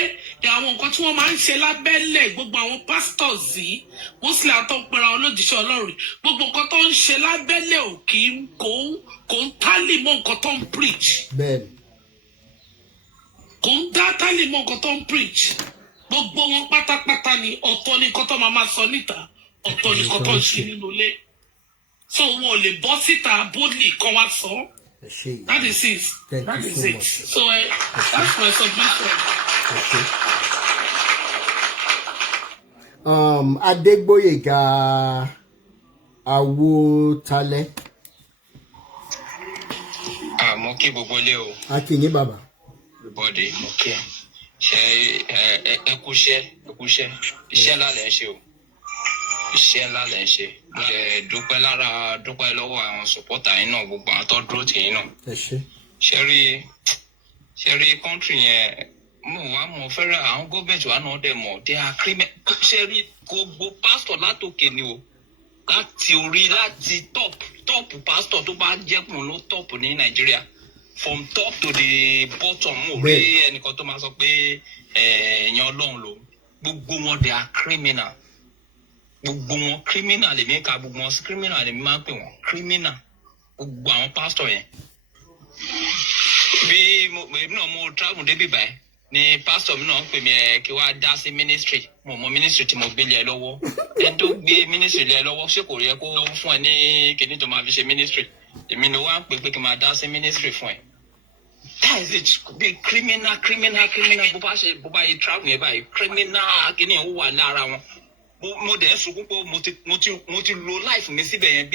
àwọn nǹkan tí wọ́n máa ń ṣe lábẹ́lẹ̀ gbogbo àwọn pastors yìí wọ́n sì látọ̀ ń pera wọn lójíṣẹ́ Ọlọ́run gbogbo nǹkan tó ń ṣe lábẹ́lẹ̀ ò kò ń tálì mọ́ nǹkan tó ń preach. Bẹ́ẹ̀ni. Kò ń dá tálì mọ́ nǹkan tó ń preach gbogbo wọn pátápátá ni ọ̀tọ̀ ni nǹkan tó máa sọ níta ọ̀tọ̀ ni nǹkan tó ń ṣe nínú ilé. So wọn lè bọ́ síta boldly kan wá sọ. That is it. That is it. So that's my submission. Adeboye Awotale. Mo kí gbogbo ilé o. A kí yín bàbá. Everybody mo kí. Ṣé ẹ kúṣẹ́ iṣẹ́ ńlá lẹ ń ṣe o. Iṣẹ́ ńlá lẹ ń ṣe. Mo lè dúpẹ́ lọ́wọ́ àwọn supporter yín náà gbogbo àwọn tó dúró tì yín náà. Ṣé rí country yẹn mo fẹ́ràn àwọn gọ́ọ̀mẹ̀ntì wa náà dẹ̀ mọ̀ they are criminal. Ṣé rí gbogbo pastor látòkè ni o láti top pastor tó bá jẹ́kùn ló top ní Nàìjíríà from top to the bottom mo rí ẹnìkan tó máa sọ pé èèyàn Ọlọ́run lò gbogbo wọn they are criminal. Gbogbo wọn criminal lèmi ka gbogbo wọn criminal lèmi máa ń pè wọn criminal gbogbo àwọn pastor yẹn. Bí èmi náà mo travel débi báyìí ni pastor mi náà pè mí kí wá dá sí ministry mo mọ ministry tí mo gbé lé ẹ lọ́wọ́ ẹni tó gbé ministry lé ẹ lọ́wọ́ ṣé kò yẹ kó fún ẹ ní kíní tó máa fi ṣe ministry èmi ni wọ́n á pè pé kí n máa dá sí ministry fún ẹ. That is it be criminal bó bá yẹ travel yẹn báyìí criminal kíní yẹn ó wà lára wọn. Mo dẹ̀ sunkún pé mo ti lo life mi síbẹ̀ yẹn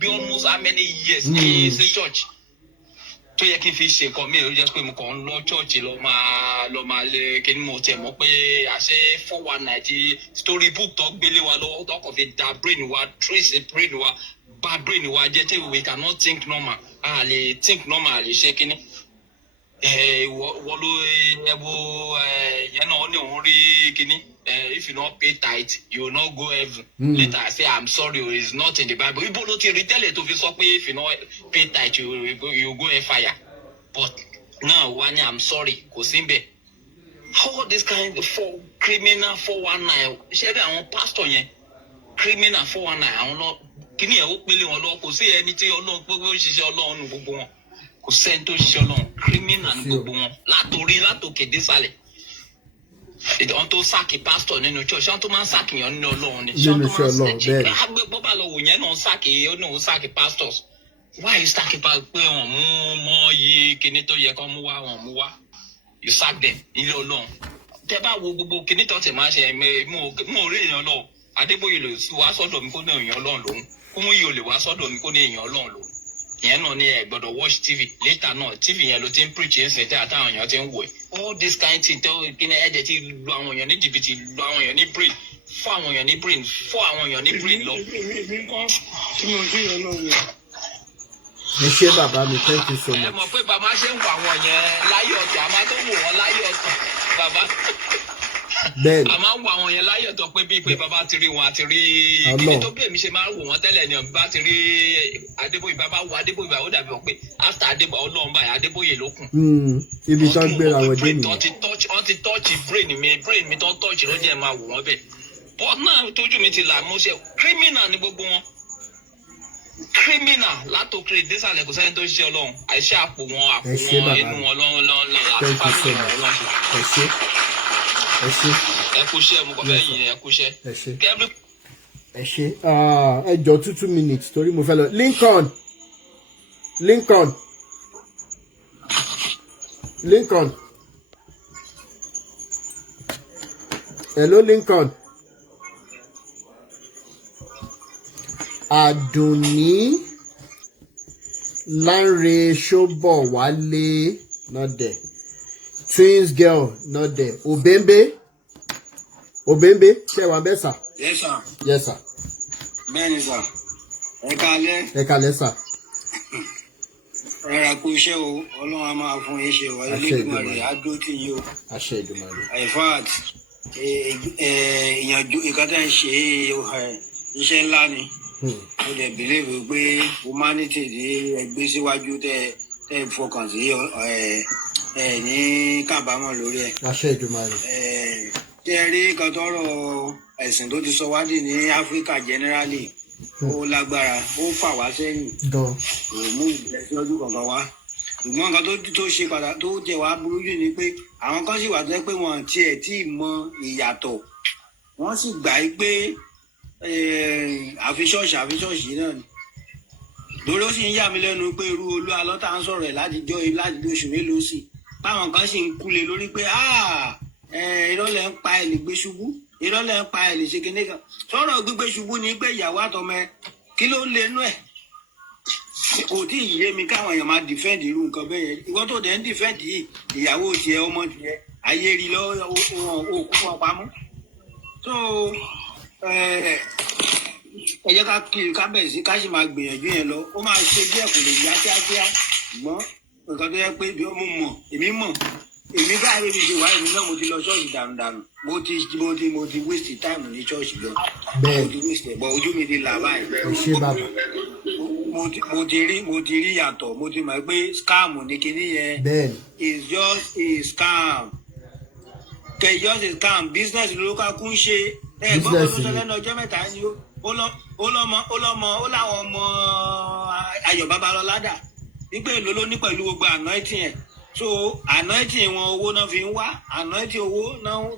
bí almost how many years ní sí church tó yẹ kí n fi ṣe nǹkan mi ò jẹ́ pé mo kàn ń lọ church lọ máa lè kí ni mo tẹ̀ mọ́ pé àṣẹ 419 ti story book tó gbélé wa lọ́wọ́ tó kàn fi da brain wa trace brain wa bá brain wa jẹ́ tí we cannot think normal a lè think normal a lè ṣe kíní. Wọ́n ló ẹ̀bù yẹn náà ní òun rí kíní. If you not pay tithe, you will not go heaven. Later I say, I'm sorry, it's not in the Bible. Ibo ló ti retell it to fi sọ pé if you not pay tithe, you go fire. But now, one I'm sorry, kò sí ńbẹ̀. How this kind of criminal 419? Ṣé bí àwọn pastor yẹn criminal 419 àwọn náà kíní ẹ̀ ó pélé wọn lọ kò sí ẹni tí Ọlọ́run pé ó ṣiṣẹ́ Ọlọ́run nù gbogbo wọn kò sẹ́ni tó ṣiṣẹ́ Ọlọ́run criminal ní gbogbo wọn látòkè désàlẹ̀. Ìdán tó sáàkì pastor nínú church ṣé tó máa ń sáàkì yàn nínú Ọlọ́run ni ṣé tó máa ń sáàkì àgbẹ̀ bọ́bá lọ wò yẹn náà sáàkì pastors why you sáàkì pé wọ́n mú mọ́ yí kíní tó yẹ kó mú wá wọ́n mú wá you sack them ilé Ọlọ́run tẹ́ bá wo gbogbo kíní tó ti máa ṣe mo rí èèyàn lọ Adébóyè lè wá sọ́dọ̀ mi kó ní èèyàn Ọlọ́run lòun kó mú yìí ò lè wá sọ́dọ̀ mi kó ní èèyàn Ọlọ́run lòun ìyẹn náà ní ẹ gbọ́dọ̀ watch TV later náà TV yẹn ló ti ń preach ẹ̀ ń sèǹtẹ̀ àtàwọn èèyàn ti ń wò ẹ̀ all this kind thing tó kíni ẹ̀jẹ̀ ti lu àwọn èèyàn ní jìbìtì lu àwọn èèyàn ní brain fọ́ àwọn èèyàn ní brain fọ́ àwọn èèyàn ní brain lọ. ẹ ṣé bàbá mi, thank you so much. ẹ mọ̀ pé bàbá ṣe ń wà wọ́n yẹn láyé ọ̀tọ̀ àmọ́ tó wò wọ́n láyé ọ̀tọ̀ bàbá. Bẹ́ẹ̀ni. a máa ń wò àwọn yẹn láyé ọ̀tọ̀ pé bíi pé bàbá ti rí wọn àti rí kíni tó bí èmi ṣe máa ń wò wọ́n tẹ́lẹ̀ ni bàbá ti rí Adébóyè bàbá wo Adébóyè bàbá ó dàbí wọn pé after Adébóyè Ọlọ́run báyìí Adébóyè ló kù. Ibi tó ń gbéra wọn dé nìyẹn. wọ́n ti touch brain mi tó ń touch ló jẹ́ máa wò wọ́n bẹ́ẹ̀. but náà tójú mi ti là mo ṣe criminal ni gbogbo wọn. criminal látòkèrè désàlẹ̀ kò sẹ́ni tó ṣiṣẹ́ Ọlọ́run àìṣe àpò wọn inú wọn lọ́nà àti fámìlì wọn lọ́nà. ẹ ṣé. ẹ kú iṣẹ́ mo kàn fẹ́ yìn ẹ kú iṣẹ́. ẹ ṣé. ẹ jọ 2 minutes torí mo fẹ́ lọ. Lincoln. Hello Lincoln. Àdùnní Lánre Ṣóbọ̀wálé not there. Twins girl not there. Obembe ṣé wà bẹ́ẹ̀ sà? Yes sir. Yes sir. Bẹ́ẹ̀ni sà. Ẹ káalẹ́. Ẹ káalẹ́ sà. Rárá kú iṣẹ́ o, Ọlọ́run á máa fún yín ṣe o, Elédùmarè á dúró tì yín o. Àṣẹ Èdùmàrè. In fact, ìyànjú ìkọ́tà ń ṣe iṣẹ́ ńlá ni. Mo dẹ̀ believe pé humanity ní ẹgbẹ́ síwájú tẹ́ fọkàn sí ní kábàámọ̀ lórí ẹ̀. Àṣẹ Èdùmàrè. Tí ẹ rí kan tọrọ ẹ̀sìn tó ti sọ wádìí ní Áfíríkà generally ó lágbára ó fà wá sẹ́yìn kò mú ìgbésíwájú kankan wá ṣùgbọ́n nǹkan tó ṣe padà tó jẹ́ wá burú jù ni pé àwọn kan sì wà tó yẹ pé wọn tiẹ̀ tí ì mọ ìyàtọ̀ wọ́n sì gbà í pé àfiṣọ́ọ̀ṣì náà ni lórí ó sì ń yà mí lẹ́nu pé irú Olúalọ tá ń sọ̀rọ̀ ẹ̀ láti oṣù mélòó sí báwọn kan sì ń kúlẹ̀ lórí pé ìrọ̀lẹ́ ń pa ẹ̀ lè gbé ṣubú ìrọ̀lẹ́ ń pa ẹ̀ lè ṣe kíní kan sọ̀rọ̀ gbígbé ṣubú ni pé ìyàwó àtọmọ ẹ kí ló ń lé nú ẹ̀ kò tí ì yé mi káwọn èèyàn máa dìfẹ́ǹdì irú nǹkan bẹ́ẹ̀ yẹn ìwọ́n tó dẹ̀ ń dìfẹ́ǹdì yìí ìyàwó tiẹ̀ ọmọ tiẹ̀ ayé rí lọ́wọ́ òkú wọn pamọ́ tó ẹ jẹ́ ká bẹ̀rẹ̀ sí ká sì máa gbìyànjú yẹn lọ ó máa ṣe díẹ̀ kò lè yá kíákíá ṣùgbọ́n nǹkan tó yẹ pé bí mo mọ̀ èmi báyìí mi ṣe wá èmi náà mo ti lọ ṣọ́ọ̀ṣì dànù mo ti waste time ní ṣọ́ọ̀ṣì lọ mo ti waste ẹ̀bọ̀ ojú mi ti là báyìí mo ti rí yàtọ̀ mo ti mọ̀ pé scam ní kinní yẹn is just a scam just a scam business ló ká kún ṣe ẹ̀gbọ́n kan tó sọ lẹ́nu ọjọ́ mẹ́ta ni ó láwọn ọmọ Ayọ̀ Babalọ́lá dà wípé èlò ló ní pẹ̀lú gbogbo anointing ẹ̀ so anointing wọn owó náà fi ń wá anointing owó náà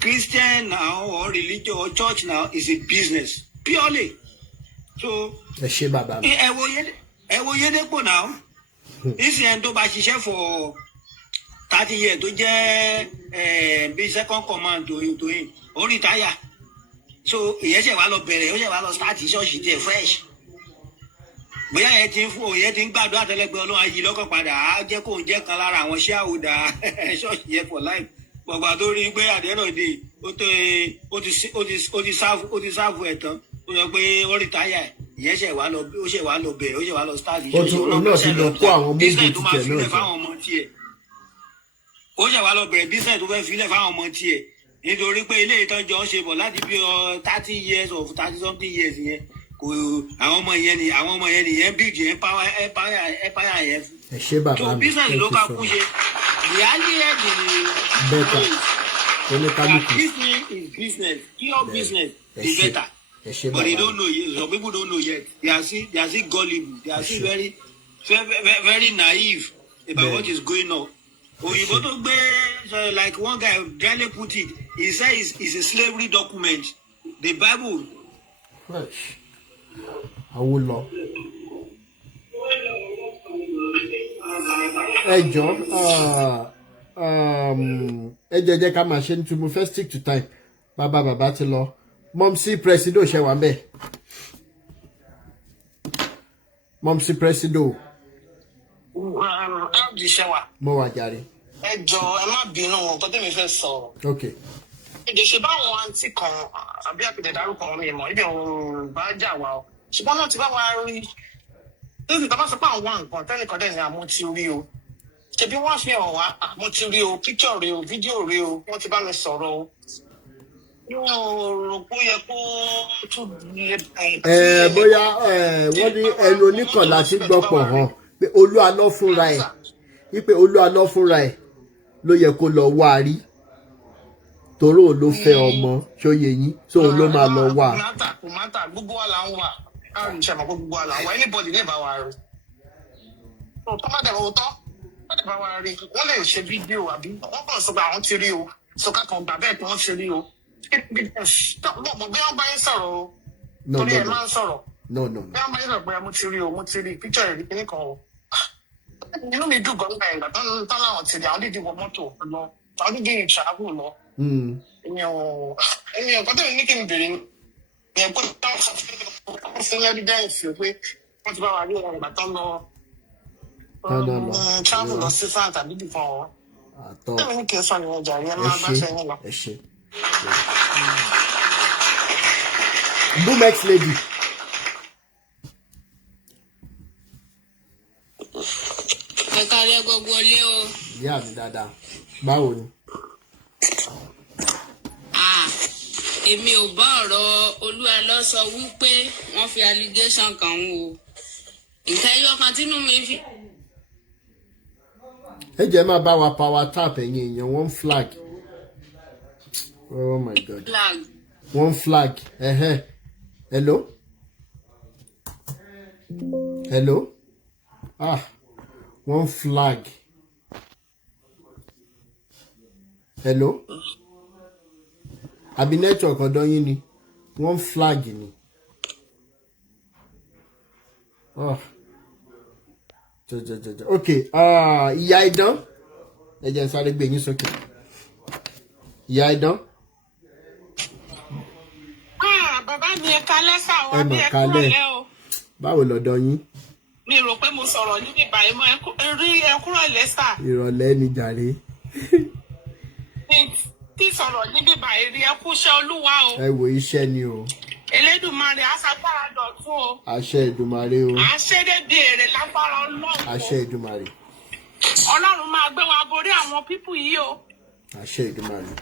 Christian now or religion or church now is a business purely so ẹ ṣé bàbá mi ẹ wo Yédépò náà ìsìn tó bá ṣiṣẹ́ for 30 years tó jẹ́ bí second command to him ó retire so ìyẹn ṣe wá lọ bẹ̀rẹ̀ ó ṣe wá lọ start ṣọ́ọ̀ṣì tiẹ̀ fresh bóyá yẹn ti ń fún òye ti ń gbàdúrà tẹ́lẹ̀gbẹ́ Ọlọ́run ayé lọ́kàn padà á jẹ́ kó ń jẹ́ kan lára àwọn shareholder ṣọ́ọ̀ṣì yẹn for life gbọ̀gbà tó rí pé àdéhùn ó ti sáàfù ẹ̀ tán ó sọ pé ó rìtáyà ìyẹn ṣe wá lọ bẹ̀rẹ̀ ó ṣe wá lọ start òun náà ti lọ kó àwọn mógùn tiẹ̀ náà jẹ ó ṣe wá lọ bẹ̀rẹ̀ business tó fẹ́ filẹ̀ fáwọn ọmọ tiẹ̀ nítorí pé ilé ìtọ́jú ń ṣe bọ̀ láti bí 30 years or 30 something years yẹn kò àwọn ọmọ yẹn nìyẹn bíìdì empire yẹn fún. ẹ ṣé bàbá mi so business ló ká kún ṣe ìyáálé ẹ̀dì ni bẹ́tà oníkálukú business pure business the better but they don't know yet some people don't know yet they are still gullible they are still very naive about what is going on. Òyìnbó tó gbé like one guy barely put it he say it's a slavery document the Bible. Àwo lọ. Ẹ jẹ́ ká máa ṣe ní mo fẹ́ stick to time bàbá ti lọ Mumsy Presido ṣe wà ńbẹ̀ Mumsy Presido. Mo wà jàre. Ẹ jọ̀ọ́ ẹ má bínú nǹkan tẹ́mi fẹ́ sọ. Okay. Èdè ṣe báwọn àǹtí kan àbí àpètè dárúkọ mi mọ̀ ibi òun bá jà wá o ṣùgbọ́n náà ti bá wa rí This is the bá sọ pé àwọn nǹkan tẹ́nìkan dẹ̀ ni àmú ti rí o. Ṣebí wọ́n fi hàn wá àmú ti rí o, picture rí o, video rí o, wọ́n ti bá mi sọ̀rọ̀ o. Yóò rò pé ó yẹ kó tún lè báyìí. Bóyá wọ́n ní ẹnu oníkànlá ti gbọ́pọ̀ hàn pé Olúalo fúnra ẹ̀ wípé Olúalo fúnra ẹ̀ ló yẹ kó lọ wá rí torí òun ló fẹ́ ọmọ ṣóyè yín so òun ló máa lọ wá. Kò mátà gbogbo wa là ń wà àrùn ìṣẹ̀mọ̀ gbogbo wa là ń wà anybody lè bá wa rí. Tó bá dẹ̀rọ òótọ́ bá dẹ̀ bá wa rí wọ́n lè ṣe fídíò àbí wọ́n kàn sọ pé àwọn ti rí o sọ ká kan gbà bẹ́ẹ̀ pé wọ́n ti rí o. Bí wọ́n bá yín sọ̀rọ̀ o torí ẹ̀ máa ń sọ̀rọ̀. Bí wọ́n bá yín sọ̀rọ̀ pé mo ti rí picture ẹ̀ kíní kan o. Inú mi dùn gan-an ìgbà tán láwọn ti rí àwọn dídí wọ mọ́tò lọ àwọn dídí ìṣàkó lọ. Ènìyàn kan tẹ̀lé ní kí n bèrè ní ẹ̀kọ́ táwọn fún evidence pé wọ́n ti bá wa rí ọ̀rọ̀ ìgbà tán lọ travel lọ sí France tàbí bìkan ọ̀. Tẹ̀lé ní kí n sọ ní ọjà rí ẹ máa bá ṣe yín lọ. Bumex lady. Ẹ káalẹ́ gbogbo ilé o. Ìyá mi dáadáa. Báwo ni? Èmi ò bá ọ̀rọ̀ Olúalo sọ wípé wọ́n fi allegation kan o. Nǹkan ẹyọ kan tínú mi fi. Ẹ jẹ́ máa bá wa power tap ẹ̀yin èèyàn one flag. Oh my God. Flag. One flag. Hello? Hello? One flag. Hello? Àbí network ọ̀dọ̀ yín ni one flag ni. Okay, ìyá idán ẹ jẹ́ n sáré gbé yín sókè. Ìyá idán. Bàbá mi ẹ kálẹ́ sà wá bí ẹ kúrò lẹ́ o. Báwo lọ́dọ̀ yín? Mi rò pé mo sọ̀rọ̀ níbi báyìí mọ́ rí ẹ kúrò lẹ́ sà. Ìrọ̀lẹ́ ni jàre. Tí sọ̀rọ̀ níbi báyìí rí ẹ kú iṣẹ́ Olúwa o. Ẹ wo iṣẹ́ ni o. Elédùmarè aṣagbára dọ̀tún o. Àṣẹ Èdùmàrè o. Àṣedédé èrè lágbára Ọlọ́run. Àṣẹ Èdùmàrè. Ọlọ́run máa gbé wa borí àwọn pípù yìí o. Àṣẹ Èdùmàrè.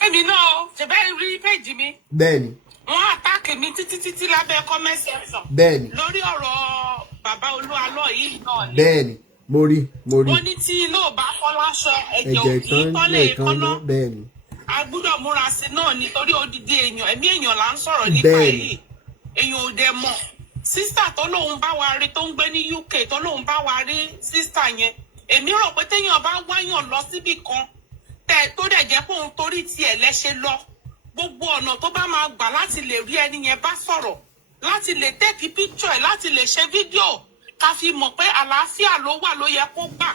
Fẹ́mi náà o, ṣe bẹ́ẹ̀ rí péjì mi. Bẹ́ẹ̀ni. Wọ́n àtàkì mi títí lábẹ́ comment section. Bẹ́ẹ̀ni. Lórí ọ̀rọ̀ bàbá Olúalo yìí náà ni. Bẹ́ẹ̀ni, mo rí. Wọ́n ní tí iná ò bá kọ́ láṣọ ẹ̀jẹ̀ òkì kọ́lé ìkọ́ná. Bẹ́ẹ̀ni. A gbúdọ̀ múra sí náà nítorí odidi èèyàn ẹ̀mí èèyàn là ń sọ̀rọ̀ nípa èyí. Èèyàn ò dẹ̀ mọ̀. Sísà tó lóun bá wa rí tó ń gbé ní UK tó lóun bá wa rí sísà yẹn. Èmi rò pé téèyàn bá wáyàn lọ síbì kan tó dẹ̀ jẹ́ pé òun torí tiẹ̀ lẹ́ṣẹ̀ lọ. Gbogbo ọ̀nà tó bá máa gbà láti lè rí ẹni yẹn bá sọ̀rọ̀ láti lè tẹ́kì píkṣọ̀ ẹ̀ láti lè ṣe fídíò ká fi mọ̀ pé àlàáfíà ló wà ló yẹ kó gbà.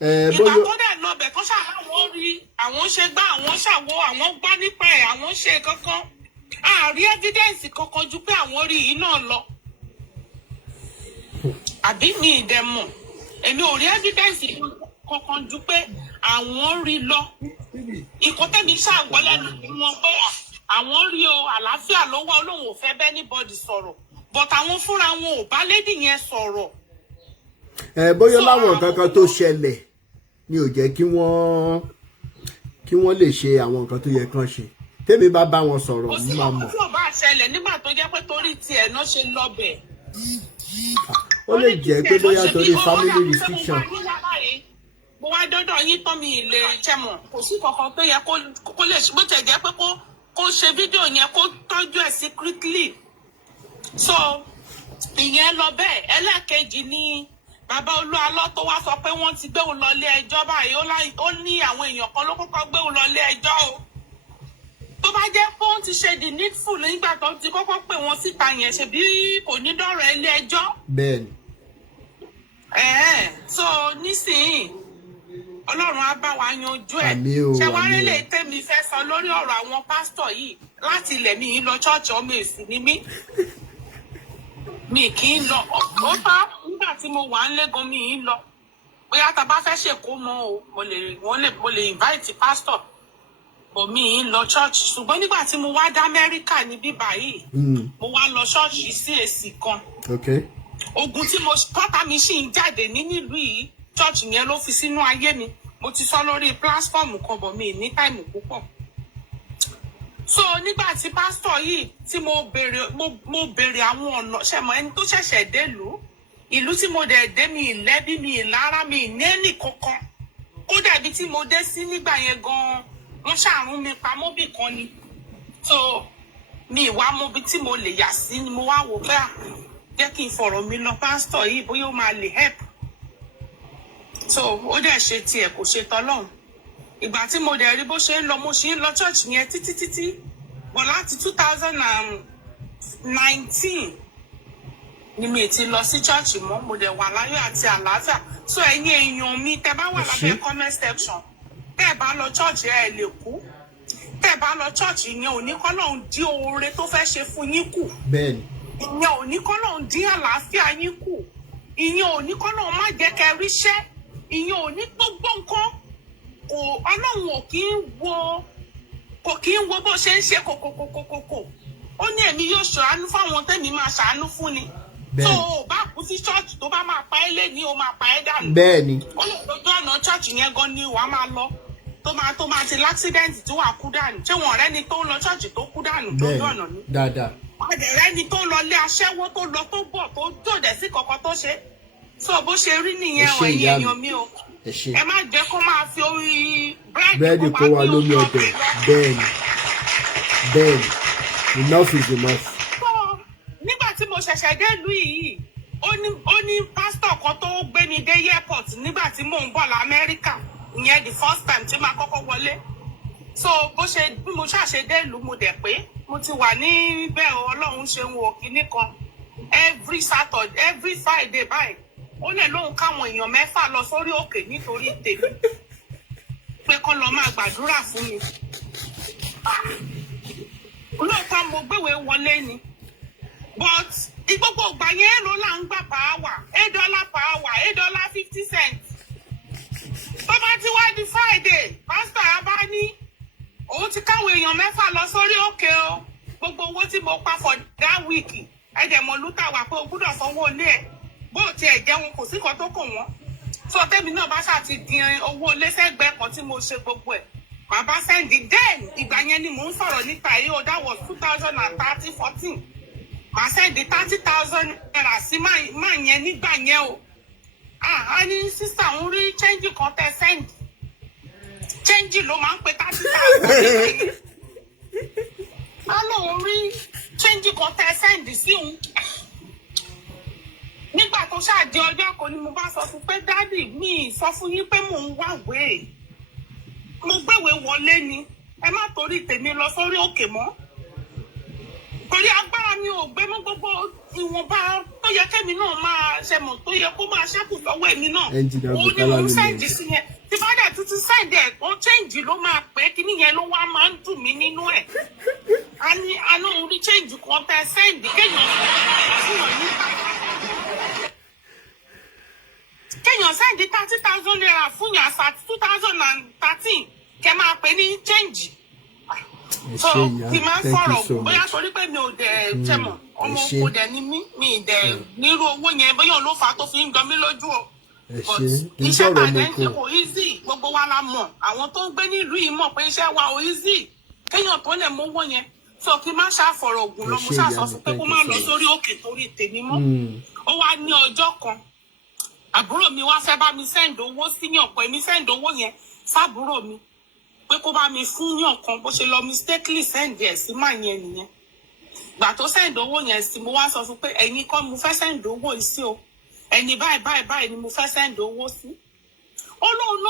Ìgbà tó dẹ̀ lọ bẹ̀ kán ṣàwọn rí àwọn ṣe gbá àwọn ṣàwo àwọn gbá nípa ẹ̀ àwọn ṣe kankan àárí evidence kankan ju pé àwọn rí yìí náà lọ. Àbí mi ìdẹ̀ mọ̀ èmi ò rí evidence kankan ju pé àwọn rí lọ. Ìkọ́tẹ́mi ṣàgbọ́lẹ́nu wọn pé àwọn rí o àlàáfíà ló wà Ọlọ́run ò fẹ́ bẹ́ anybody sọ̀rọ̀ but àwọn fúnra wọn ò bá lady yẹn sọ̀rọ̀. Bóyá láwọn kankan tó ṣẹlẹ̀ ni ò jẹ́ kí wọ́n lè ṣe àwọn nǹkan tó yẹ kán ṣe tèmi bá bá wọn sọ̀rọ̀ mo máa mọ̀. kò sí ọkọ tí ò bá ṣẹlẹ̀ nígbà tó jẹ́ pé torí tiẹ̀ náà ṣe lọ́bẹ̀. Ó lè jẹ́ pé bóyá torí family restriction. Mo wá dọ́dọ̀ yín tán mi lè jẹmọ̀ kò sí kankan tó yẹ kó lè bó tẹ̀ jẹ́ pé kó ṣe fídíò yẹn kó tọ́jú ẹ̀ secretly. So ìyẹn lọ bẹ́ẹ̀ ẹlẹ́ẹ̀kejì ni bàbá Olúalo tó wá sọ pé wọ́n ti gbé òun lọ ilé ẹjọ́ báyìí ó ní àwọn èèyàn kan ló kọ́kọ́ gbé òun lọ ilé ẹjọ́ o. Tó bá jẹ́ pé ó ti ṣe the needful nígbà tó ti kọ́kọ́ pè wọ́n síta yẹn ṣebí kò ní dọ̀rọ̀ ilé ẹjọ́. Bẹ́ẹ̀ni. So nísìnyí Ọlọ́run á bá wa yanjú ẹ̀. Ṣé wàá rí lè tẹ́mi fẹ́ sọ lórí ọ̀rọ̀ àwọn pásítọ̀ yìí láti ilẹ̀ mi lọ ṣọ́ọ̀ṣì ọmọ èsì ni mí. Mi kì í lọ ó bá nígbà tí mo wà ń lẹ́gan mi ì lọ. Bóyá tá a bá fẹ́ ṣèkómọ o mo lè invite pásítọ̀ but mi ń lọ church ṣùgbọ́n nígbà tí mo wá dá Amẹ́ríkà níbí báyìí mo wá lọ church sí èsì kan ogun tí mo pátá mi sì ń jáde nílùú yìí church yẹn ló fi sínú ayé mi mo ti sọ lórí platform kan bọ̀ mi ní táìmù púpọ̀ so nígbà tí pastor yìí tí mo béèrè àwọn ọ̀nà ṣẹ̀mọ̀ ẹni tó ṣẹ̀ṣẹ̀ dé ìlú tí mo dẹ̀ dé mi ìlẹ́bí mi ìlara mi ìnẹ́nì kankan ó dàbí tí mo dé sí nígbà yẹn gan-an wọ́n ṣàrùn mi pamọ́ bì kan ni so mi ìwà mo bí tí mo lè yà sí ni mo wá wò pé jẹ́ kí n fọ̀rọ̀ mi lọ pastor yìí bóyá ó máa lè help so ó dẹ̀ ṣe tiẹ̀ kò ṣe tọ́lọ́run ìgbà tí mo dẹ̀ rí bó ṣe ń lọ mo ṣe ń lọ church yẹn títí bọ̀ láti 2019 ni mi ti lọ sí church mọ́ mo dẹ̀ wà láyọ̀ àti àlàáfíà so ẹ̀yin èèyàn mi tẹ́ bá wà lábẹ́ comment section tẹ́ bá lọ church ẹ lè kú tẹ́ bá lọ church yẹn ò ní k'Ọlọ́run dín oore tó fẹ́ ṣe fún yín kù bẹ́ẹ̀ni ìyẹn ò ní k'Ọlọ́run dín àlàáfíà yín kù ìyẹn ò ní k'Ọlọ́run má jẹ́ kẹ́ ríṣẹ́ ìyẹn ò ní gbogbo nǹkan Ọlọ́run kò kí ń wo bó ṣe ń ṣe kòkòkòkòkò ó ní èmi yóò ṣàánú fáwọn tẹ́mi máa ṣàánú fún ni tó o bá kú sí church tó bá máa pa ẹ́ lé ní o máa pa ẹ́ dànù bẹ́ẹ̀ni ó lè lójú ọ̀nà church yẹn gan ni wàá máa lọ tó máa ti l'accident tí wàá kú dànù ṣé wọn ọ̀rẹ́ ni tó ń lọ church tó kú dànù lójú ọ̀nà ni dáadáa ọ̀dẹ̀rẹ́ ni tó ń lọ lé aṣẹ́wó tó lọ tó bọ̀ tó dẹ̀ sí kankan tó ṣe so bó ṣe rí nìyẹn ẹ̀yin èèyàn mi o ẹ má jẹ́ kó máa fi orí búrẹ́dì kó wá lórí ọbẹ̀ bẹ́ẹ̀ni enough is enough. nígbà tí mo ṣẹ̀ṣẹ̀ dé ìlú yìí ó ní pásítọ̀ kan tó gbé mi dé airport nígbà tí mò ń bọ̀ lamẹ́ríkà ìyẹn the first time tí màá kọ́kọ́ wọlé so bí mo ṣàṣe dé ìlú mo dẹ̀ pé mo ti wà níbẹ̀ Ọlọ́run ṣe ń wo kinní kan every Friday báyìí ó lè lóhun káwọn èèyàn 6 lọ sórí òkè nítorí tèmi pé kọ́ lọ máa gbàdúrà fún mi lóòótọ́ mo gbéwèé wọlé ni but gbogbo ìgbà yẹn ló là ń gbà $8 per hour $8.50 tó bá ti wá di Friday pastor abá ní òun ti káwọn èèyàn 6 lọ sórí òkè o gbogbo owó tí mo pa for that week ẹ̀jẹ̀mọ̀ lútà wà pé o gbúdọ̀ sanwó ilé ẹ̀ bó ti ẹ̀ jẹun kò sí kan tó kò wọ́n so tẹ́mi náà bá ṣáà ti dín owó lẹ́sẹ̀gbẹ́ kan tí mo ṣe gbogbo ẹ̀ bàbá sẹ́ndì then ìgbà yẹn ni mò ń sọ̀rọ̀ nípa èyí o that was 2013-14 màá sẹ́ndì 30,000 naira sí máa yẹn nígbà yẹn o a ní sísà ń rí change kan tẹ sẹ́ndì change ló máa ń pe 30,000 nígbà yẹn a lóun rí change kan tẹ sẹ́ndì sí òun nígbà tó ṣáàdì ọjọ́ kan ni mo bá sọ fún pé dádì mi sọ fún yín pé mò ń wáwé mo gbéwèé wọlé ni ẹ má torí tèmi lọ sórí òkè mọ́ torí agbára mi ò gbé mọ́ gbogbo ìwọ̀nba tó yẹ kémi náà máa ṣe mọ̀ tó yẹ kó máa ṣẹ́kù sọ́wọ́ èmi náà òun ni mo ń sẹ́ǹdì sí yẹn tí bá dẹ̀ tuntun sẹ́ǹdì ẹ̀ tó chẹ́ǹjì ló máa pẹ́ kíní yẹn ló wá máa ń dùn mí nínú ẹ̀ a ní orí chẹ́ǹjì kan tẹ sẹ́ǹdì kéèyàn sẹ́ǹdì 30,000 naira fún yàn àṣà 2013 kẹ máa pè ní chẹ́ǹjì so kì máa ń sọ̀rọ̀ bóyá sọ pé mi ò dẹ̀ tẹ̀mọ̀ ọmọ oko dẹ̀ ni mi dẹ̀ nírú owó yẹn bóyá ló fà á tó fi ń jọ mí lójú o but iṣẹ́ tàdé ń ṣe kò easy gbogbo wa la mọ̀ àwọn tó ń gbé nílùú yìí mọ̀ pé iṣẹ́ wa ò easy kéèyàn tó lè mówó yẹn so kí má ṣàfọ̀rọ̀ ògùn lọ mo ṣàṣọ fún pé kó má lọ sórí òkè torí tèmi mọ́ ó wá ní ọjọ́ kan àbúrò mi wá fẹ́ bá mi send owó sí yàn pé mi send owó yẹn sábúrò mi pé kó bá mi fún yàn kan bó ṣe lọ mistakenly send ẹ̀ sí máa yẹn nìyẹn gbà tó send owó yẹn sí mo wá sọ fún pé ẹ̀yin kọ́ mo fẹ́ send owó yìí sí o ẹni báyìí ni mo fẹ́ send owó sí olóòun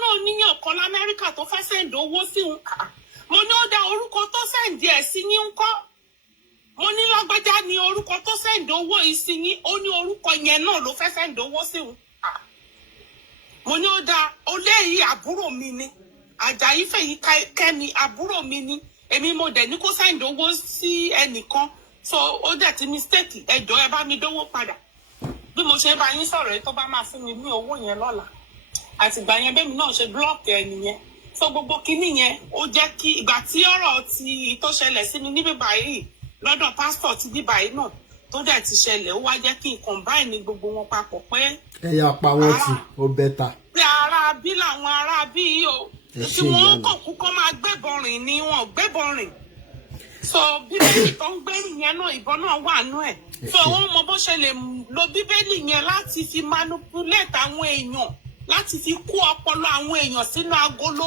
náà níyàn kan lamẹ́ríkà tó fẹ́ send owó sí òun mo ní ó dá orúkọ tó send ẹ̀ sí yín ń kọ́ mo ní lágbájá ní orúkọ tó send owó yìí sí yín ó ní orúkọ yẹn náà ló fẹ́ send owó sí òun mo ní ó dá oléyìí àbúrò mi ni Àjàyí Fèyí Kẹ́mi àbúrò mi ni èmi mo dẹ̀ ní kó send owó sí ẹnìkan so ó dẹ̀ ti mistake ẹjọ́ ẹ bá mi dówó padà bí mo ṣe bá yín sọ̀rọ̀ ẹ tó bá máa fún mi ní owó yẹn lọ́la àtìgbà yẹn bẹ́ẹ̀ mi náà ṣe block ẹ nìyẹn so gbogbo kinní yẹn ó jẹ́ kí ìgbà tí ọ̀rọ̀ ti tó ṣẹlẹ̀ sí mi níbí báyìí lọ́dọ̀ pásítọ̀ ti bí báyìí náà tó dẹ̀ ti ṣẹlẹ̀ ó wá jẹ́ kí n combine gbogbo wọn papọ̀ pé ẹ̀yà pa wọ́n tì ó bẹ́tà. pé ará bí làwọn ará bí yìí o tí wọ́n kàn kú kọ́ máa gbébọn rìn ni wọ́n gbébọn rìn so bíbélì tó ń gbẹ́rì yẹn náà ìbọn náà wà nú ẹ̀ so wọ́n mọ bó ṣe lè lo bíbélì yẹn láti fi manipulate àwọn èèyàn láti fi kó ọpọlọ àwọn èèyàn sínú agolo.